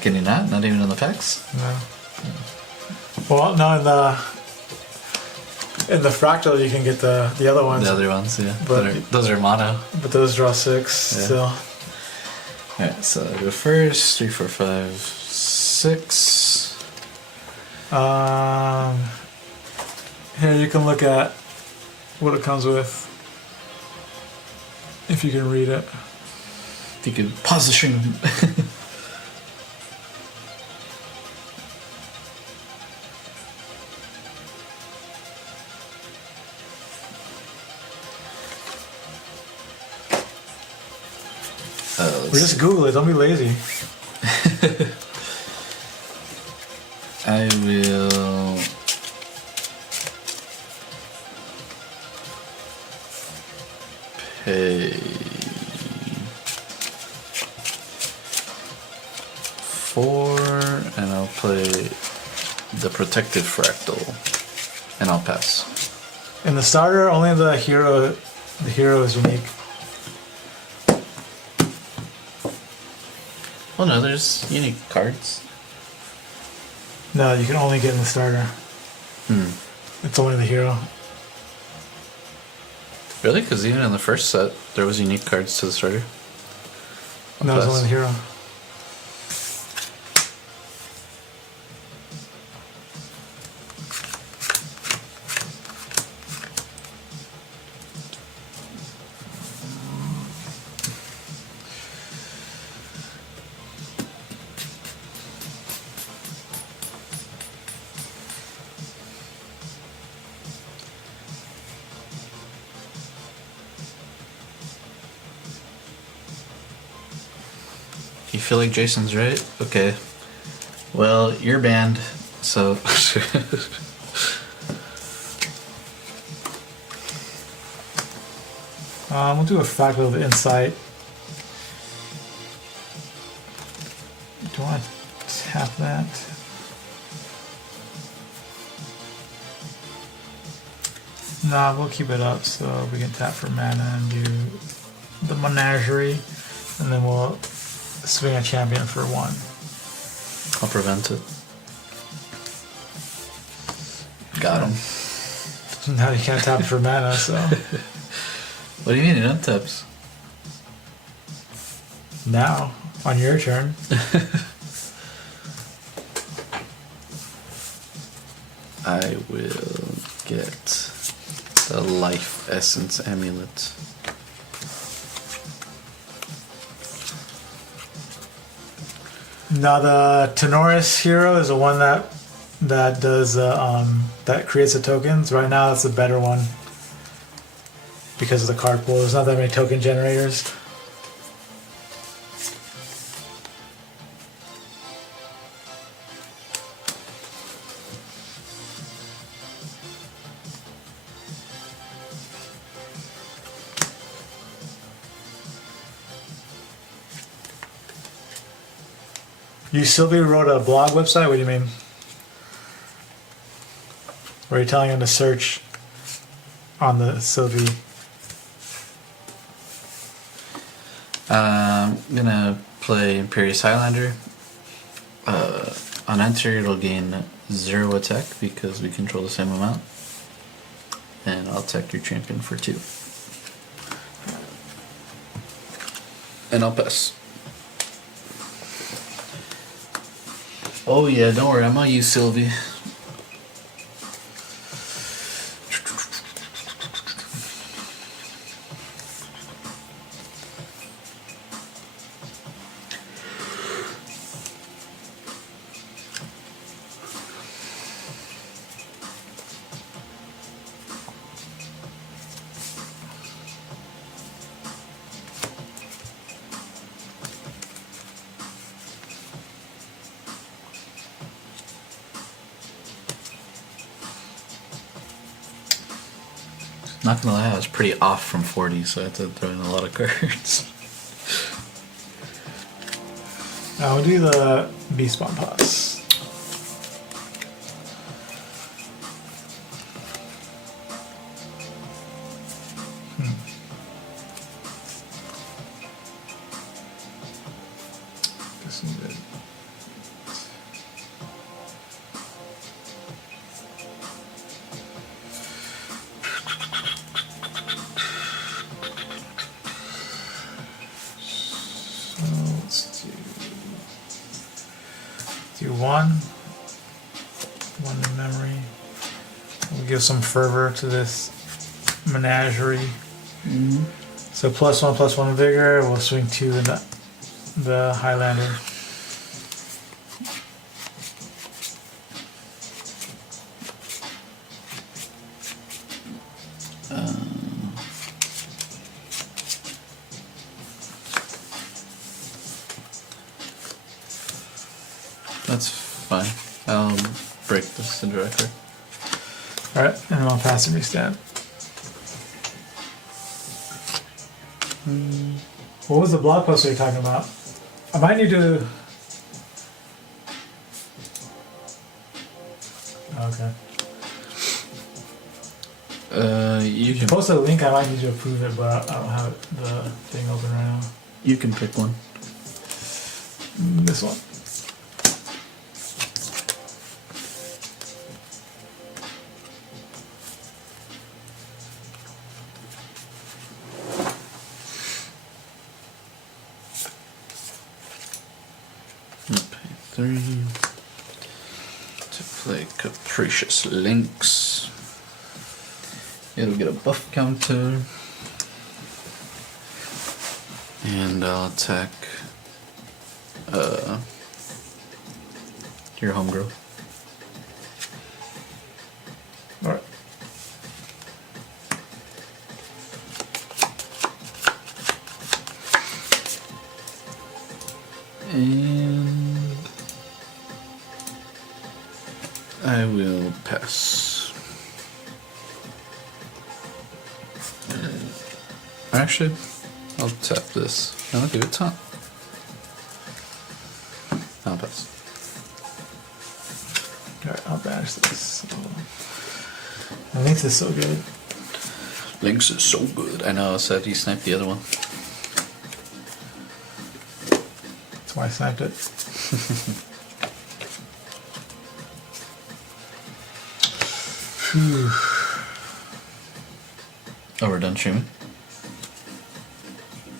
Can you not? Not even in the packs? No. Well, no, in the fractal you can get the other ones. The other ones, yeah. But those are mono. But those draw 6 Yeah. still. Alright, so I'll go first. 3, 4, 5, 6. Here you can look at what it comes with. If you can read it. If you could pause the stream. Or just Google it, don't be lazy. I will pay 4 and I'll play the protected fractal and I'll pass. In the starter, only the hero is unique. Well, no, there's unique cards. No, you can only get in the starter. It's only the hero. Really? Because even in the first set, there was unique cards to the starter. No, it's only the hero. You feel like Jason's right? Okay. Well, you're banned, so... We'll do a fractal of insight. Do I want to tap that? Nah, we'll keep it up so we can tap for mana and do the menagerie, and then we'll swing a champion for 1. I'll prevent it. Got him. Now you can't tap for mana, so What do you mean it untaps? now on your turn. I will get the Life Essence Amulet. Now the Tenoris hero is the one that does that creates the tokens. Right now, that's the better one because of the card pool. There's not that many token generators. You Sylvie wrote a blog website? What do you mean? Where you're telling him to search on the Sylvie? I'm gonna play Imperious Highlander. On enter, it'll gain 0 attack because we control the same amount. And I'll attack your champion for 2. And I'll pass. Oh yeah, don't worry, I'm gonna use Sylvie. Not gonna lie, I was pretty off from 40, so I had to throw in a lot of cards. Now we'll do the Beast Bomb Pass. Guess I'm good. Do one in memory. We'll give some fervor to this menagerie. Mm-hmm. So +1/+1 vigor. We'll swing 2 in the Highlander. That's fine. I'll break this indirectly. Alright, and then I'll pass and restab. What was the blog post you're talking about? I might need to... Okay. You can Post a link, I might need to approve it, but I don't have the thing open right now. You can pick one. This one. Pay 3 to play Capricious Lynx. It'll get a buff counter. And I'll attack your homegirl. Alright. And I will pass. Actually, I'll tap this. And I'll give it time. I'll pass. Alright, I'll banish this. Lynx is so good. Lynx is so good. I know, I said he sniped the other one. That's why I sniped it. Phew. Oh, we're done streaming?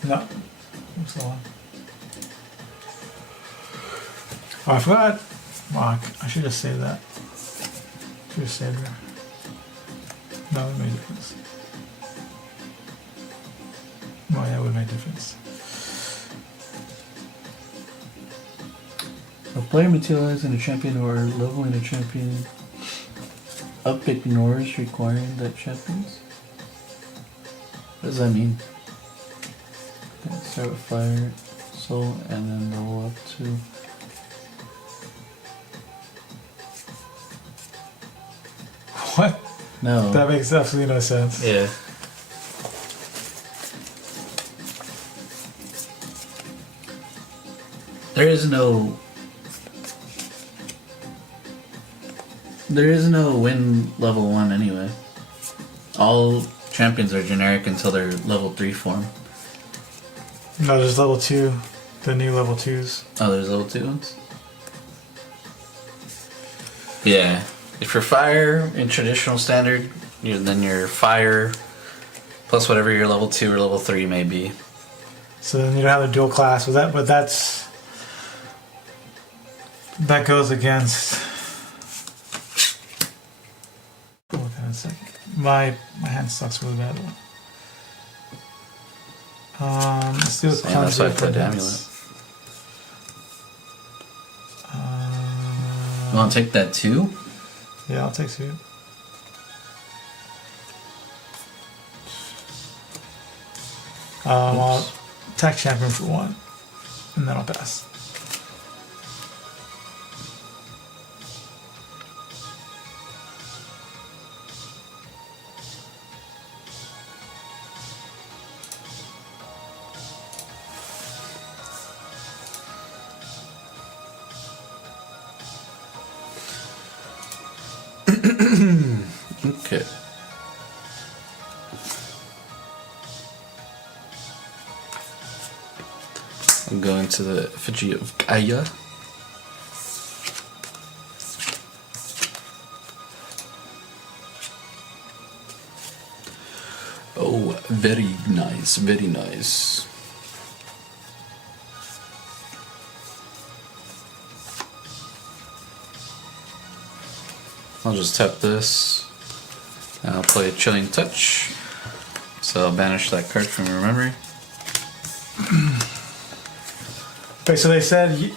No. What's the one? Oh, I forgot. Fuck. I should just save that. Should have saved her. No, it made a difference. Oh yeah, it would make a difference. A player materializing a champion or leveling a champion up ignores requiring that champions? What does that mean? Okay, start with fire, soul, and then level up to... What? No. That makes absolutely no sense. Yeah. There is no win level 1 anyway. All champions are generic until they're level 3 form. No, there's level 2. The new level 2s. Oh, there's level 2 ones? Yeah. If you're fire in traditional standard, then you're fire plus whatever your level 2 or level 3 may be. So then you don't have a dual class with that, but that goes against. Look at a second. My hand sucks really bad. Let's do a Same, that's why I put Amulet. You want to take that too? Yeah, I'll take 2. I'll attack champion for 1, and then I'll pass. Okay. I'm going to the effigy of Gaia. Oh, very nice, very nice. I'll just tap this. And I'll play Chilling Touch. So I'll banish that card from your memory. Okay, so they said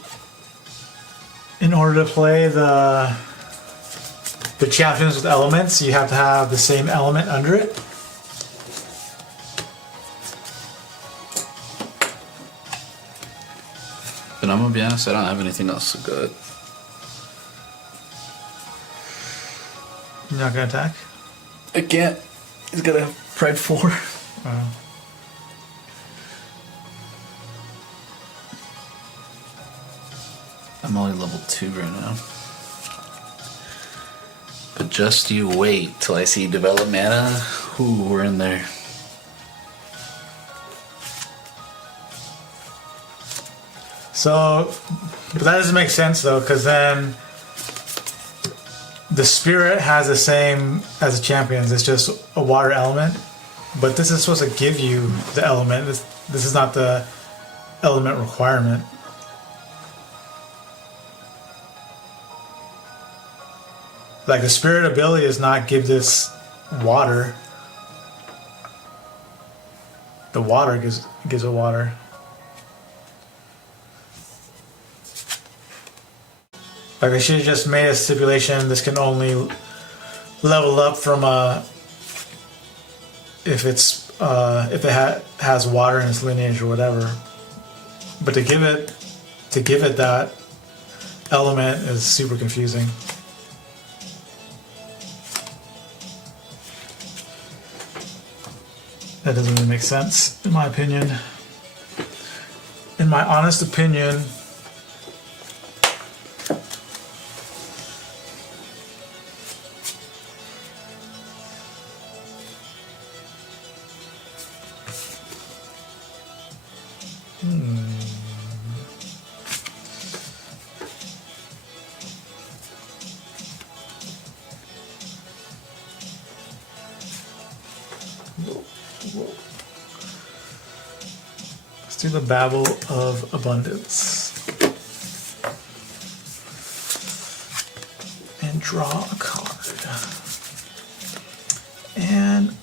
in order to play the champions with elements, you have to have the same element under it. But I'm gonna be honest, I don't have anything else so good. You're not gonna attack? I can't. He's got a Pride 4. Oh. I'm only level 2 right now. But just you wait till I see develop mana. Ooh, we're in there. So, but that doesn't make sense though, because then the spirit has the same as the champions. It's just a water element, but this is supposed to give you the element. This is not the element requirement. Like the spirit ability does not give this water. The water gives it water. Like they should have just made a stipulation. This can only level up from if it has water in its lineage or whatever. But to give it that element is super confusing. That doesn't really make sense, in my opinion. In my honest opinion. Let's do the Babble of Abundance. And draw a card. And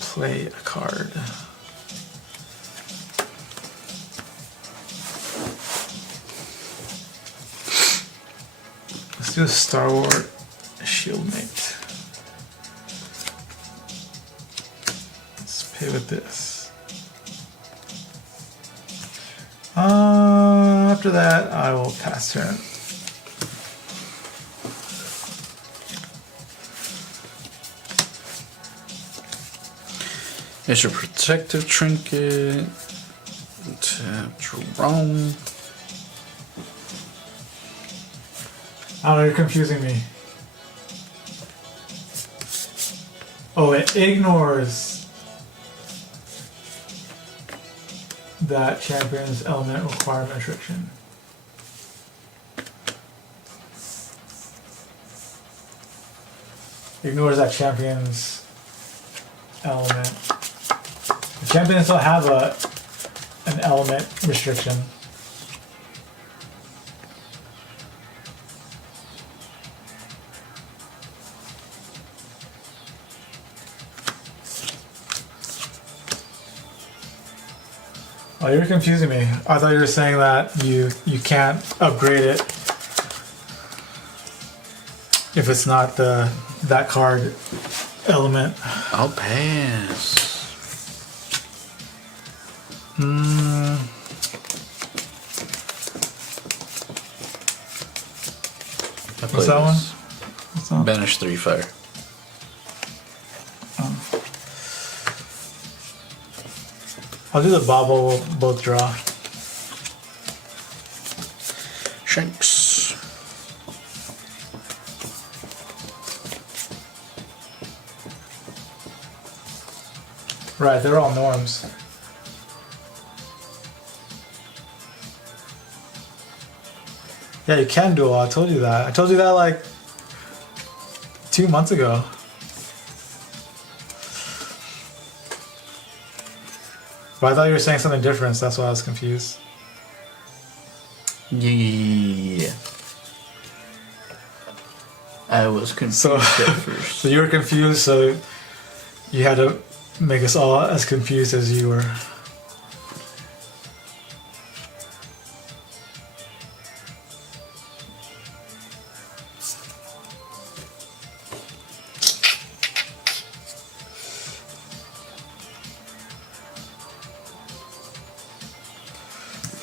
play a card. Let's do a Star Wars Shieldmate. Let's pay with this. After that, I will pass turn. Here's your protective trinket. Tap Jerome. Oh, you're confusing me. Oh, it ignores that champion's element requirement restriction. Ignores that champion's element. The champions don't have an element restriction. Oh, you're confusing me. I thought you were saying that you can't upgrade it if it's not that card element. I'll pass. What's that one? What's that? Banish 3 fire. I'll do the bobble, we'll both draw. Shanks. Right, they're all norms. Yeah, you can duel. I told you that. I told you that like 2 months ago. But I thought you were saying something different, so that's why I was confused. Yeah. I was confused So, at first. so you were confused, so you had to make us all as confused as you were.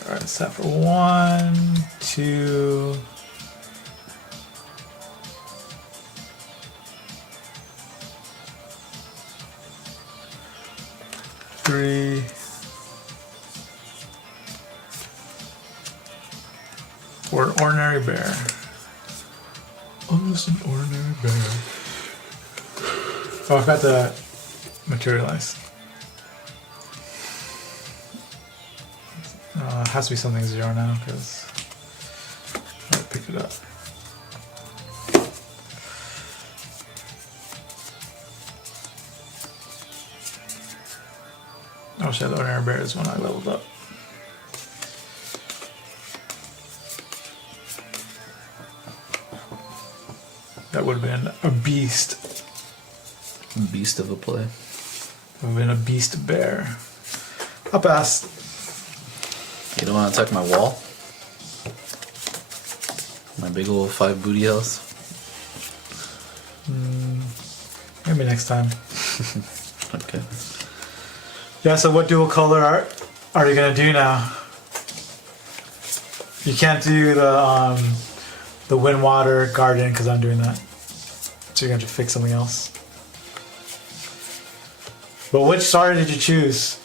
Alright, it's time for 1, 2. 3. 4 ordinary bear. I'm just an ordinary bear. Oh, I forgot to materialize. It has to be something 0 now because I picked it up. I wish I had ordinary bears when I leveled up. That would have been a beast. Beast of a play. Would have been a beast bear. I'll pass. You don't want to attack my wall? My big old 5 booty health? Maybe next time. Okay. Yeah, so what dual color are you gonna do now? You can't do the wind water garden because I'm doing that. So you're gonna have to fix something else. But which starter did you choose?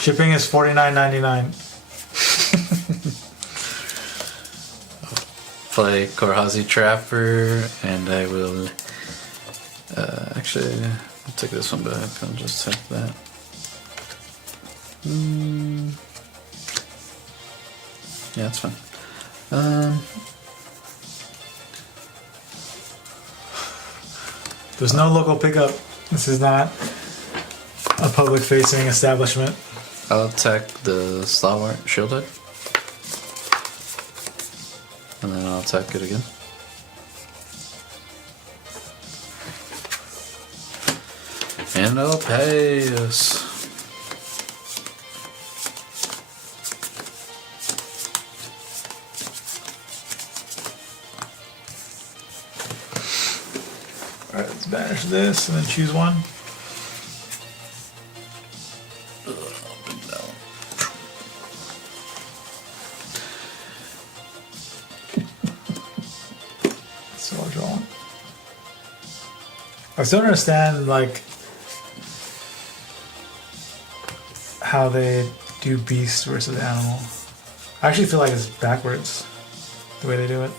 Shipping is $49.99. Play Korhazi Trapper, and I will. Actually, I'll take this one back. I'll just take that. Yeah, that's fine. There's no local pickup. This is not a public-facing establishment. I'll attack the Stalwart Shieldhead. And then I'll attack it again. And I'll pass. Alright, let's banish this and then choose one. So I'll draw one. I still don't understand, like, how they do beast versus animal. I actually feel like it's backwards, the way they do it.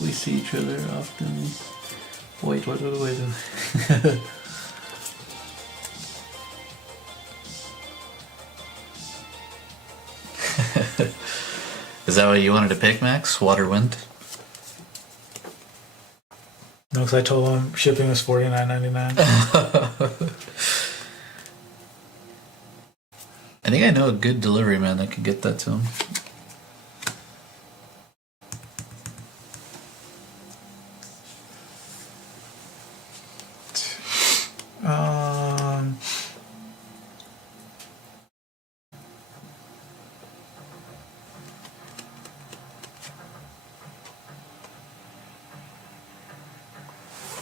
We see each other often. Wait. Is that what you wanted to pick, Max? Water Wind? No, because I told them shipping was $49.99. I think I know a good delivery man that could get that to him.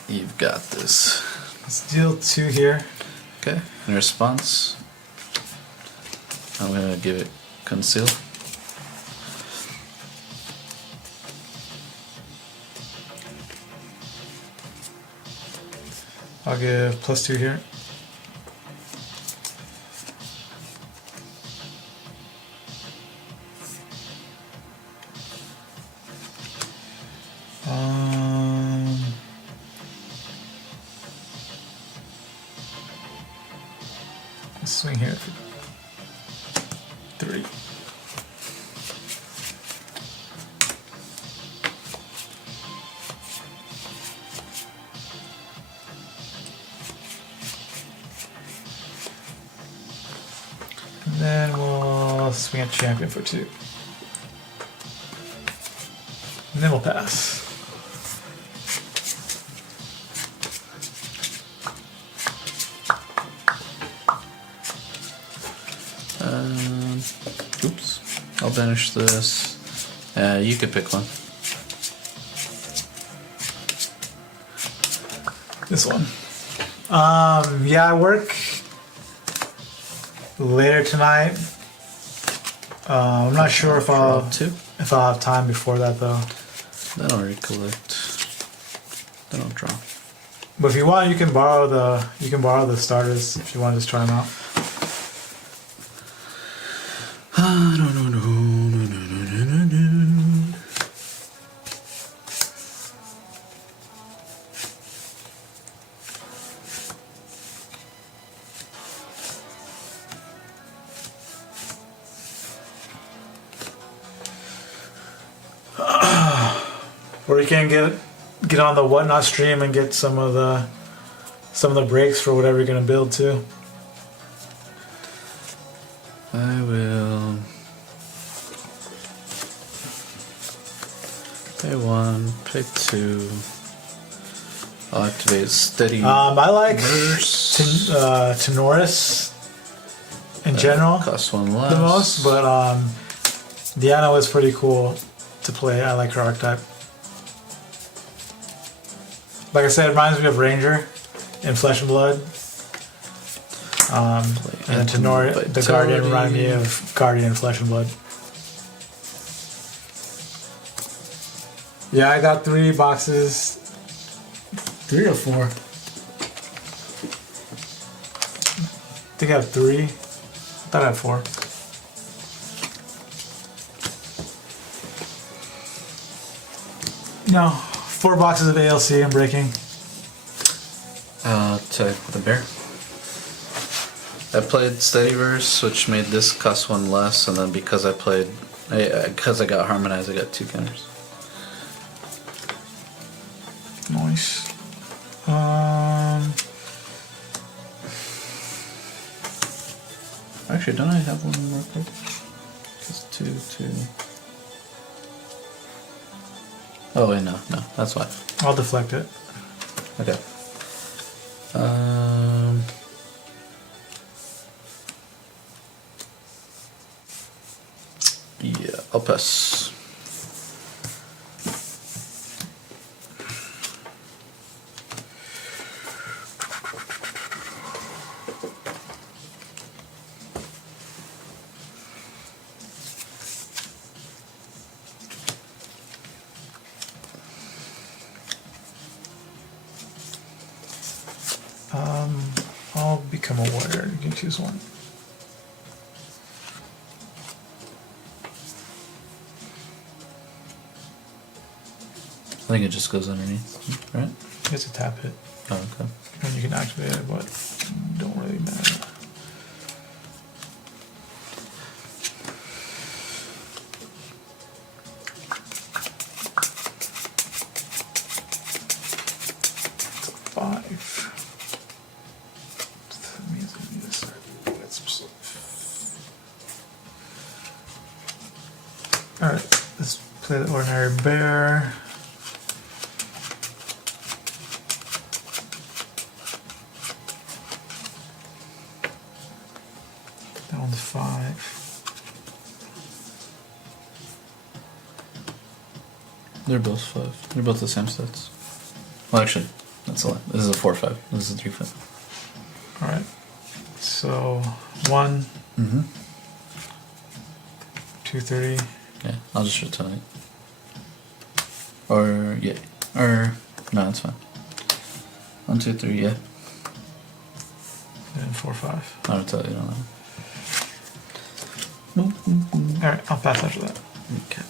You've got this. Let's deal 2 here. Okay. In response, I'm gonna give it conceal. I'll give +2 here. Let's swing here for 3. Swing at champion for 2. And then we'll pass. Oops. I'll banish this. You could pick one. This one. Yeah, I work later tonight. I'm not sure if I'll have time before that though. Then I'll recollect. Then I'll draw. But if you want, you can borrow the starters if you want to just try them out. Or you can get on the Whatnot stream and get some of the breaks for whatever you're gonna build too. I will pay 1, pay 2. I'll activate steady. I like Tenoris in general Cost 1 less. the most, but Diana was pretty cool to play. I like her archetype. Like I said, it reminds me of Ranger in Flesh and Blood. And then Tenor, the Guardian, reminded me of Guardian in Flesh and Blood. Yeah, I got 3 boxes. 3 or 4? I think I have 3. I thought I had 4. No, 4 boxes of ALC I'm breaking. To the bear. I played Steadyverse, which made this cost 1 less, and then because I got Harmonized, I got 2 counters. Nice. Actually, don't I have one more quick? Just 2. Oh wait, no, that's why. I'll deflect it. Okay. Yeah, I'll pass. I'll become a warrior. You can choose one. I think it just goes underneath, right? It's a tap hit. Oh, okay. And you can activate it, but don't really matter. Alright, let's play the ordinary bear. That one's 5. They're both 5. They're both the same stats. Well, actually, that's a lot. This is a 4/5. This is a 3/5. Alright. So 1, 230. Yeah, I'll just return it. Or yeah, or no, it's fine. 1, 2, 3, yeah. And 4, 5. I'll tell you on Alright, I'll pass after that. Okay.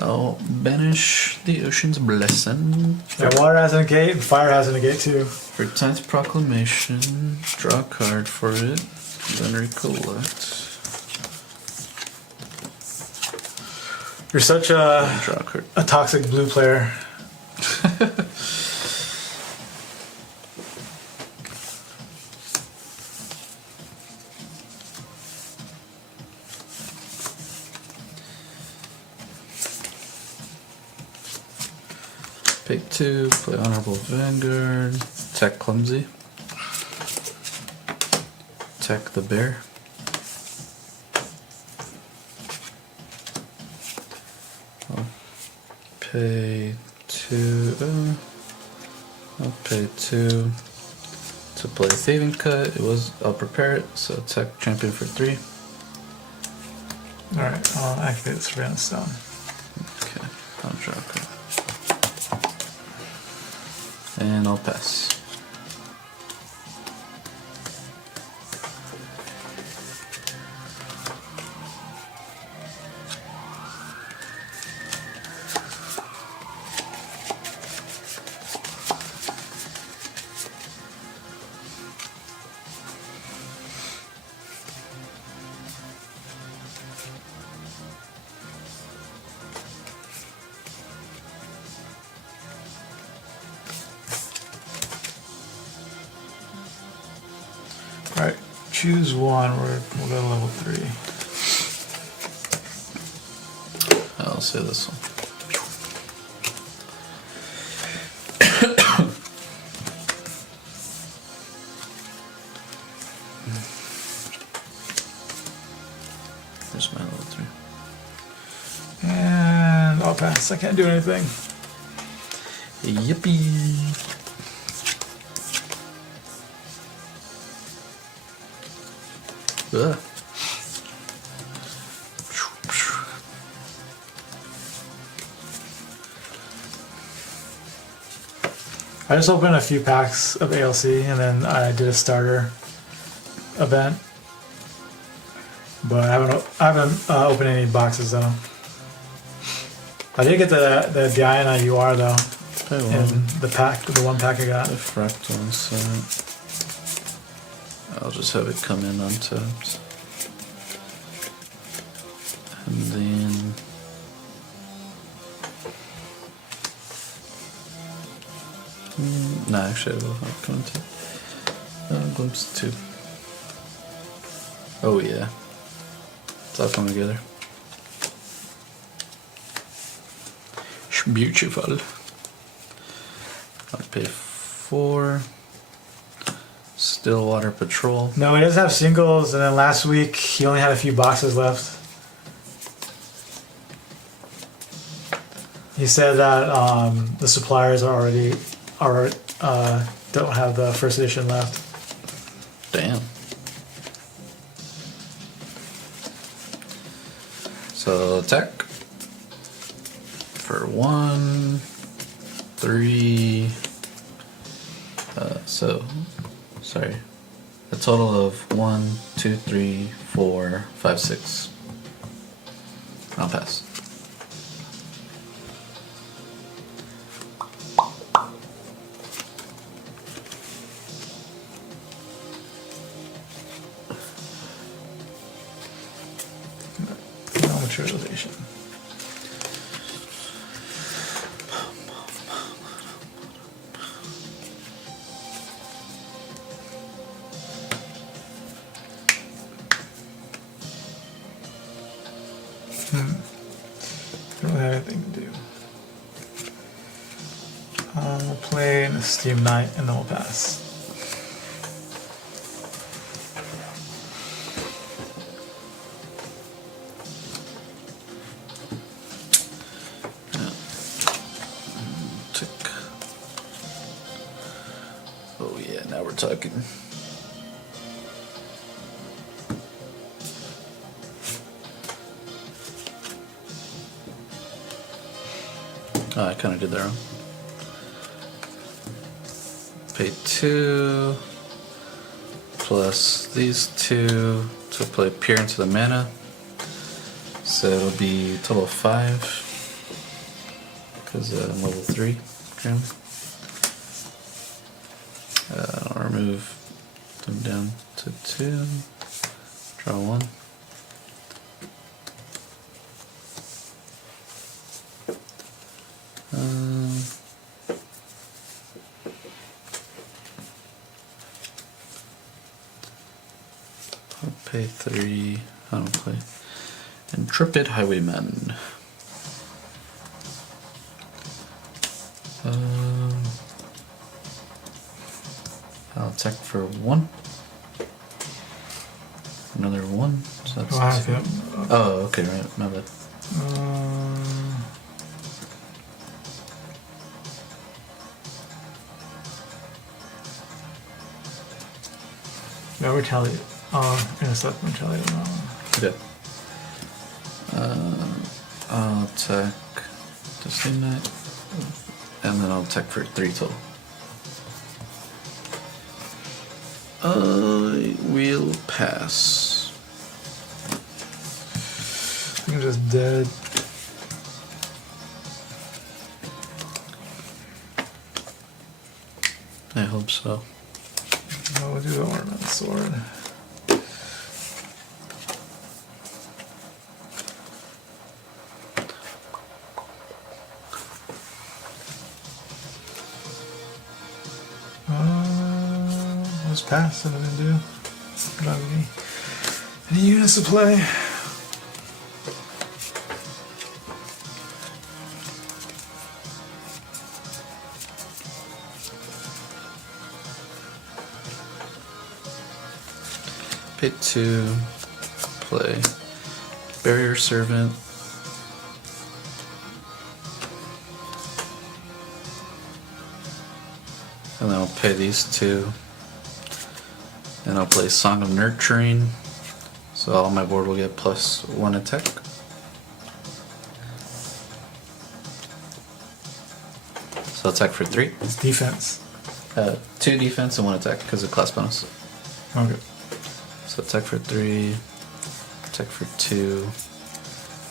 I'll banish the Ocean's Blessing. Yeah, water has a negate, and fire has a negate too. For 10th Proclamation, draw a card for it, then recollect. You're such Draw a card. a toxic blue player. Pay 2, play Honorable Vanguard, attack Clumsy, attack the bear. I'll pay 2, I'll pay 2 to play Thieving Cut. I'll prepare it, so attack champion for 3. Alright, I'll activate the Surveillance Stone. Okay, I'll draw a card. And I'll pass. Alright, choose one. We'll go to level 3. I'll say this one. There's my level 3. And I'll pass. I can't do anything. Yippee! Ugh. I just opened a few packs of ALC and then I did a starter event. But I haven't opened any boxes though. I did get the Diana UR though. In the one pack I got. The fractal set. I'll just have it come in untapped. And then no, actually I will have it come into glimpse 2. Oh yeah. It's all coming together. It's beautiful. I'll pay 4. Stillwater Patrol. No, he does have singles, and then last week he only had a few boxes left. He said that the suppliers don't have the first edition left. Damn. So attack for 1, 3. Sorry. A total of 1, 2, 3, 4, 5, 6. I'll pass. No materialization. Don't really have anything to do. We'll play in the Steam Knight and then we'll pass. Tick. Oh yeah, now we're talking. Oh, I kind of did that wrong. Pay 2 plus these 2 to play Peer into the Mana. So it'll be a total of 5 because I'm level 3. Okay. I'll remove them down to 2. Draw 1. I'll pay 3. I don't play. Intrepid Highwayman. I'll attack for 1. Another 1. So that's Oh, I have 2. to. Oh, okay, right. My bad. No, retaliate. Intercept, retaliate on that one. Okay. I'll attack to sting that. And then I'll attack for 3 total. I will pass. I'm just dead. I hope so. Oh, we'll do the ornament sword. Let's pass. I didn't do. Don't have any units to play. Pay 2. Play Barrier Servant. And then I'll pay these 2. And I'll play Song of Nurturing. So all my board will get +1 attack. So I'll attack for 3. It's defense. 2 defense and 1 attack because of class bonus. Okay. So attack for 3, attack for 2,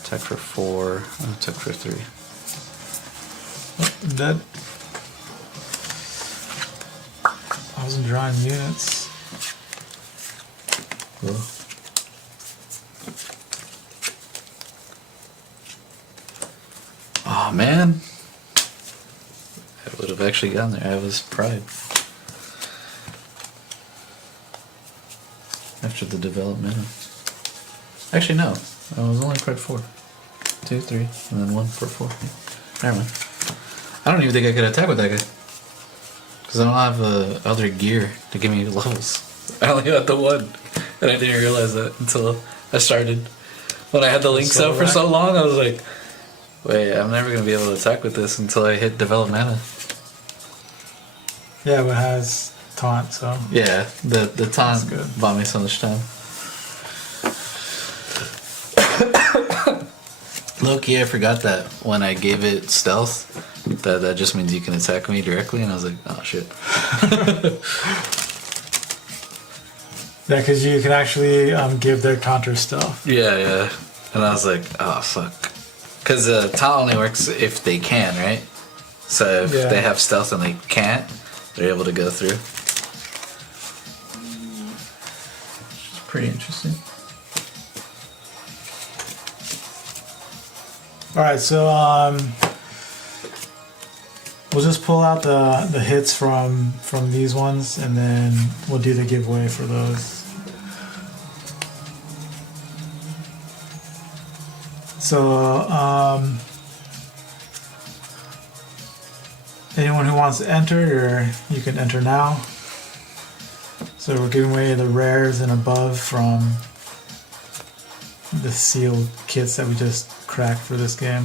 attack for 4, and attack for 3. Oh, I'm dead. I wasn't drawing units. Cool. Oh man, I would have actually gotten there. I was pride after the development. Actually, no, I was only pride 4, 2, 3, and then 1 for 4. Yeah. Never mind. I don't even think I could attack with that guy because I don't have other gear to give me levels. I only got the 1, and I didn't realize that until I started. When I had the links out for so long, I was like, wait, I'm never going to be able to attack with this until I hit develop mana. Yeah, but it has taunt, so. Yeah, the taunt good. bought me so much time. Low-key, I forgot that when I gave it stealth, that just means you can attack me directly, and I was like, oh shit. Yeah, because you can actually give their counter stuff. Yeah. And I was like, oh fuck. Because taunt only works if they can, right? So if they have stealth and they can't, they're able to go through. It's pretty interesting. Alright, so we'll just pull out the hits from these ones, and then we'll do the giveaway for those. So anyone who wants to enter, you can enter now. So we're giving away the rares and above from the sealed kits that we just cracked for this game.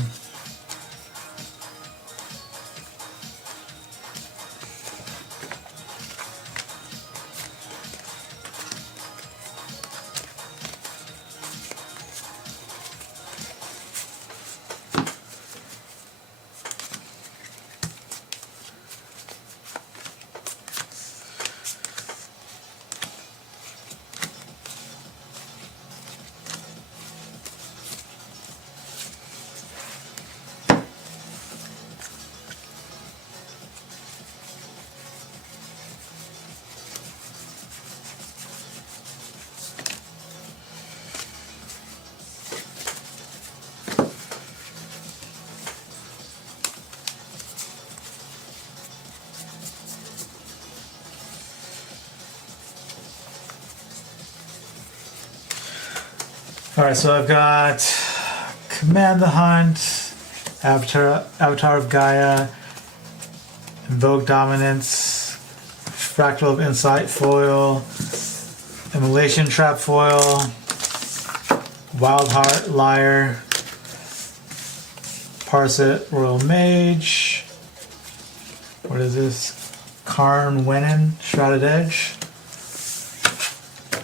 Alright, so I've got Command the Hunt, Avatar of Gaia, Invoke Dominance, Fractal of Insight foil, Immolation Trap foil, Wild Heart Liar, Parset Royal Mage. What is this? Karn Wenin, Shrouded Edge.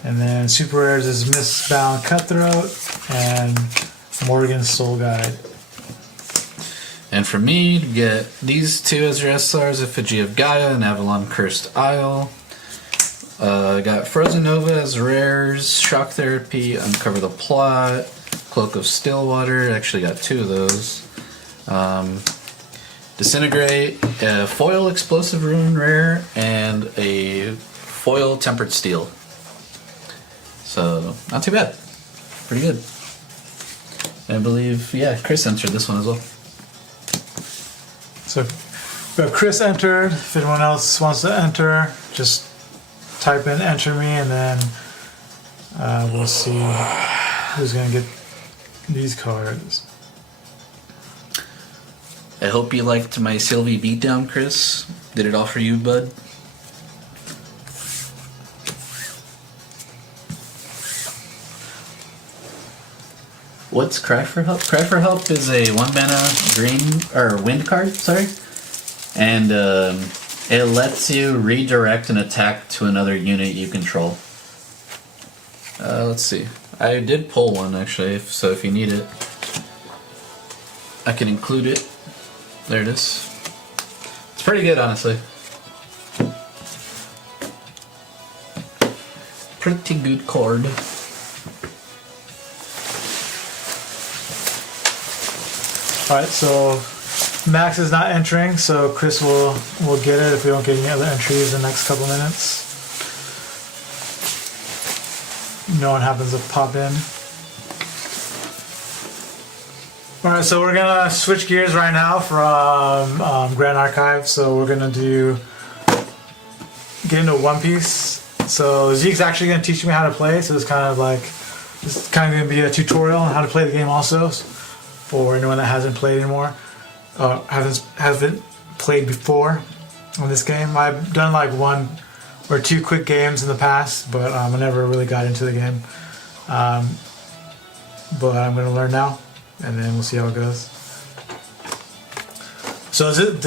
And then super rares is Mistbound Cutthroat and Morgan's Soul Guide. And for me, to get these two as your SRs, Effigy of Gaia and Avalon Cursed Isle. I got Frozen Nova as rares, Shock Therapy, Uncover the Plot, Cloak of Stillwater. Actually got two of those. Disintegrate, a foil Explosive Ruin rare, and a foil Tempered Steel. So, not too bad. Pretty good. I believe, yeah, Chris entered this one as well. So Chris entered. If anyone else wants to enter, just type in enter me, and then we'll see who's going to get these cards. I hope you liked my Sylvie beatdown, Chris. Did it all for you, bud. What's Cry for Help? Cry for Help is a 1-mana green or wind card, sorry. And it lets you redirect an attack to another unit you control. Let's see. I did pull one actually, so if you need it, I can include it. There it is. It's pretty good, honestly. Pretty good card. Alright, so Max is not entering, so Chris will get it if we don't get any other entries in the next couple minutes. No one happens to pop in. Alright, so we're gonna switch gears right now from Grand Archive. So we're gonna get into One Piece. So Zeke's actually gonna teach me how to play, so it's kind of gonna be a tutorial on how to play the game also, for anyone that hasn't played anymore, hasn't played before on this game. I've done like 1 or 2 quick games in the past, but I never really got into the game. But I'm gonna learn now, and then we'll see how it goes. So is it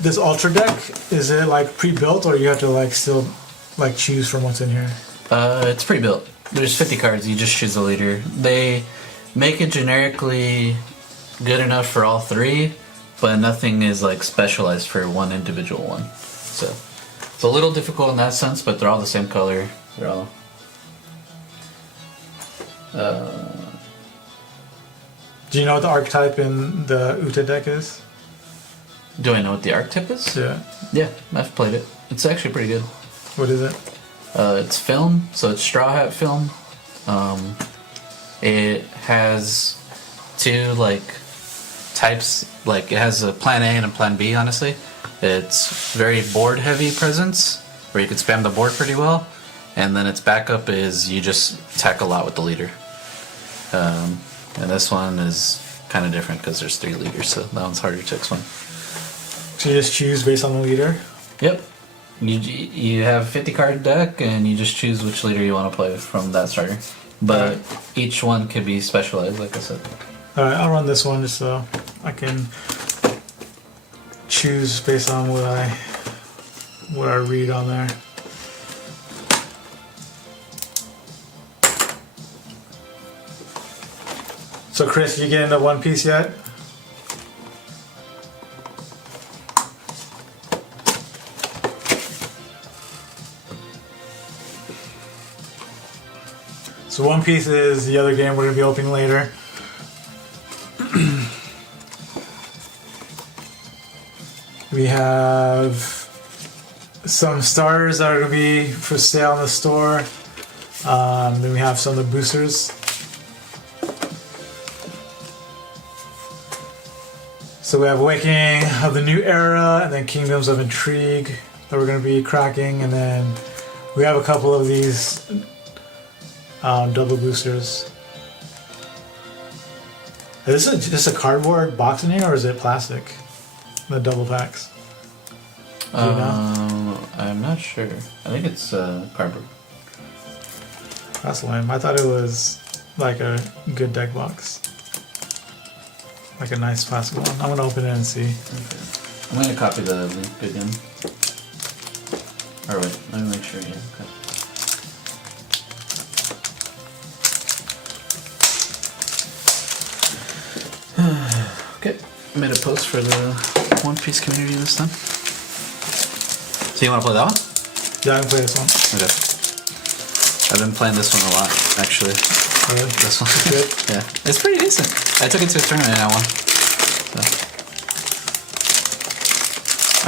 this Ultra deck? Is it like pre-built, or you have to like still like choose from what's in here? It's pre-built. There's 50 cards. You just choose the leader. They make it generically good enough for all 3, but nothing is like specialized for one individual one. So it's a little difficult in that sense, but they're all the same color. They're all. Do you know what the archetype in the Uta deck is? Do I know what the archetype is? Yeah. Yeah, I've played it. It's actually pretty good. What is it? It's film, so it's Straw Hat film. It has 2 like types, like it has a plan A and a plan B, honestly. It's very board heavy presence, where you can spam the board pretty well, and then its backup is you just attack a lot with the leader. And this one is kind of different because there's 3 leaders, so that one's harder to explain. So you just choose based on the leader? Yep. You have a 50 card deck, and you just choose which leader you want to play from that starter. But each one could be specialized, like I said. Alright, I'll run this one just so I can choose based on what I read on there. So Chris, you get into One Piece yet? So One Piece is the other game we're going to be opening later. We have some starters that are going to be for sale in the store. Then we have some of the boosters. So we have Awakening of the New Era, and then Kingdoms of Intrigue that we're going to be cracking, and then we have a couple of these double boosters. Is this a cardboard box in here, or is it plastic? The double packs. Do you know? I'm not sure. I think it's cardboard. That's lame. I thought it was like a good deck box. Like a nice plastic one. I'm gonna open it and see. Okay. I'm gonna copy the link again. Or wait, let me make sure. Yeah. Okay. Okay. I made a post for the One Piece community this time. So you want to play that one? Yeah, I can play this one. Okay. I've been playing this one a lot, actually. Really? This one. It's good? Yeah. It's pretty decent. I took it to a tournament and I won. So.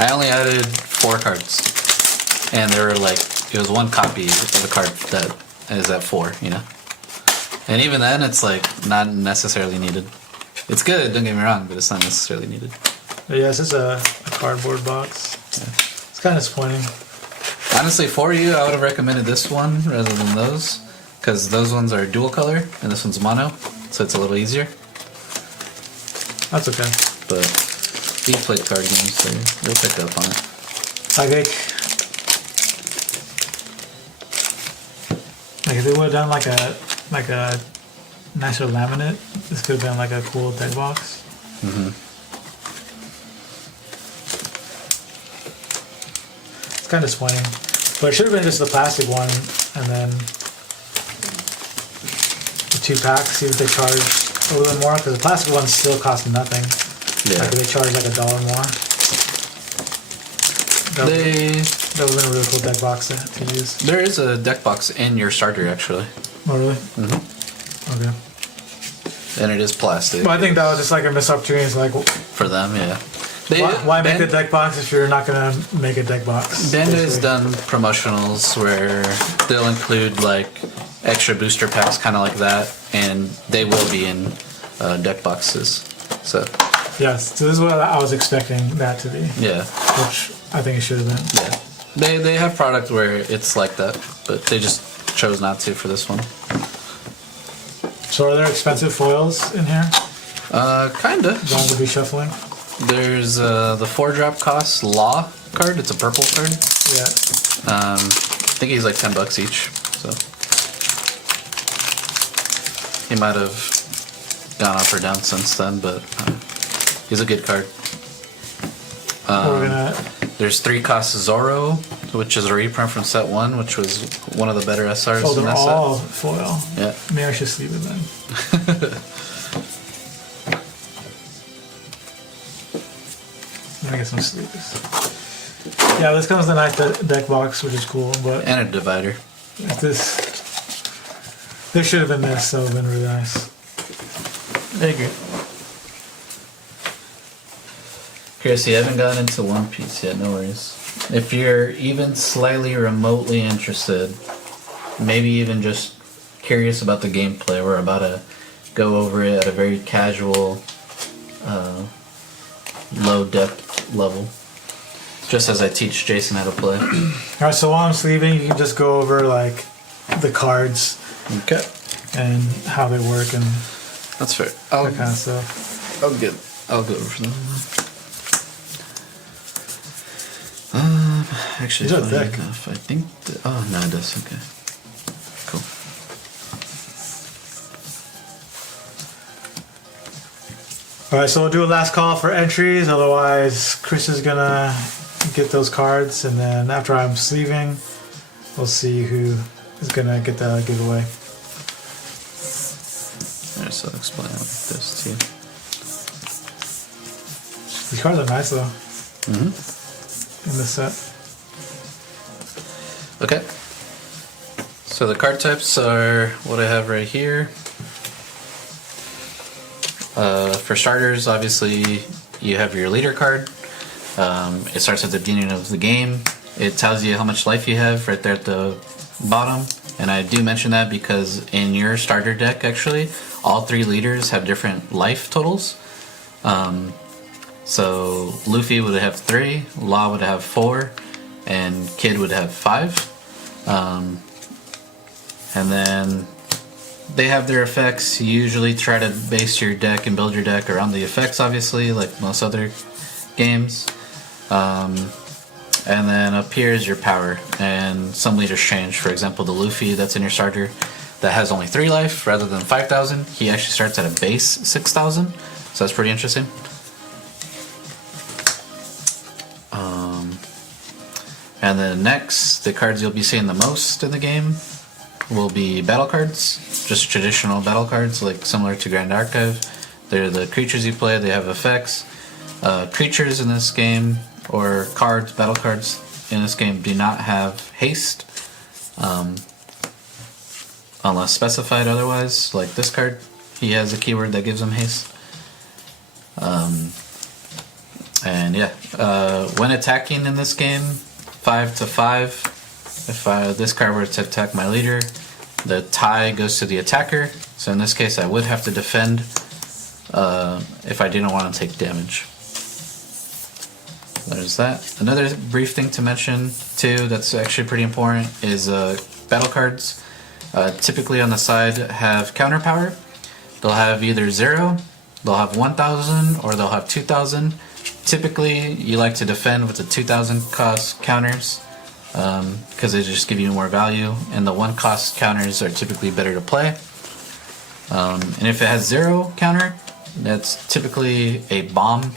I only added 4 cards. And there were like, it was one copy of a card that is at 4, you know? And even then, it's like not necessarily needed. It's good, don't get me wrong, but it's not necessarily needed. But yeah, it's just a cardboard box. Yeah. It's kind of disappointing. Honestly, for you, I would have recommended this one rather than those. Because those ones are dual color, and this one's mono, so it's a little easier. That's okay. But you've played card games, so you'll pick up on it. Like if they would have done like a nicer laminate, this could have been like a cool deck box. It's kind of disappointing, but it should have been just the plastic one, and then the 2 packs. See if they charge a little bit more, because the plastic ones still cost nothing. Yeah. Like if they charge like $1 more. That would have been a really cool deck box to use. There is a deck box in your starter, actually. Oh really? Okay. And it is plastic. Well, I think that was just like a missed opportunity. It's like, For them, yeah. why make a deck box if you're not gonna make a deck box? Bandai's basically? done promotionals where they'll include like extra booster packs, kind of like that, and they will be in deck boxes. So Yes, so this is what I was expecting that to be, yeah, which I think it should have been. yeah. They have product where it's like that, but they just chose not to for this one. So are there expensive foils in here? Kinda. Going to be shuffling? There's the 4-drop cost Law card. It's a purple card. Yeah. I think he's like $10 each. So he might have gone up or down since then, but he's a good card. We're gonna. There's 3 cost Zoro, which is a reprint from set 1, which was one of the better SRs Oh, in they're that all set. foil. Yeah. Maybe I should sleep it then. I get some sleeves. Yeah, this comes with a nice deck box, which is cool, but And a divider. if this should have been this, that would have been really nice. I agree. Chris, you haven't gotten into One Piece yet, no worries. If you're even slightly remotely interested, maybe even just curious about the gameplay, we're about to go over it at a very casual, low depth level. Just as I teach Jason how to play. Alright, so while I'm sleeving, you can just go over like the cards Okay. and how they work and That's fair. that kind of stuff. I'll go over them. Actually, Is that funny thick? enough, I think. Oh no, it does. Okay. Cool. Alright, so we'll do a last call for entries, otherwise Chris is gonna get those cards, and then after I'm sleeving, we'll see who is gonna get the giveaway. Alright, so I'll explain this to you. These cards are nice though, Mm-hmm. in this set. Okay. So the card types are what I have right here. For starters, obviously, you have your leader card. It starts at the beginning of the game. It tells you how much life you have right there at the bottom. And I do mention that because in your starter deck, actually, all 3 leaders have different life totals. So Luffy would have 3, Law would have 4, and Kid would have 5. And then they have their effects. You usually try to base your deck and build your deck around the effects, obviously, like most other games. And then up here is your power, and some leaders change. For example, the Luffy that's in your starter that has only 3 life rather than 5,000, he actually starts at a base 6,000, so that's pretty interesting. And then next, the cards you'll be seeing the most in the game will be battle cards, just traditional battle cards, like similar to Grand Archive. They're the creatures you play, they have effects. Creatures in this game, or cards, battle cards in this game, do not have haste, unless specified otherwise. Like this card, he has a keyword that gives him haste. And yeah, when attacking in this game, 5 to 5, if this card were to attack my leader, the tie goes to the attacker. So in this case, I would have to defend if I didn't want to take damage. There's that. Another brief thing to mention too that's actually pretty important is battle cards. Typically on the side have counter power. They'll have either 0, they'll have 1,000, or they'll have 2,000. Typically you like to defend with the 2,000 cost counters because they just give you more value, and the 1 cost counters are typically better to play. And if it has 0 counter, that's typically a bomb.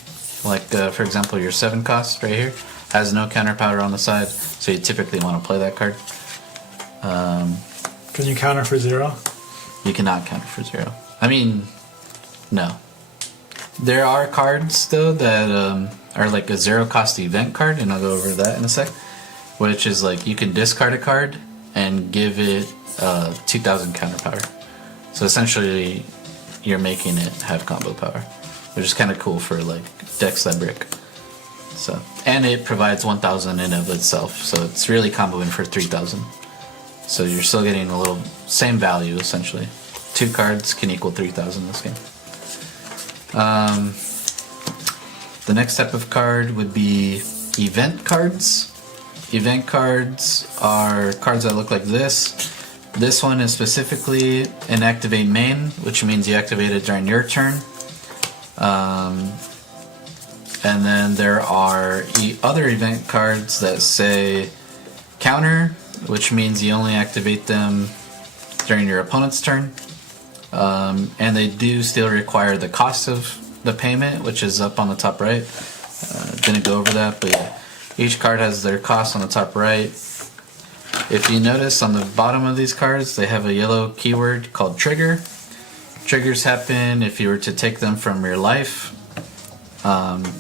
Like for example, your 7 cost right here has no counter power on the side, so you typically want to play that card. Can you counter for 0? You cannot counter for 0. I mean, no. There are cards though that are like a 0 cost event card, and I'll go over that in a sec. Which is like you can discard a card and give it 2,000 counter power. So essentially, you're making it have combo power, which is kind of cool for like decks that brick. So, and it provides 1,000 in of itself, so it's really comboing for 3,000. So you're still getting a little same value essentially. 2 cards can equal 3,000 in this game. The next type of card would be event cards. Event cards are cards that look like this. This one is specifically an activate main, which means you activate it during your turn. And then there are other event cards that say counter, which means you only activate them during your opponent's turn. And they do still require the cost of the payment, which is up on the top right. Didn't go over that, but yeah. Each card has their cost on the top right. If you notice on the bottom of these cards, they have a yellow keyword called trigger. Triggers happen if you were to take them from your life.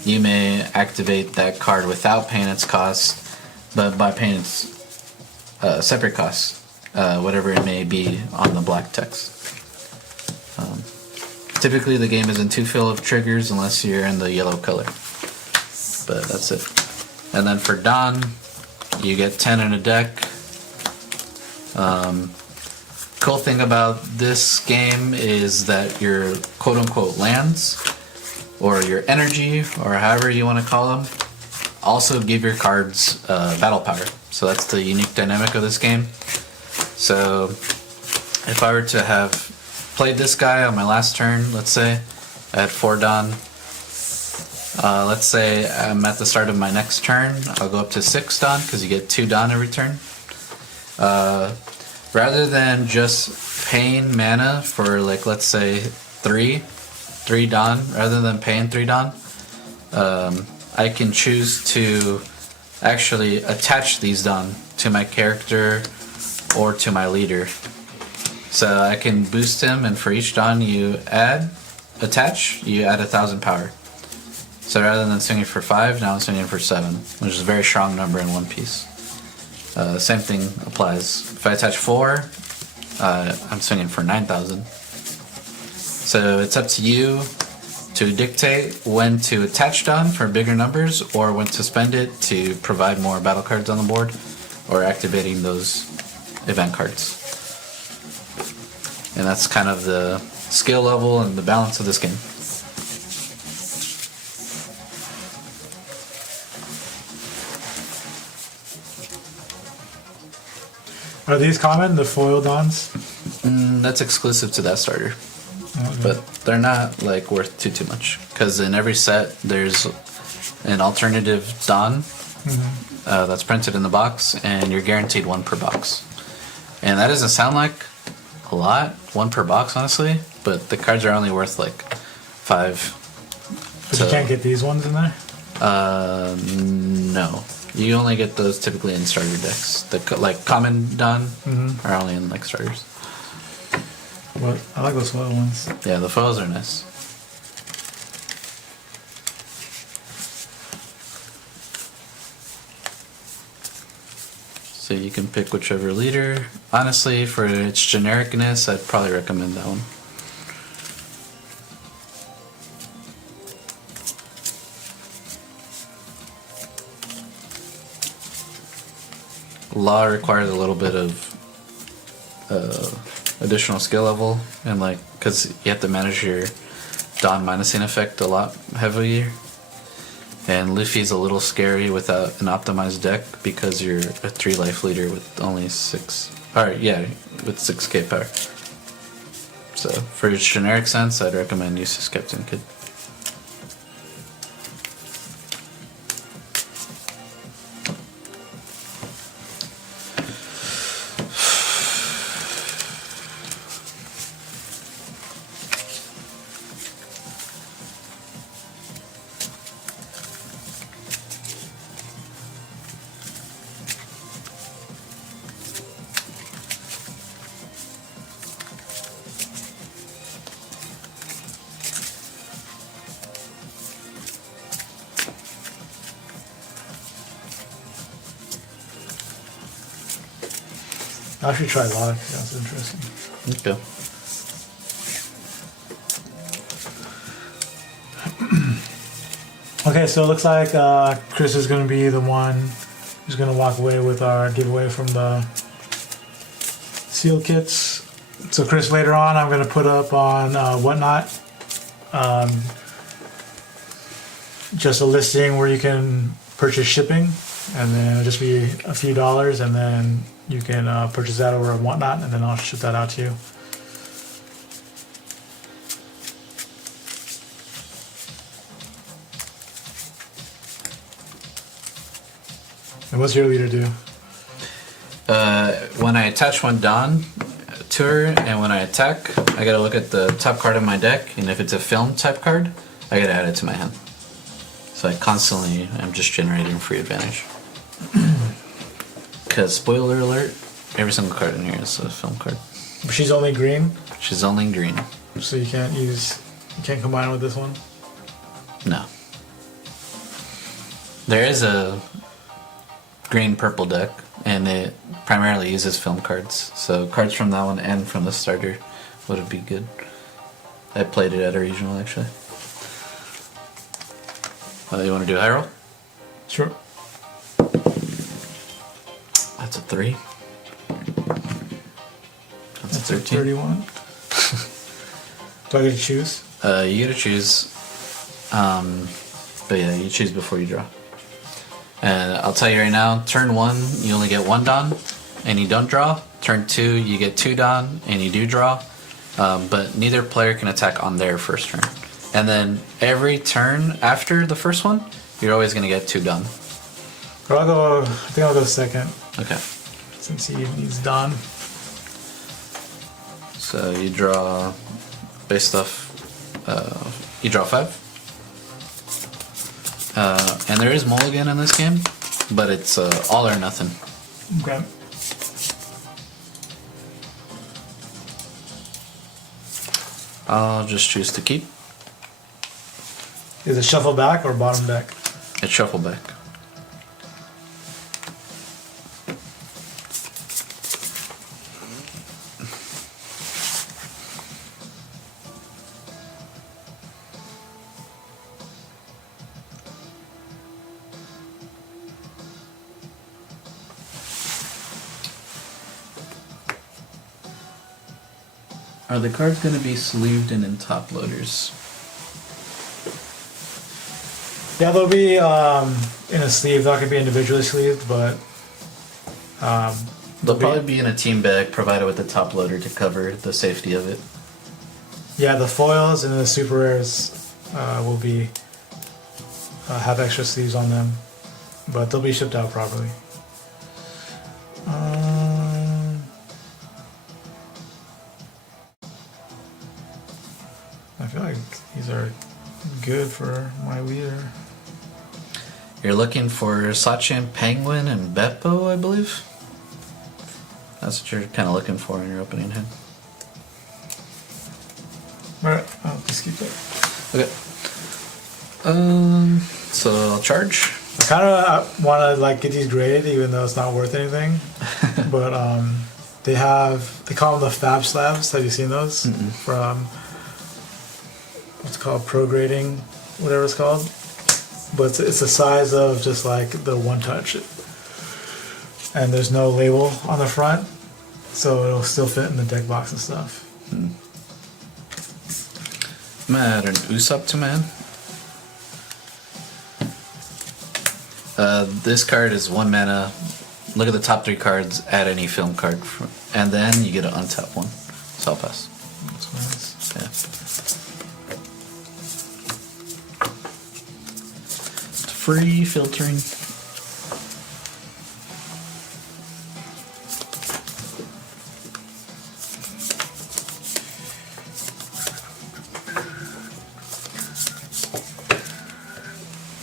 You may activate that card without paying its cost, but by paying its separate cost, whatever it may be on the black text. Typically the game isn't too full of triggers unless you're in the yellow color. But that's it. And then for Dawn, you get 10 in a deck. Cool thing about this game is that your quote-unquote lands, or your energy, or however you want to call them, also give your cards battle power. So that's the unique dynamic of this game. So if I were to have played this guy on my last turn, let's say, I had 4 Dawn. Let's say I'm at the start of my next turn, I'll go up to 6 Dawn, because you get 2 Dawn every turn. Rather than just paying mana for, like, let's say 3 Dawn, rather than paying 3 Dawn, I can choose to actually attach these Dawn to my character or to my leader. So I can boost him, and for each Dawn you attach, you add 1,000 power. So rather than swinging for 5, now I'm swinging for 7, which is a very strong number in one piece. Same thing applies. If I attach 4, I'm swinging for 9,000. So it's up to you to dictate when to attach Dawn for bigger numbers, or when to spend it to provide more battle cards on the board, or activating those event cards. And that's kind of the skill level and the balance of this game. Are these common, the foil Dons? That's exclusive to that starter. Okay. But they're not like worth too much, because in every set there's an alternative Dawn That's printed in the box, and you're guaranteed one per box. And that doesn't sound like a lot, one per box, honestly, but the cards are only worth like 5. But you can't get these ones in there? No. You only get those typically in starter decks. The like common Don are only in like starters. What? I like those foil ones. Yeah, the foils are nice. So you can pick whichever leader. Honestly, for its genericness, I'd probably recommend that one. Law requires a little bit of additional skill level, and like, because you have to manage your Dawn minusing effect a lot heavier. And Luffy's a little scary without an optimized deck because you're a 3 life leader with only 6. Or yeah, with 6k power. So for its generic sense, I'd recommend Usus Captain Kid. I should try Lock. That's interesting. Okay. Okay, so it looks like Chris is going to be the one who's going to walk away with our giveaway from the sealed kits. So Chris, later on, I'm going to put up on Whatnot just a listing where you can purchase shipping, and then it'll just be a few dollars, and then you can purchase that over on Whatnot, and then I'll ship that out to you. And what's your leader do? When I attach one Dawn to her, and when I attack, I gotta look at the top card of my deck, and if it's a film type card, I gotta add it to my hand. So I constantly am just generating free advantage. Because, spoiler alert, every single card in here is a film card. She's only green, She's only green. so you can't combine it with this one. No. There is a green-purple deck, and it primarily uses film cards. So cards from that one and from the starter would be good. I played it at a regional, actually. You want to do high roll? Sure. That's a 3. That's a 13. 31. Do I get to choose? You get to choose. But yeah, you choose before you draw. And I'll tell you right now, turn 1, you only get 1 Dawn, and you don't draw. Turn 2, you get 2 Dawn, and you do draw. But neither player can attack on their first turn. And then every turn after the first one, you're always going to get 2 Dawn. I think I'll go second, Okay. since he needs Dawn. So you draw, based off, you draw 5. And there is mulligan in this game, but it's all or nothing. Okay. I'll just choose to keep. Is it shuffle back or bottom deck? It's shuffle back. Are the cards going to be sleeved and in top loaders? Yeah, they'll be in a sleeve. That could be individually sleeved, but They'll probably be in a team bag provided with the top loader to cover the safety of it. yeah, the foils and the super rares will be have extra sleeves on them. but they'll be shipped out properly. I feel like these are good for my leader. You're looking for Sachin, Penguin, and Beppo, I believe. That's what you're kind of looking for in your opening hand. Alright, I'll just keep that. Okay. So I'll charge. I kind of want to like get these graded, even though it's not worth anything. But they call them the Fab Slabs. Have you seen those? From what's it called, pro grading, whatever it's called. But it's the size of just like the One Touch, and there's no label on the front, so it'll still fit in the deck box and stuff. I'm gonna add an Usopp to man. This card is 1 mana. Look at the top 3 cards, add any film card, and then you get an untap one. So I'll pass. That's nice. Yeah. Free filtering.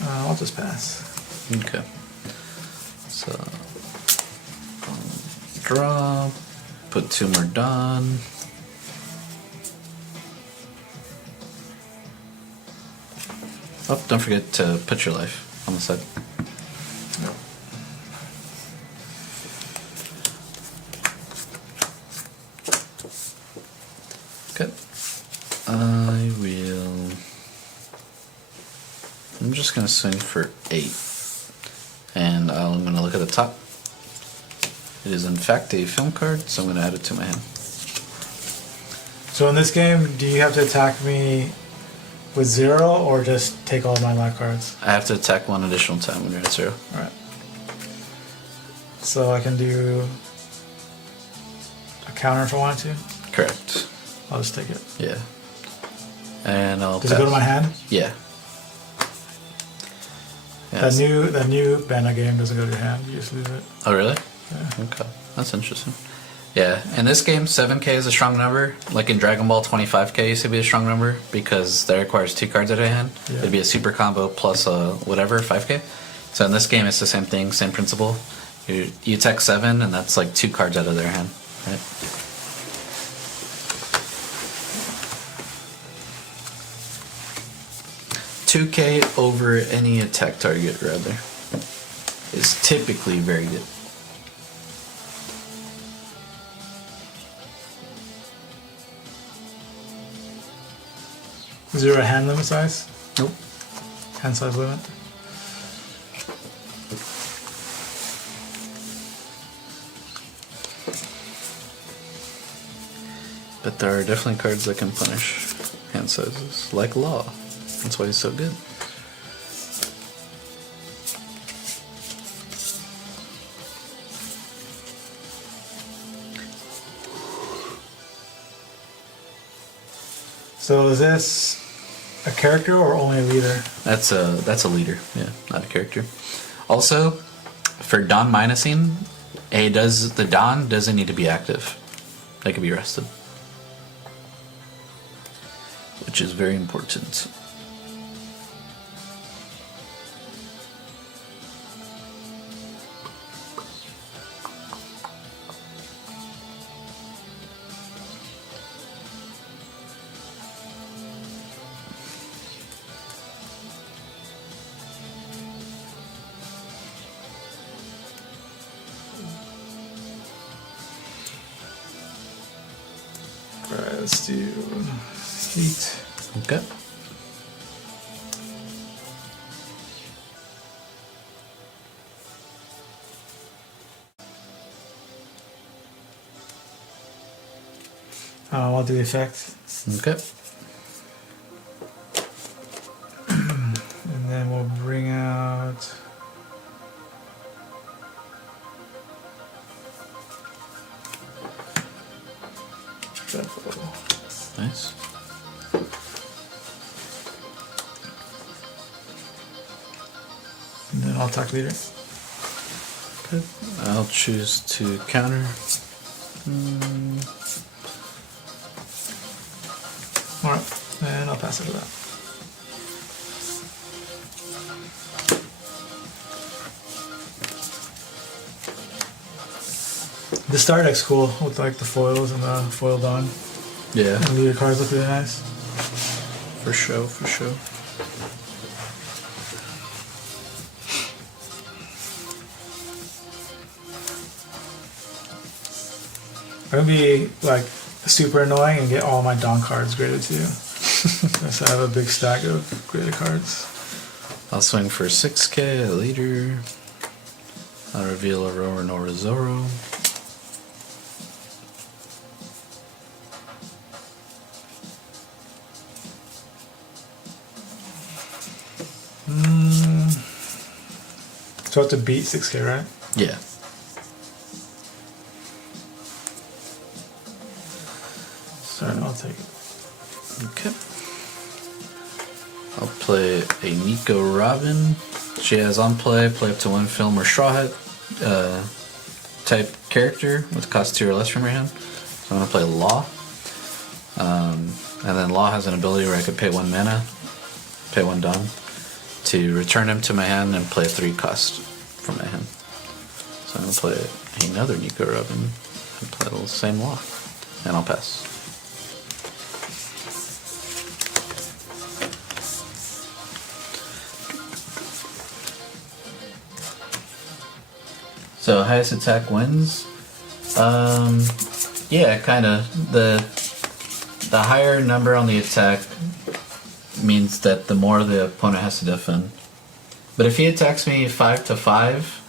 I'll just pass. Okay. So draw. Put 2 more down. Oh, don't forget to put your life on the side. Yep. Okay. I'm just gonna swing for 8. And I'm gonna look at the top. It is in fact a film card, so I'm gonna add it to my hand. So in this game, do you have to attack me with 0 or just take all my life cards? I have to attack 1 additional time when you're at 0. Alright. So I can do a counter if I wanted to? Correct. I'll just take it. Yeah. And I'll Does pass. it go to my hand? Yeah. That new Banner game doesn't go to your hand, you just lose it. Oh, really? Yeah. Okay. That's interesting. Yeah, in this game, 7k is a strong number. Like in Dragon Ball, 25k used to be a strong number because that requires 2 cards out of hand. Yeah. It'd be a super combo plus whatever, 5k. So in this game, it's the same thing, same principle. You attack 7, and that's like 2 cards out of their hand, right? $2k over any attack target, rather, is typically very good. Is there a hand limit size? Nope. Hand size limit? But there are definitely cards that can punish hand sizes, like Law. That's why he's so good. So is this a character or only a leader? That's a leader, yeah, not a character. Also, for Dawn minusing, the Dawn doesn't need to be active. They can be rested, which is very important. Alright, let's do heat. Okay. I'll do the effect. Okay. And then we'll bring out... Nice. And then I'll attack leader. Okay. I'll choose to counter. Alright, and I'll pass it to that. The star deck's cool with like the foils and the foil dawn. Yeah. And leader cards look really nice. For sure, for sure. I'm gonna be like super annoying and get all my dawn cards graded too. So I have a big stack of graded cards. I'll swing for 6k, a leader. I'll reveal Aurora Nora Zoro. So I have to beat 6k, right? Yeah. Sorry, I'll take it. Okay. I'll play a Nico Robin. She has on play up to 1 film or straw hat type character with cost 2 or less from your hand. So I'm going to play Law. And then Law has an ability where I could pay 1 mana, pay 1 Dawn, to return him to my hand and play 3 cost from my hand. So I'm going to play another Nico Robin and play the same Law. And I'll pass. So highest attack wins. Yeah, kind of. The higher number on the attack means that the more the opponent has to defend. But if he attacks me 5 to 5,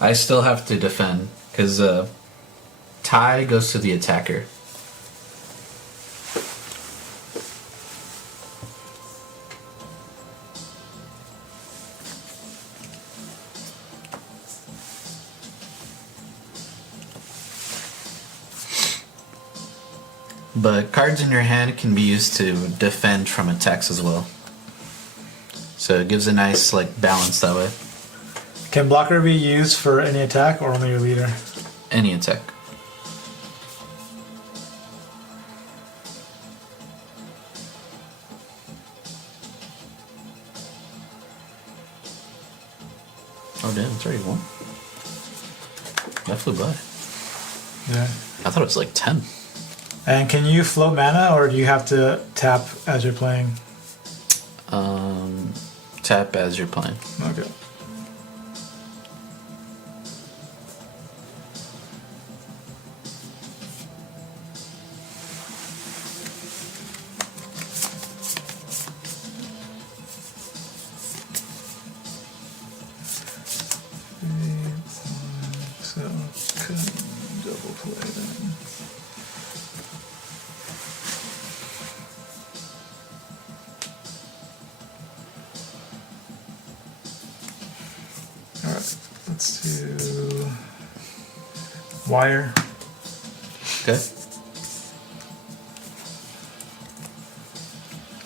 I still have to defend because tie goes to the attacker. But cards in your hand can be used to defend from attacks as well. So it gives a nice like balance that way. Can blocker be used for any attack or only your leader? Any attack. Oh damn, it's already 1. That flew by. Yeah. I thought it was like 10. And can you float mana, or do you have to tap as you're playing? Tap as you're playing. Okay. So, could double play then. Alright, let's do wire. Okay.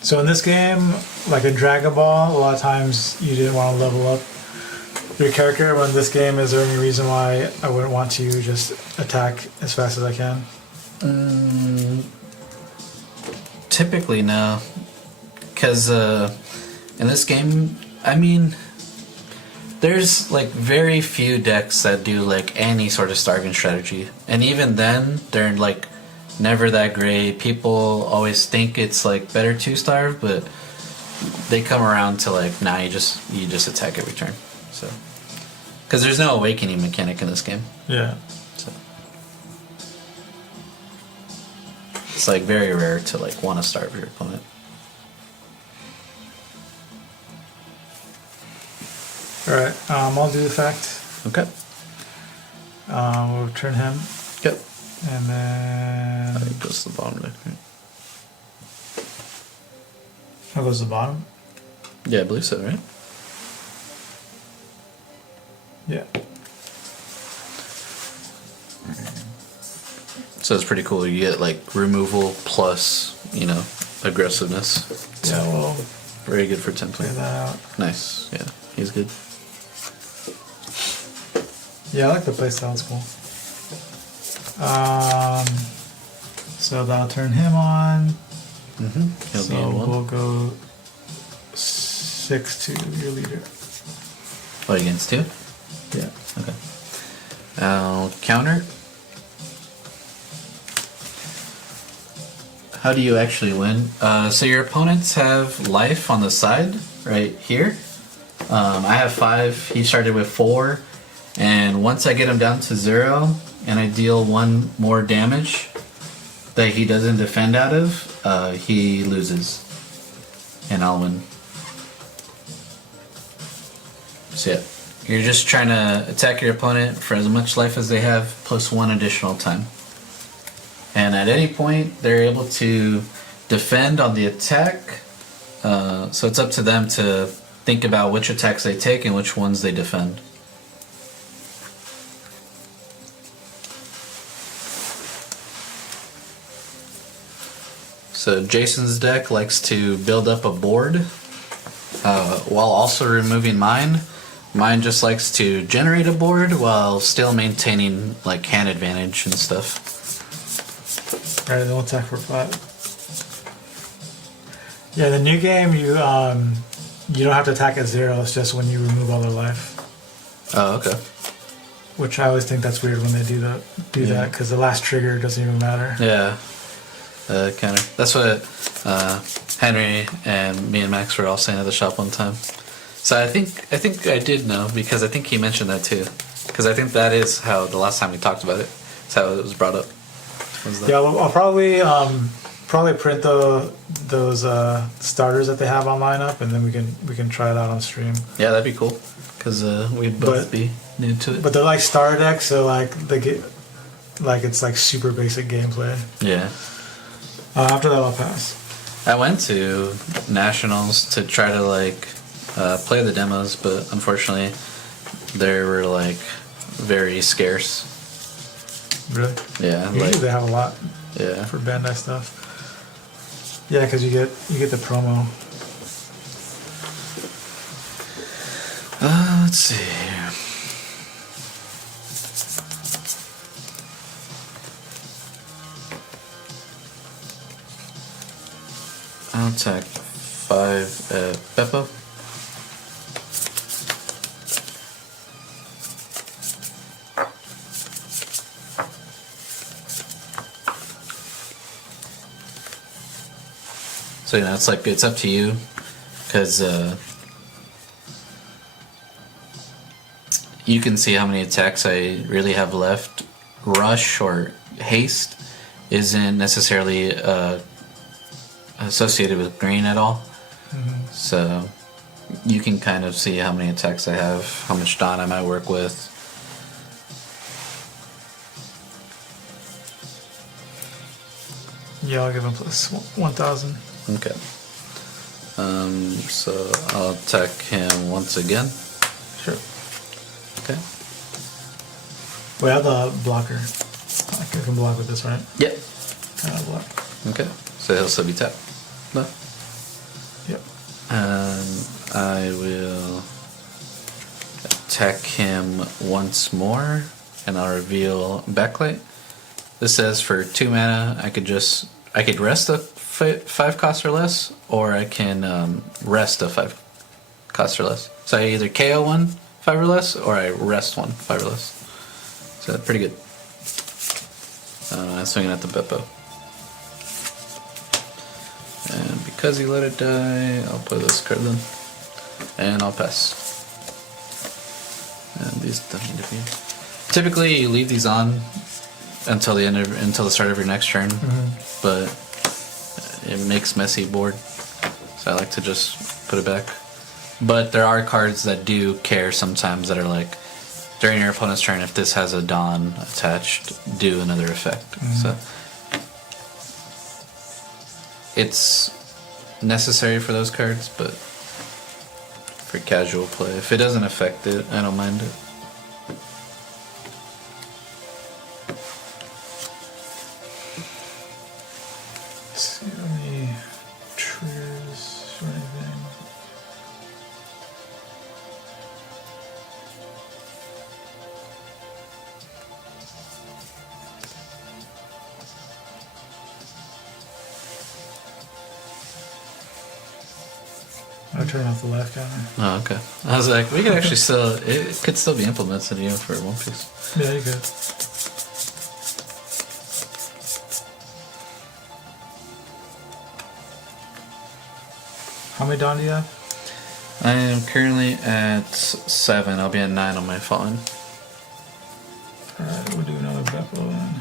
So in this game, like in Dragon Ball, a lot of times you didn't want to level up your character. But in this game, is there any reason why I wouldn't want to just attack as fast as I can? Typically, no. Because in this game, I mean, there's like very few decks that do like any sort of starving strategy. And even then, they're like never that great. People always think it's like better to starve, but they come around to like, nah, you just attack every turn. So, because there's no awakening mechanic in this game. Yeah. So it's like very rare to like want to starve your opponent. Alright, I'll do the fact. Okay. We'll return him. Yep. And then... I think it goes to the bottom deck, right? That goes to the bottom? Yeah, I believe so, right? Yeah. So it's pretty cool. You get like removal plus, you know, aggressiveness. Yeah, we'll Very good for play template. that out. Nice. Yeah, he's good. Yeah, I like the playstyle. It's cool. So that'll turn him on. He'll So be in one. we'll go 6-2, your leader. What, against 2? Yeah. Okay. I'll counter. How do you actually win? So your opponents have life on the side, right here. I have 5. He started with 4. And once I get him down to 0, and I deal 1 more damage that he doesn't defend out of, he loses. And I'll win. So yeah. You're just trying to attack your opponent for as much life as they have, plus 1 additional time. And at any point, they're able to defend on the attack. So it's up to them to think about which attacks they take and which ones they defend. So Jason's deck likes to build up a board while also removing mine. Mine just likes to generate a board while still maintaining like hand advantage and stuff. Alright, then we'll attack for 5. Yeah, the new game you don't have to attack at 0. It's just when you remove all their life. Oh, okay. Which I always think that's weird when they do that. That because the last trigger doesn't even matter. Yeah. Counter. That's what Henry and me and Max were all saying at the shop one time. So I think I did know because I think he mentioned that too. Because I think that is how the last time we talked about it. That's how it was brought up. Yeah, well, I'll probably print those starters that they have on lineup, and then we can try it out on stream. Yeah, that'd be cool. Because we'd both be new to it. But they're like starter decks, so like it's like super basic gameplay. Yeah. After that, I'll pass. I went to Nationals to try to like play the demos, but unfortunately, they were like very scarce. Really? Yeah. Usually like, they have a lot. Yeah. For Bandai stuff. Yeah, because you get the promo. Let's see. I'll attack 5 at Beppo. So you know, it's like it's up to you, because you can see how many attacks I really have left. Rush or haste isn't necessarily associated with green at all. Mm-hmm. So you can kind of see how many attacks I have, how much Dawn I might work with. Yeah, I'll give him plus 1,000. Okay. So I'll attack him once again. Sure. Okay. Wait, I have the blocker. I can block with this, right? Yep. Block. Okay. So he'll still be tapped. No. Yep. And I will attack him once more, and I'll reveal Backlight. This says for 2 mana, I could rest a 5 cost or less, or I can rest a 5 cost or less. So I either KO 1 5 or less, or I rest 1 5 or less. So that's pretty good. I'm swinging at the Beppo. And because he let it die, I'll play this card then. And I'll pass. And these don't need to be. Typically, you leave these on until the start of your next turn, but it makes messy board, so I like to just put it back. But there are cards that do care sometimes that are like, during your opponent's turn, if this has a Dawn attached, do another effect. So it's necessary for those cards, but for casual play, if it doesn't affect it, I don't mind it. See any triggers or anything. I'll turn off the life counter. Oh, okay. I was like, we could actually still, it could still be implemented here for One Piece. Yeah, you could. How many Dawn do you have? I am currently at 7. I'll be at 9 on my phone. Alright, we'll do another Buffalo then.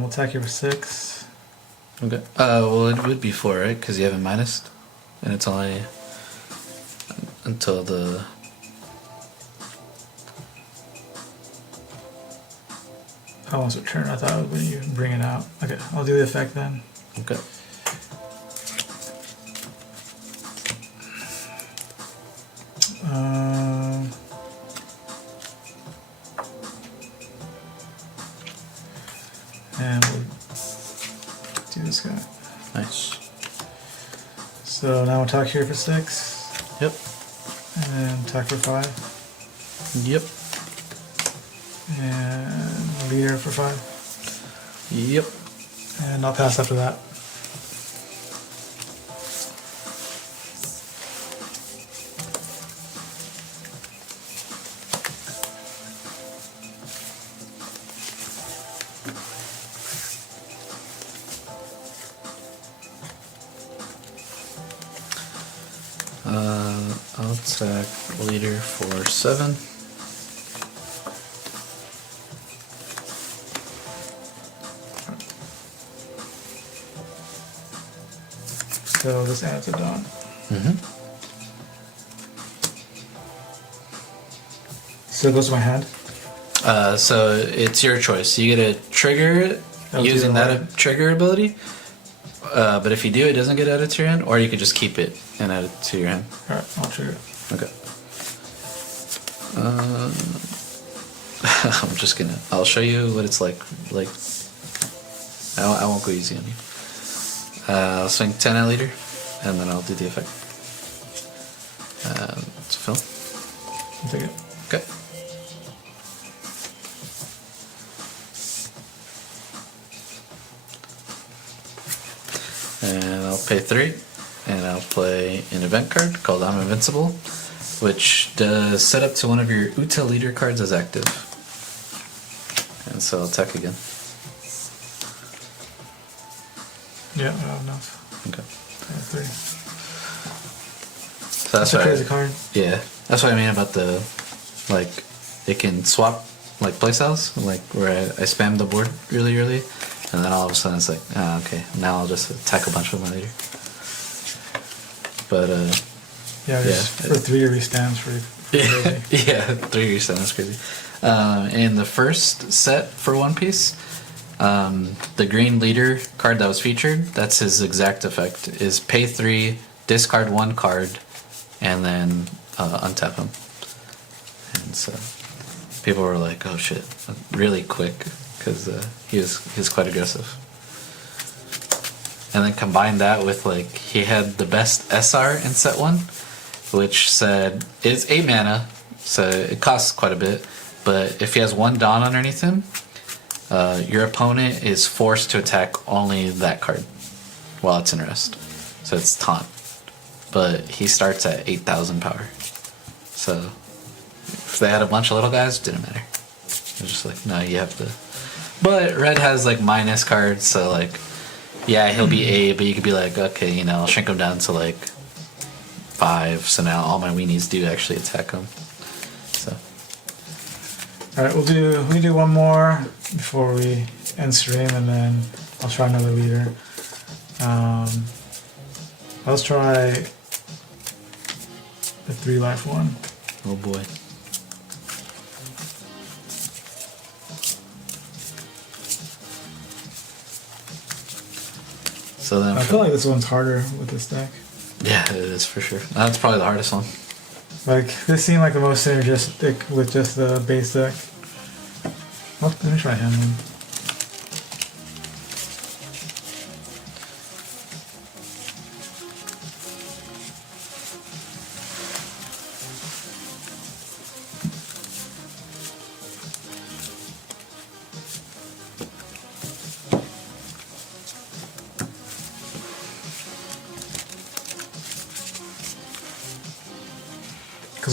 We'll attack you for 6. Okay. Well, it would be 4, right? Because you have a minus, and it's only until the. Oh, it's a turn. I thought it was when you bring it out. Okay, I'll do the effect then. Okay. And we'll do this guy. Nice. So now we'll attack here for 6. Yep. And then attack for 5. Yep. And leader for 5. Yep. And I'll pass after that. I'll attack leader for 7. So this adds a Dawn. Mm-hmm. So it goes to my hand. So it's your choice. You get to trigger it That'll using do that it. trigger ability. But if you do, it doesn't get added to your hand, or you could just keep it and add it to your hand. Alright, I'll trigger it. Okay. I'm just gonna. I'll show you what it's like. Like, I won't go easy on you. I'll swing 10 at leader, and then I'll do the effect. It's Phil. I'll take it. Okay. And I'll pay 3, and I'll play an event card called I'm Invincible, which does set up to one of your Uta leader cards as active. And so I'll attack again. Yeah, I have enough. Okay. 3. So that's a why. crazy card. Yeah, that's what I mean about the, like, it can swap like playstyles, like where I spam the board really early, and then all of a sudden it's like, ah, okay, now I'll just attack a bunch of them later. But Yeah, just for 3 restands for crazy. yeah, 3 sounds crazy. In the first set for One Piece, the green leader card that was featured, that's his exact effect, is pay 3, discard 1 card, and then untap him. And so people were like, oh shit, really quick, because he was quite aggressive. And then combine that with, like, he had the best SR in set 1, which said it's 8 mana, so it costs quite a bit, but if he has 1 Dawn underneath him, your opponent is forced to attack only that card while it's in rest. So it's taunt. But he starts at 8,000 power. So if they had a bunch of little guys, it didn't matter. It was just like, no, you have to. But red has like minus cards, so like, yeah, he'll be 8, but you could be like, okay, you know, I'll shrink him down to like 5, so now all my weenies do actually attack him. So. Alright, we do one more before we end stream, and then I'll try another leader. Let's try the 3 life one. Oh boy. So then I feel like this one's harder with this deck. yeah, it is for sure. That's probably the hardest one. Like, this seemed like the most synergistic with just the base deck. Oh, let me try hand one.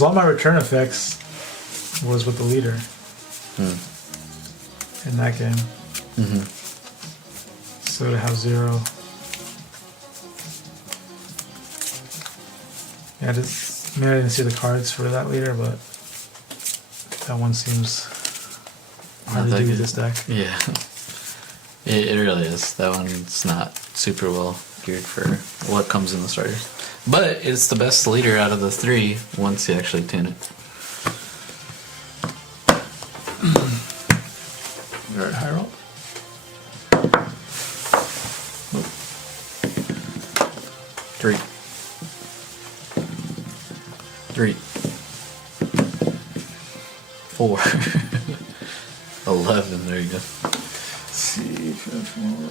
Because all my return effects was with the leader in that game. Mm-hmm. So to have 0. Yeah, maybe I didn't see the cards for that leader, but that one seems hard to do with this deck. Yeah. It really is. That one's not super well geared for what comes in the starters. But it's the best leader out of the 3 once you actually tune it. Alright, high roll. 3. 3. 4. 11, there you go. Let's see if that's more.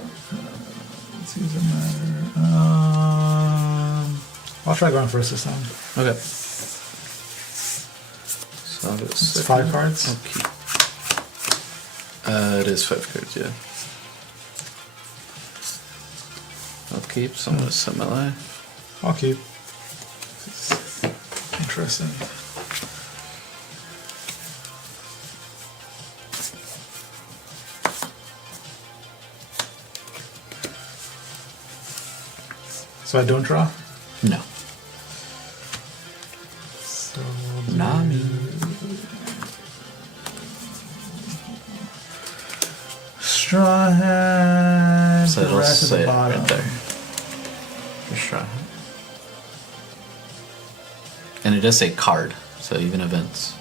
Let's see, does it matter? I'll try going first this time. Okay. So I'll go It's 5 cards. I'll keep. It is 5 cards, yeah. I'll keep. So I'm gonna set my life. I'll keep. Interesting. So I don't draw? No. So Nami. Straw Hat. So The it'll rest at say the it bottom. right there. For sure. And it does say card, so even events.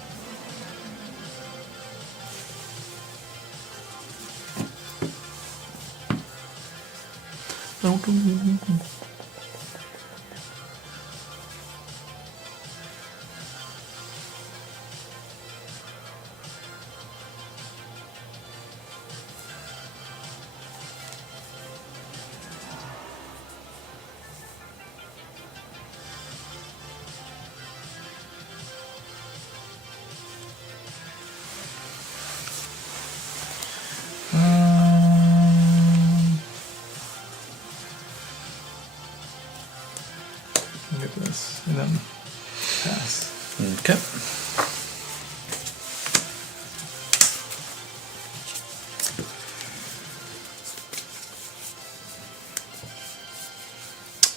Look at this. And then pass. Okay.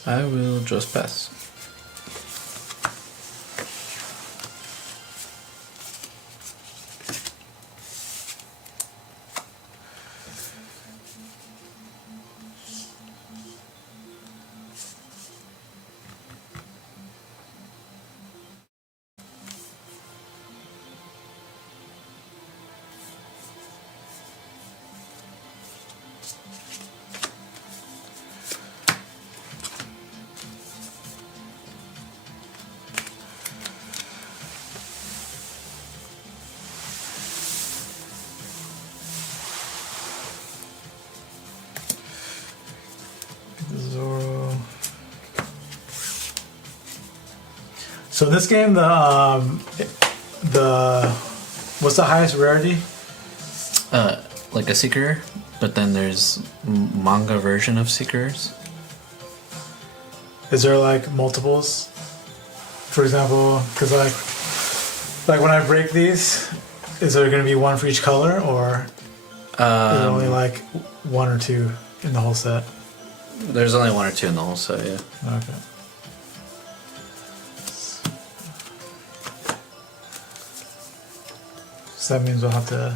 I will just pass. Zoro. So this game, the what's the highest rarity? Like a seeker, but then there's manga version of seekers. Is there like multiples? For example, because like when I break these, is there going to be one for each color, or is there only like 1 or 2 in the whole set? There's only 1 or 2 in the whole set, yeah. Okay. So that means we'll have to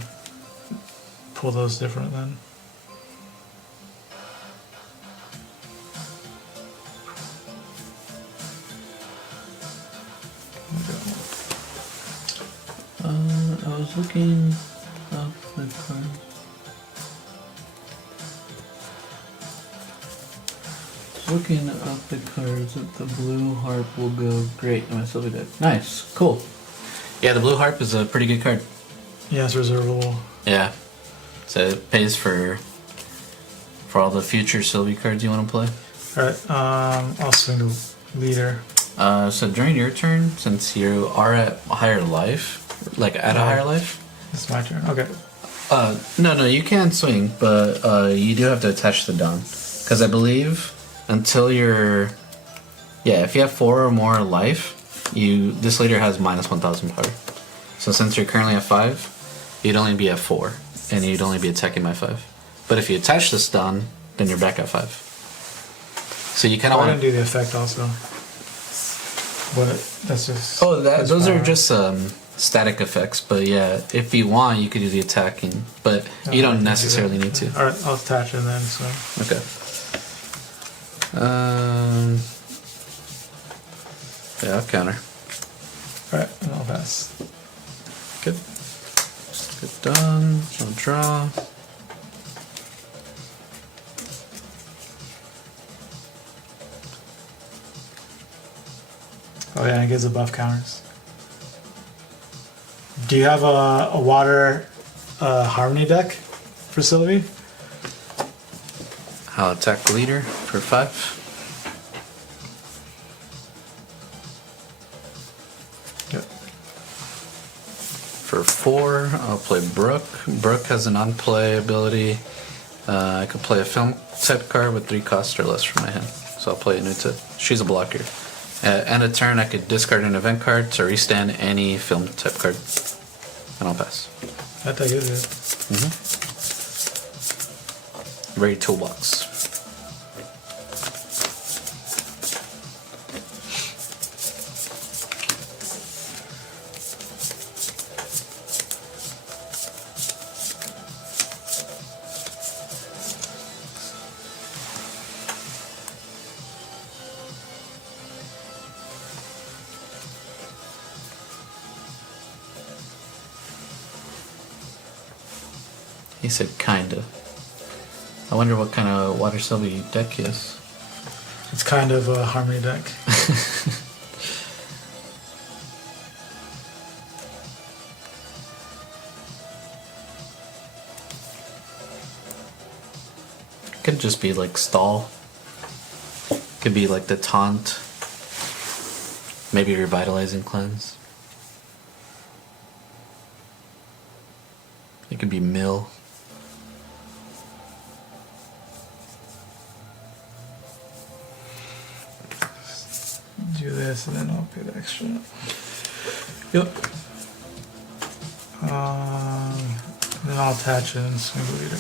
pull those different then. I was looking up the card. Looking up the cards that the blue harp will go great in my silver deck. Nice, cool. Yeah, the blue harp is a pretty good card. Yeah, it's reservable. Yeah, so it pays for all the future Sylvie cards you want to play. Alright, I'll swing the leader. So during your turn, since you are at higher life, like at a higher life. It's my turn. Okay. No, you can swing, but you do have to attach the dawn, because I believe until you're, if you have 4 or more life, this leader has minus 1,000 power. So since you're currently at 5, you'd only be at 4, and you'd only be attacking by 5. But if you attach this stun, then you're back at 5. So you kind of want to do the effect also. But that's just. Oh, those are just static effects. But yeah, if you want, you could do the attacking, but you don't necessarily need to. All right, I'll attach it then. So. Okay. Yeah, I'll counter. All right, and I'll pass. Good. Good done. I'll draw. Oh yeah, it gives the buff counters. Do you have a water harmony deck for Sylvie? I'll attack leader for 5. Yep. For 4, I'll play Brook. Brook has an on-play ability. I could play a film type card with 3 costs or less from my hand. So I'll play Anuta. She's a blocker. At end of turn, I could discard an event card to restand any film type card. And I'll pass. That deck is it. Very toolbox. He said kinda. I wonder what kind of Water Sylvie deck he is. It's kind of a harmony deck. Could just be like stall. Could be like the taunt. Maybe revitalizing cleanse. It could be mill. Do this and then I'll pay the extra. Yep. Then I'll attach it and swing the leader.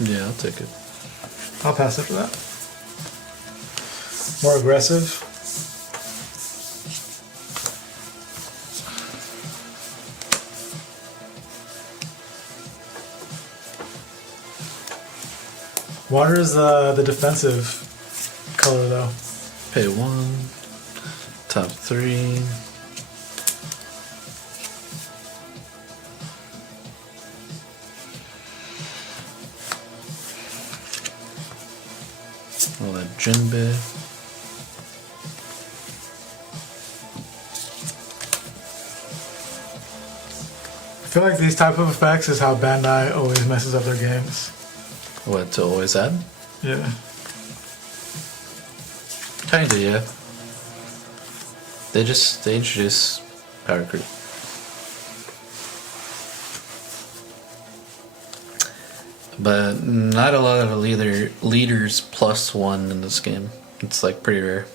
Yeah, I'll take it. I'll pass after that. More aggressive. Water is the defensive color though. Pay 1. Top 3. All that Jinbei. I feel like these type of effects is how Bandai always messes up their games. What, to always add? Yeah. Kinda, yeah. They introduce power creep. But not a lot of leaders +1 in this game. It's like pretty rare.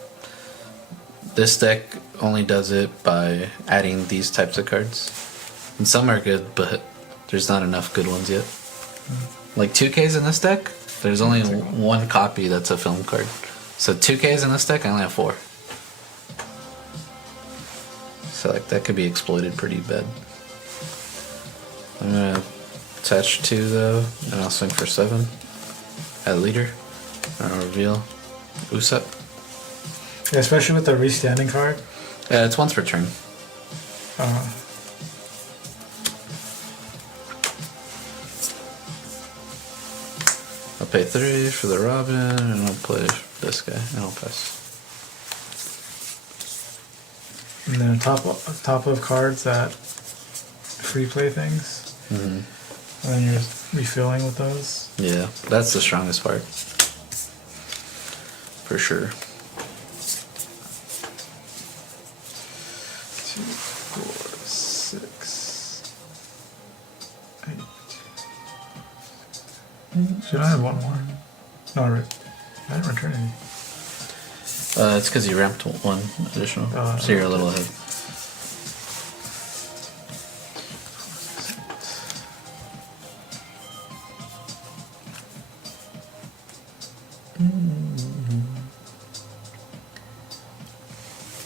This deck only does it by adding these types of cards. And some are good, but there's not enough good ones yet. Like 2Ks in this deck, there's only 1 copy that's a film card. So 2Ks in this deck, I only have 4. So like that could be exploited pretty bad. I'm gonna attach 2 though, and I'll swing for 7. At leader. And I'll reveal Usopp. Yeah, especially with the restanding card. Yeah, it's once per turn. I'll pay 3 for the Robin, and I'll play this guy, and I'll pass. And then top of cards that free play things. Mm-hmm. And then you're just refilling with those. Yeah, that's the strongest part. For sure. 2, 4, 6, 8. Should I have 1 more? No, I didn't return any. It's because you ramped one additional, so you're a little ahead.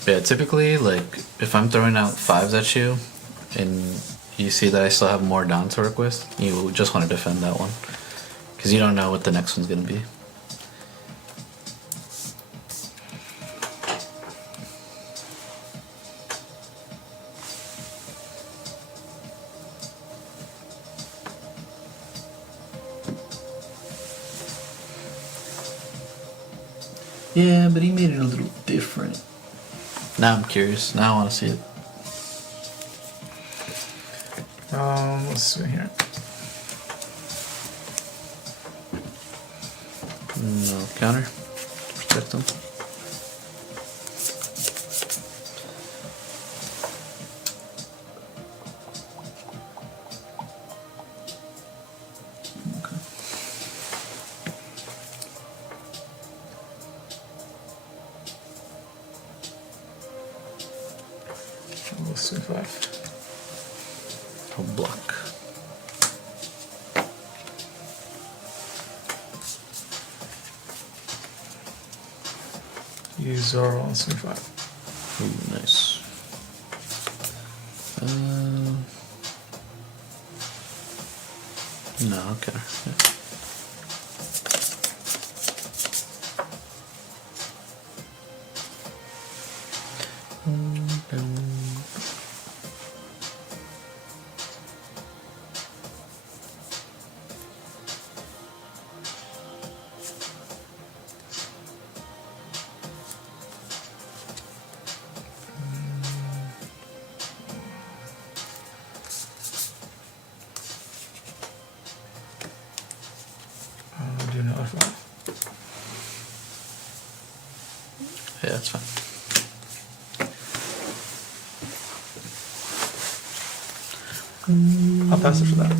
Yeah, typically, like, if I'm throwing out 5s at you, and you see that I still have more down to work with, you just want to defend that one. Because you don't know what the next one's going to be. Yeah, but he made it a little different. Now I'm curious. Now I want to see it. Let's see here. No counter. Protect them. Let's see 5. I'll block. Use Zoro on swing 5. Ooh, nice. No, okay. Yeah. Do another 5. Yeah, that's fine. I'll pass it for that.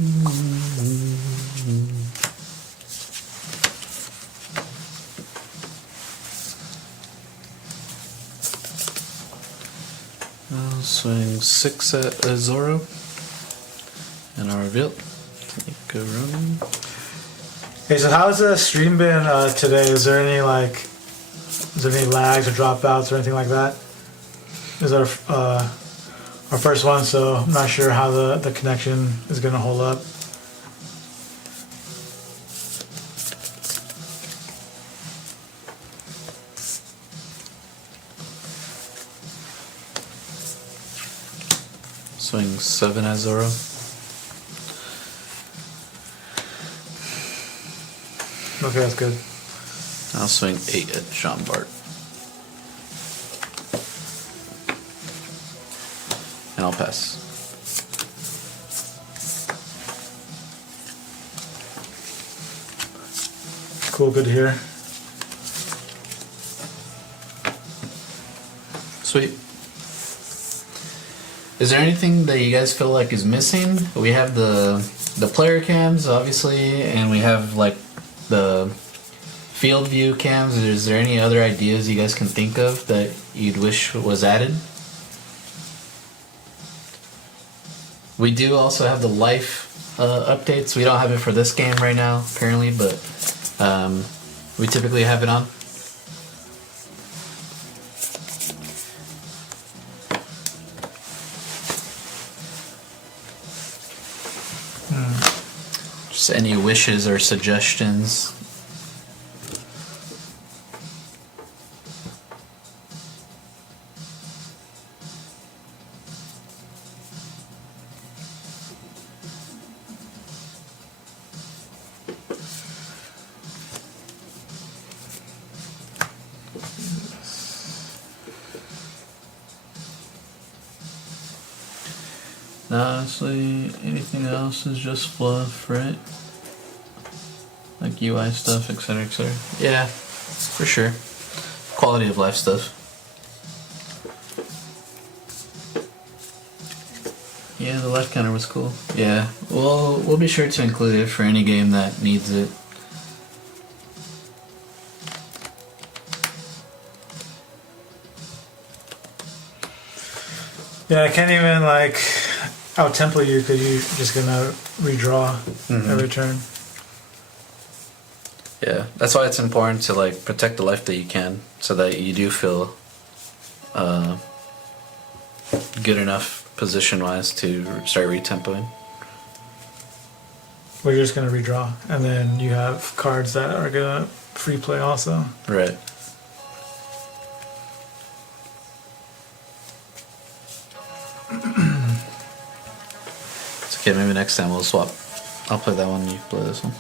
I'll swing 6 at Zoro. And I'll reveal. Take a run. Hey, so how's the stream been today? Is there any lags or dropouts or anything like that? This is our first one, so I'm not sure how the connection is gonna hold up. Swing 7 at Zoro. Okay, that's good. I'll swing 8 at Jean Bart. And I'll pass. Cool, good to hear. Sweet. Is there anything that you guys feel like is missing? We have the player cams, obviously, and we have like the field view cams. Is there any other ideas you guys can think of that you'd wish was added? We do also have the life updates. We don't have it for this game right now, apparently, but we typically have it on. Just any wishes or suggestions? Honestly, anything else is just fluff, right? Like UI stuff, etc., etc. Yeah, for sure. Quality of life stuff. Yeah, the life counter was cool. Yeah, we'll be sure to include it for any game that needs it. Yeah, I can't even like out tempo you because you're just gonna redraw every turn. Yeah, that's why it's important to like protect the life that you can, so that you do feel good enough position-wise to start retempoing. Where you're just gonna redraw, and then you have cards that are gonna free play also. Right. It's okay. Maybe next time we'll swap. I'll play that one. You play this one.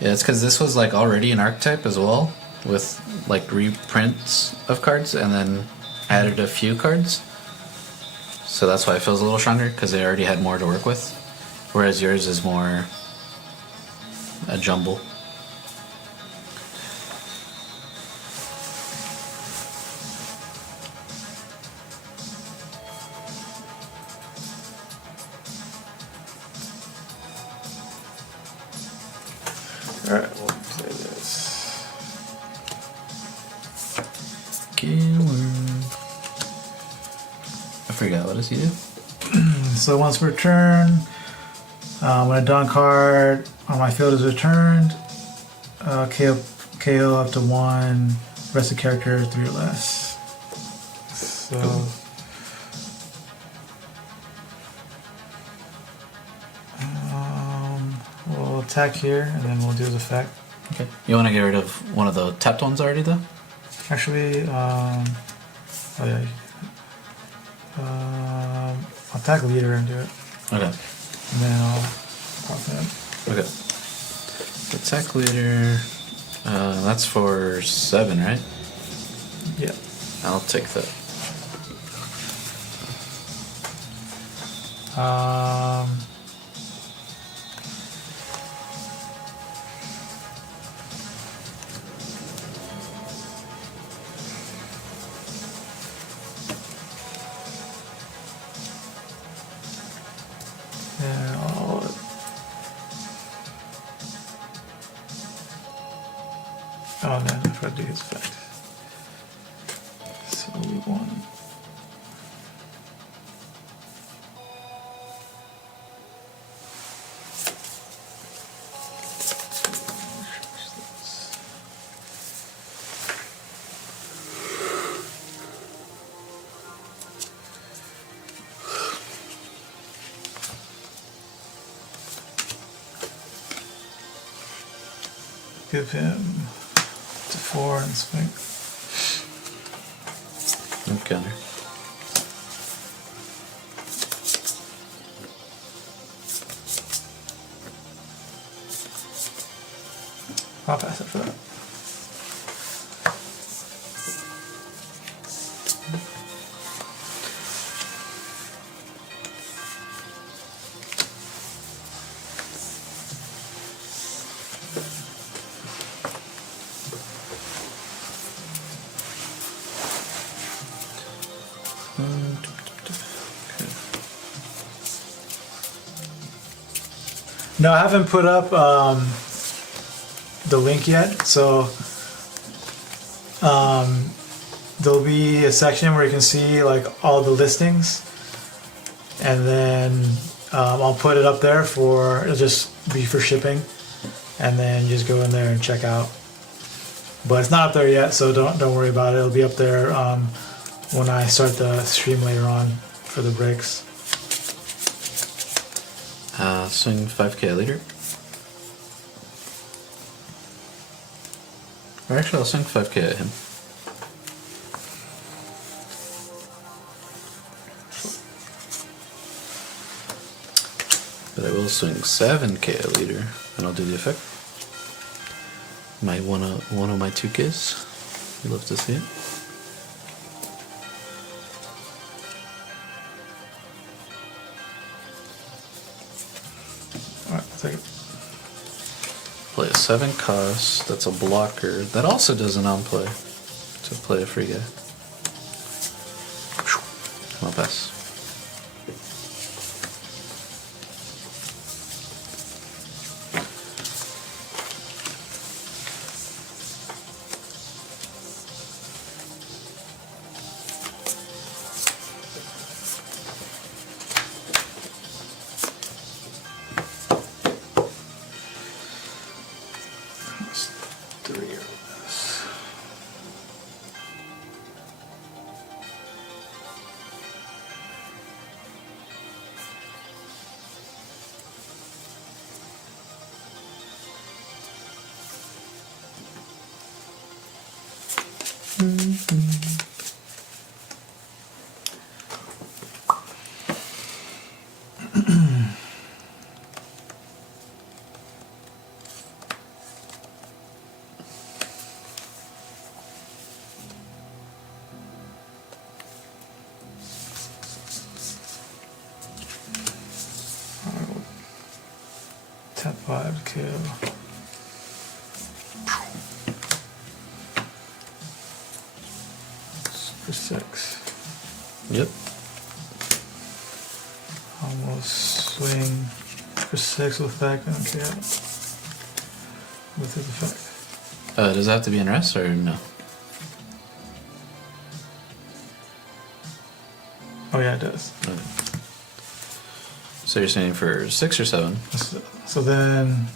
Yeah, it's because this was like already an archetype as well, with like reprints of cards, and then added a few cards. So that's why it feels a little stronger, because they already had more to work with. Whereas yours is more a jumble. Alright, we'll play this. I forgot, what does he do? So once per turn, when a dawn card on my field is returned, KO up to 1, rest of character 3 or less. So Cool. We'll attack here and then we'll do his effect. Okay. You want to get rid of one of the tapped ones already, though? Actually, oh yeah. I'll attack leader and do it. Okay. And then I'll pop him. Okay. Attack leader. That's for 7, right? Yeah. I'll take that. And oh no, I forgot to do his effect. So we won. Give him to 4 and swing. Okay. I'll pass it for that. No, I haven't put up the link yet, so there'll be a section where you can see like all the listings, and then I'll put it up there for it'll just be for shipping, and then you just go in there and check out. But it's not up there yet, so don't worry about it. It'll be up there when I start the stream later on for the breaks. Swing 5k a leader. Or actually, I'll swing 5k at him. But I will swing 7k a leader, and I'll do the effect. One of my 2Ks. You love to see it. Alright, I'll take it. Play a 7 cost. That's a blocker. That also does an on-play. To play a free guy. I'll pass. Tap 5 kill. For 6. Yep. Almost swing for 6 with effect and KO. With his effect. Does that have to be in rest or no? Oh yeah, it does. Okay. So you're saying for 6 or 7? So then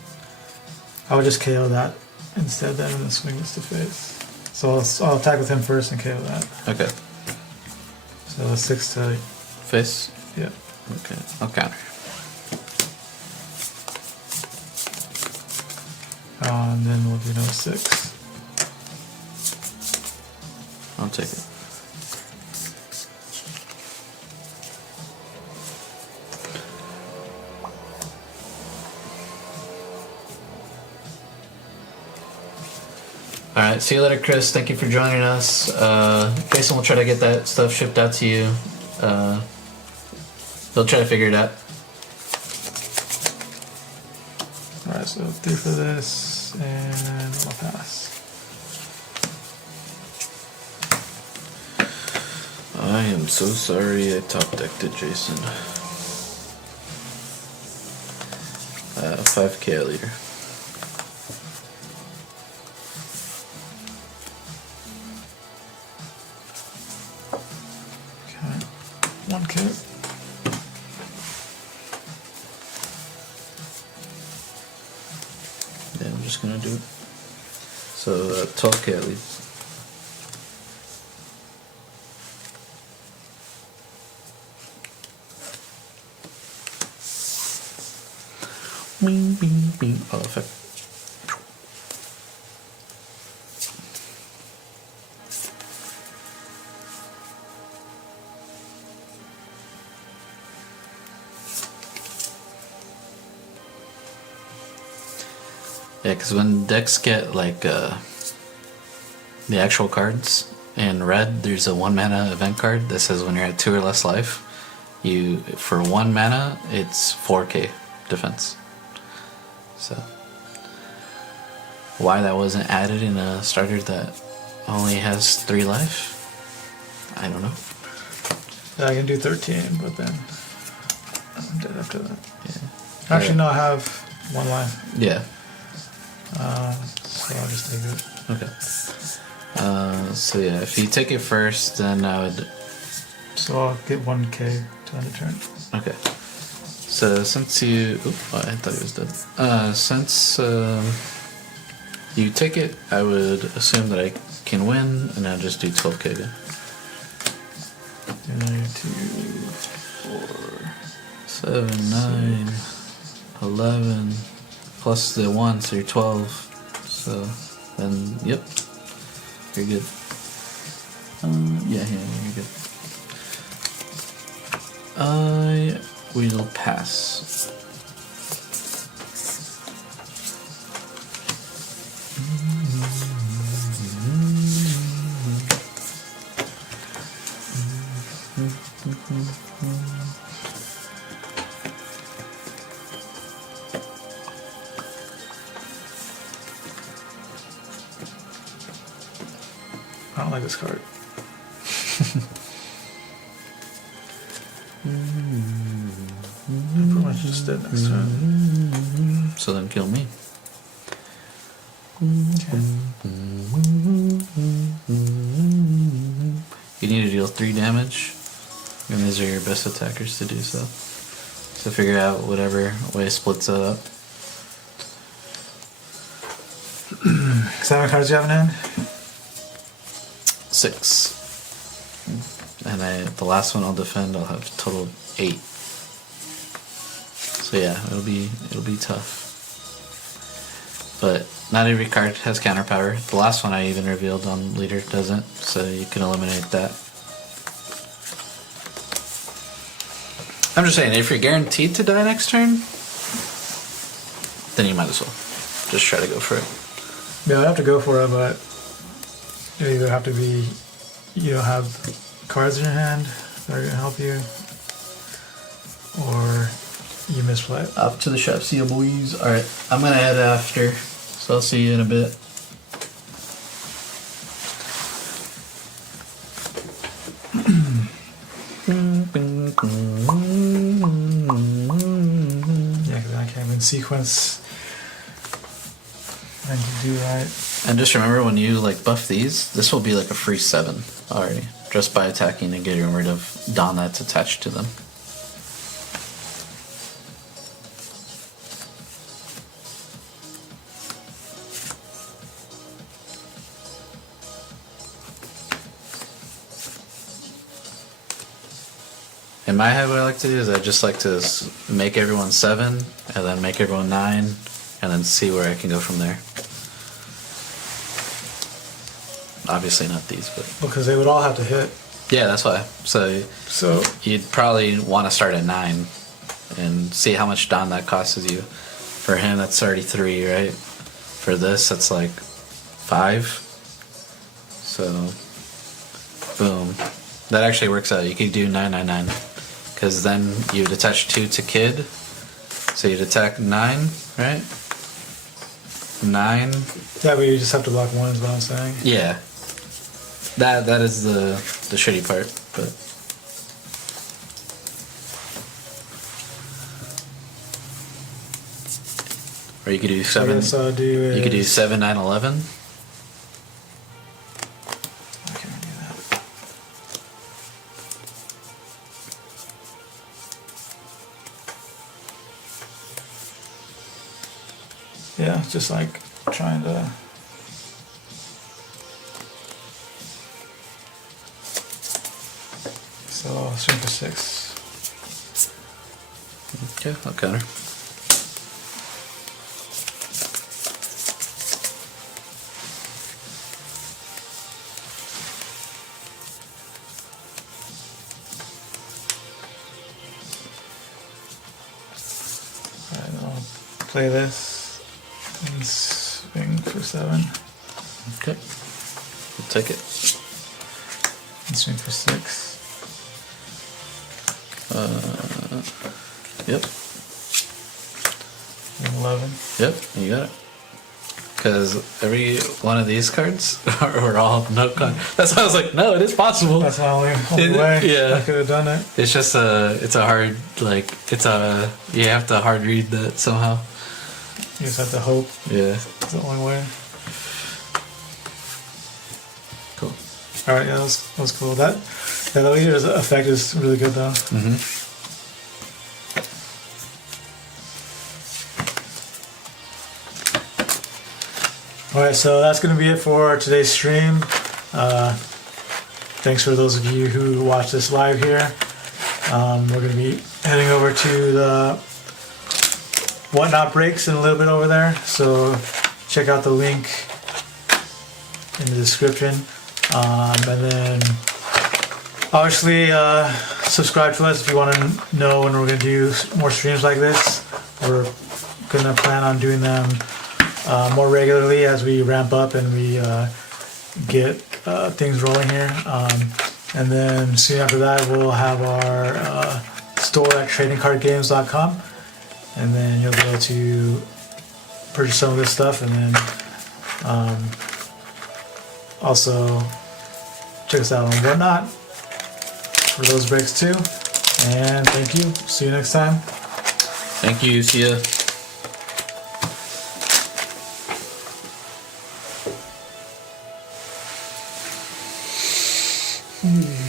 I would just KO that instead then and then swing this to face. So I'll attack with him first and KO that. Okay. So 6 to... Face? Yeah. Okay. I'll counter. And then we'll do another 6. I'll take it. Alright, see you later, Chris. Thank you for joining us. Jason will try to get that stuff shipped out to you. He'll try to figure it out. Alright, so 3 for this, and I'll pass. I am so sorry I top decked it, Jason. 5k leader. Okay, 1k. Yeah, I'm just gonna do it. So 12k at least. Bing, bing, bing. Oh, effect. Yeah, because when decks get like the actual cards in red, there's a 1 mana event card that says when you're at 2 or less life, you for 1 mana it's 4k defense. So why that wasn't added in a starter that only has 3 life, I don't know. Yeah, I can do 13, but then I'm dead after that. Yeah. Actually, no, I have 1 life. Yeah. So I'll just take it. Okay. So yeah, if you take it first, then I would. So I'll get 1k to end the turn. Okay. So since you, I thought it was dead. Since you take it, I would assume that I can win, and I'll just do 12k again. 2, 4. 7, 9, 11, plus the 1, so you're 12. So then, yep, you're good. Yeah, you're good. I will pass. I don't like this card. I'm pretty much just dead next turn. So then kill me. Okay. You need to deal 3 damage, and these are your best attackers to do so. So figure out whatever way it splits it up. 7 cards you have in hand? 6. And the last one I'll defend, I'll have total 8. So yeah, it'll be tough. but not every card has counter power. The last one I even revealed on leader doesn't, so you can eliminate that. I'm just saying, if you're guaranteed to die next turn, then you might as well just try to go for it. Yeah, I have to go for it, but you either have to be, you don't have cards in your hand that are gonna help you, or you misplay. Off to the shop, see you boys. Alright, I'm gonna head after, so I'll see you in a bit. Yeah, because I can't even sequence and do right. And just remember, when you like buff these, this will be like a free 7 already, just by attacking and getting rid of Dawn that's attached to them. In my head, what I like to do is I just like to make everyone 7, and then make everyone 9, and then see where I can go from there. Obviously not these, but... Because they would all have to hit. Yeah, that's why. So you'd probably want to start at 9, and see how much Dawn that costs you. For him, that's already 3, right? For this, that's like 5. So, boom. That actually works out. You could do 999. Because then you'd attach 2 to Kid. So you'd attack 9, right? 9. That way you just have to block 1 is what I'm saying. Yeah. That is the shitty part, but... Or you could do 7. I guess I'll do You could do 7, 9, 11. I can't do that. Yeah, just like trying to... So I'll swing for 6. Okay, I'll counter. Alright, I'll play this and swing for 7. Okay. We'll take it. And swing for 6. Yep. And 11. Yep, you got it. Because every one of these cards are all no con. That's why I was like, no, it is possible. That's the only way Yeah. I could have done it. It's just it's a hard, like, you have to hard read that somehow. You just have to hope. Yeah. It's the only way. Cool. Alright, yeah, that was cool. That leader's effect is really good though. Mm-hmm. Alright, so that's going to be it for today's stream. Thanks for those of you who watch this live here. We're going to be heading over to the Whatnot breaks in a little bit over there. So check out the link in the description. And then obviously subscribe to us if you want to know when we're going to do more streams like this. We're going to plan on doing them more regularly as we ramp up and we get things rolling here. And then soon after that, we'll have our store at tradingcardgames.com, and then you'll be able to purchase some of this stuff. And then also check us out on Whatnot for those breaks too. And thank you. See you next time. Thank you. See ya. Hmm.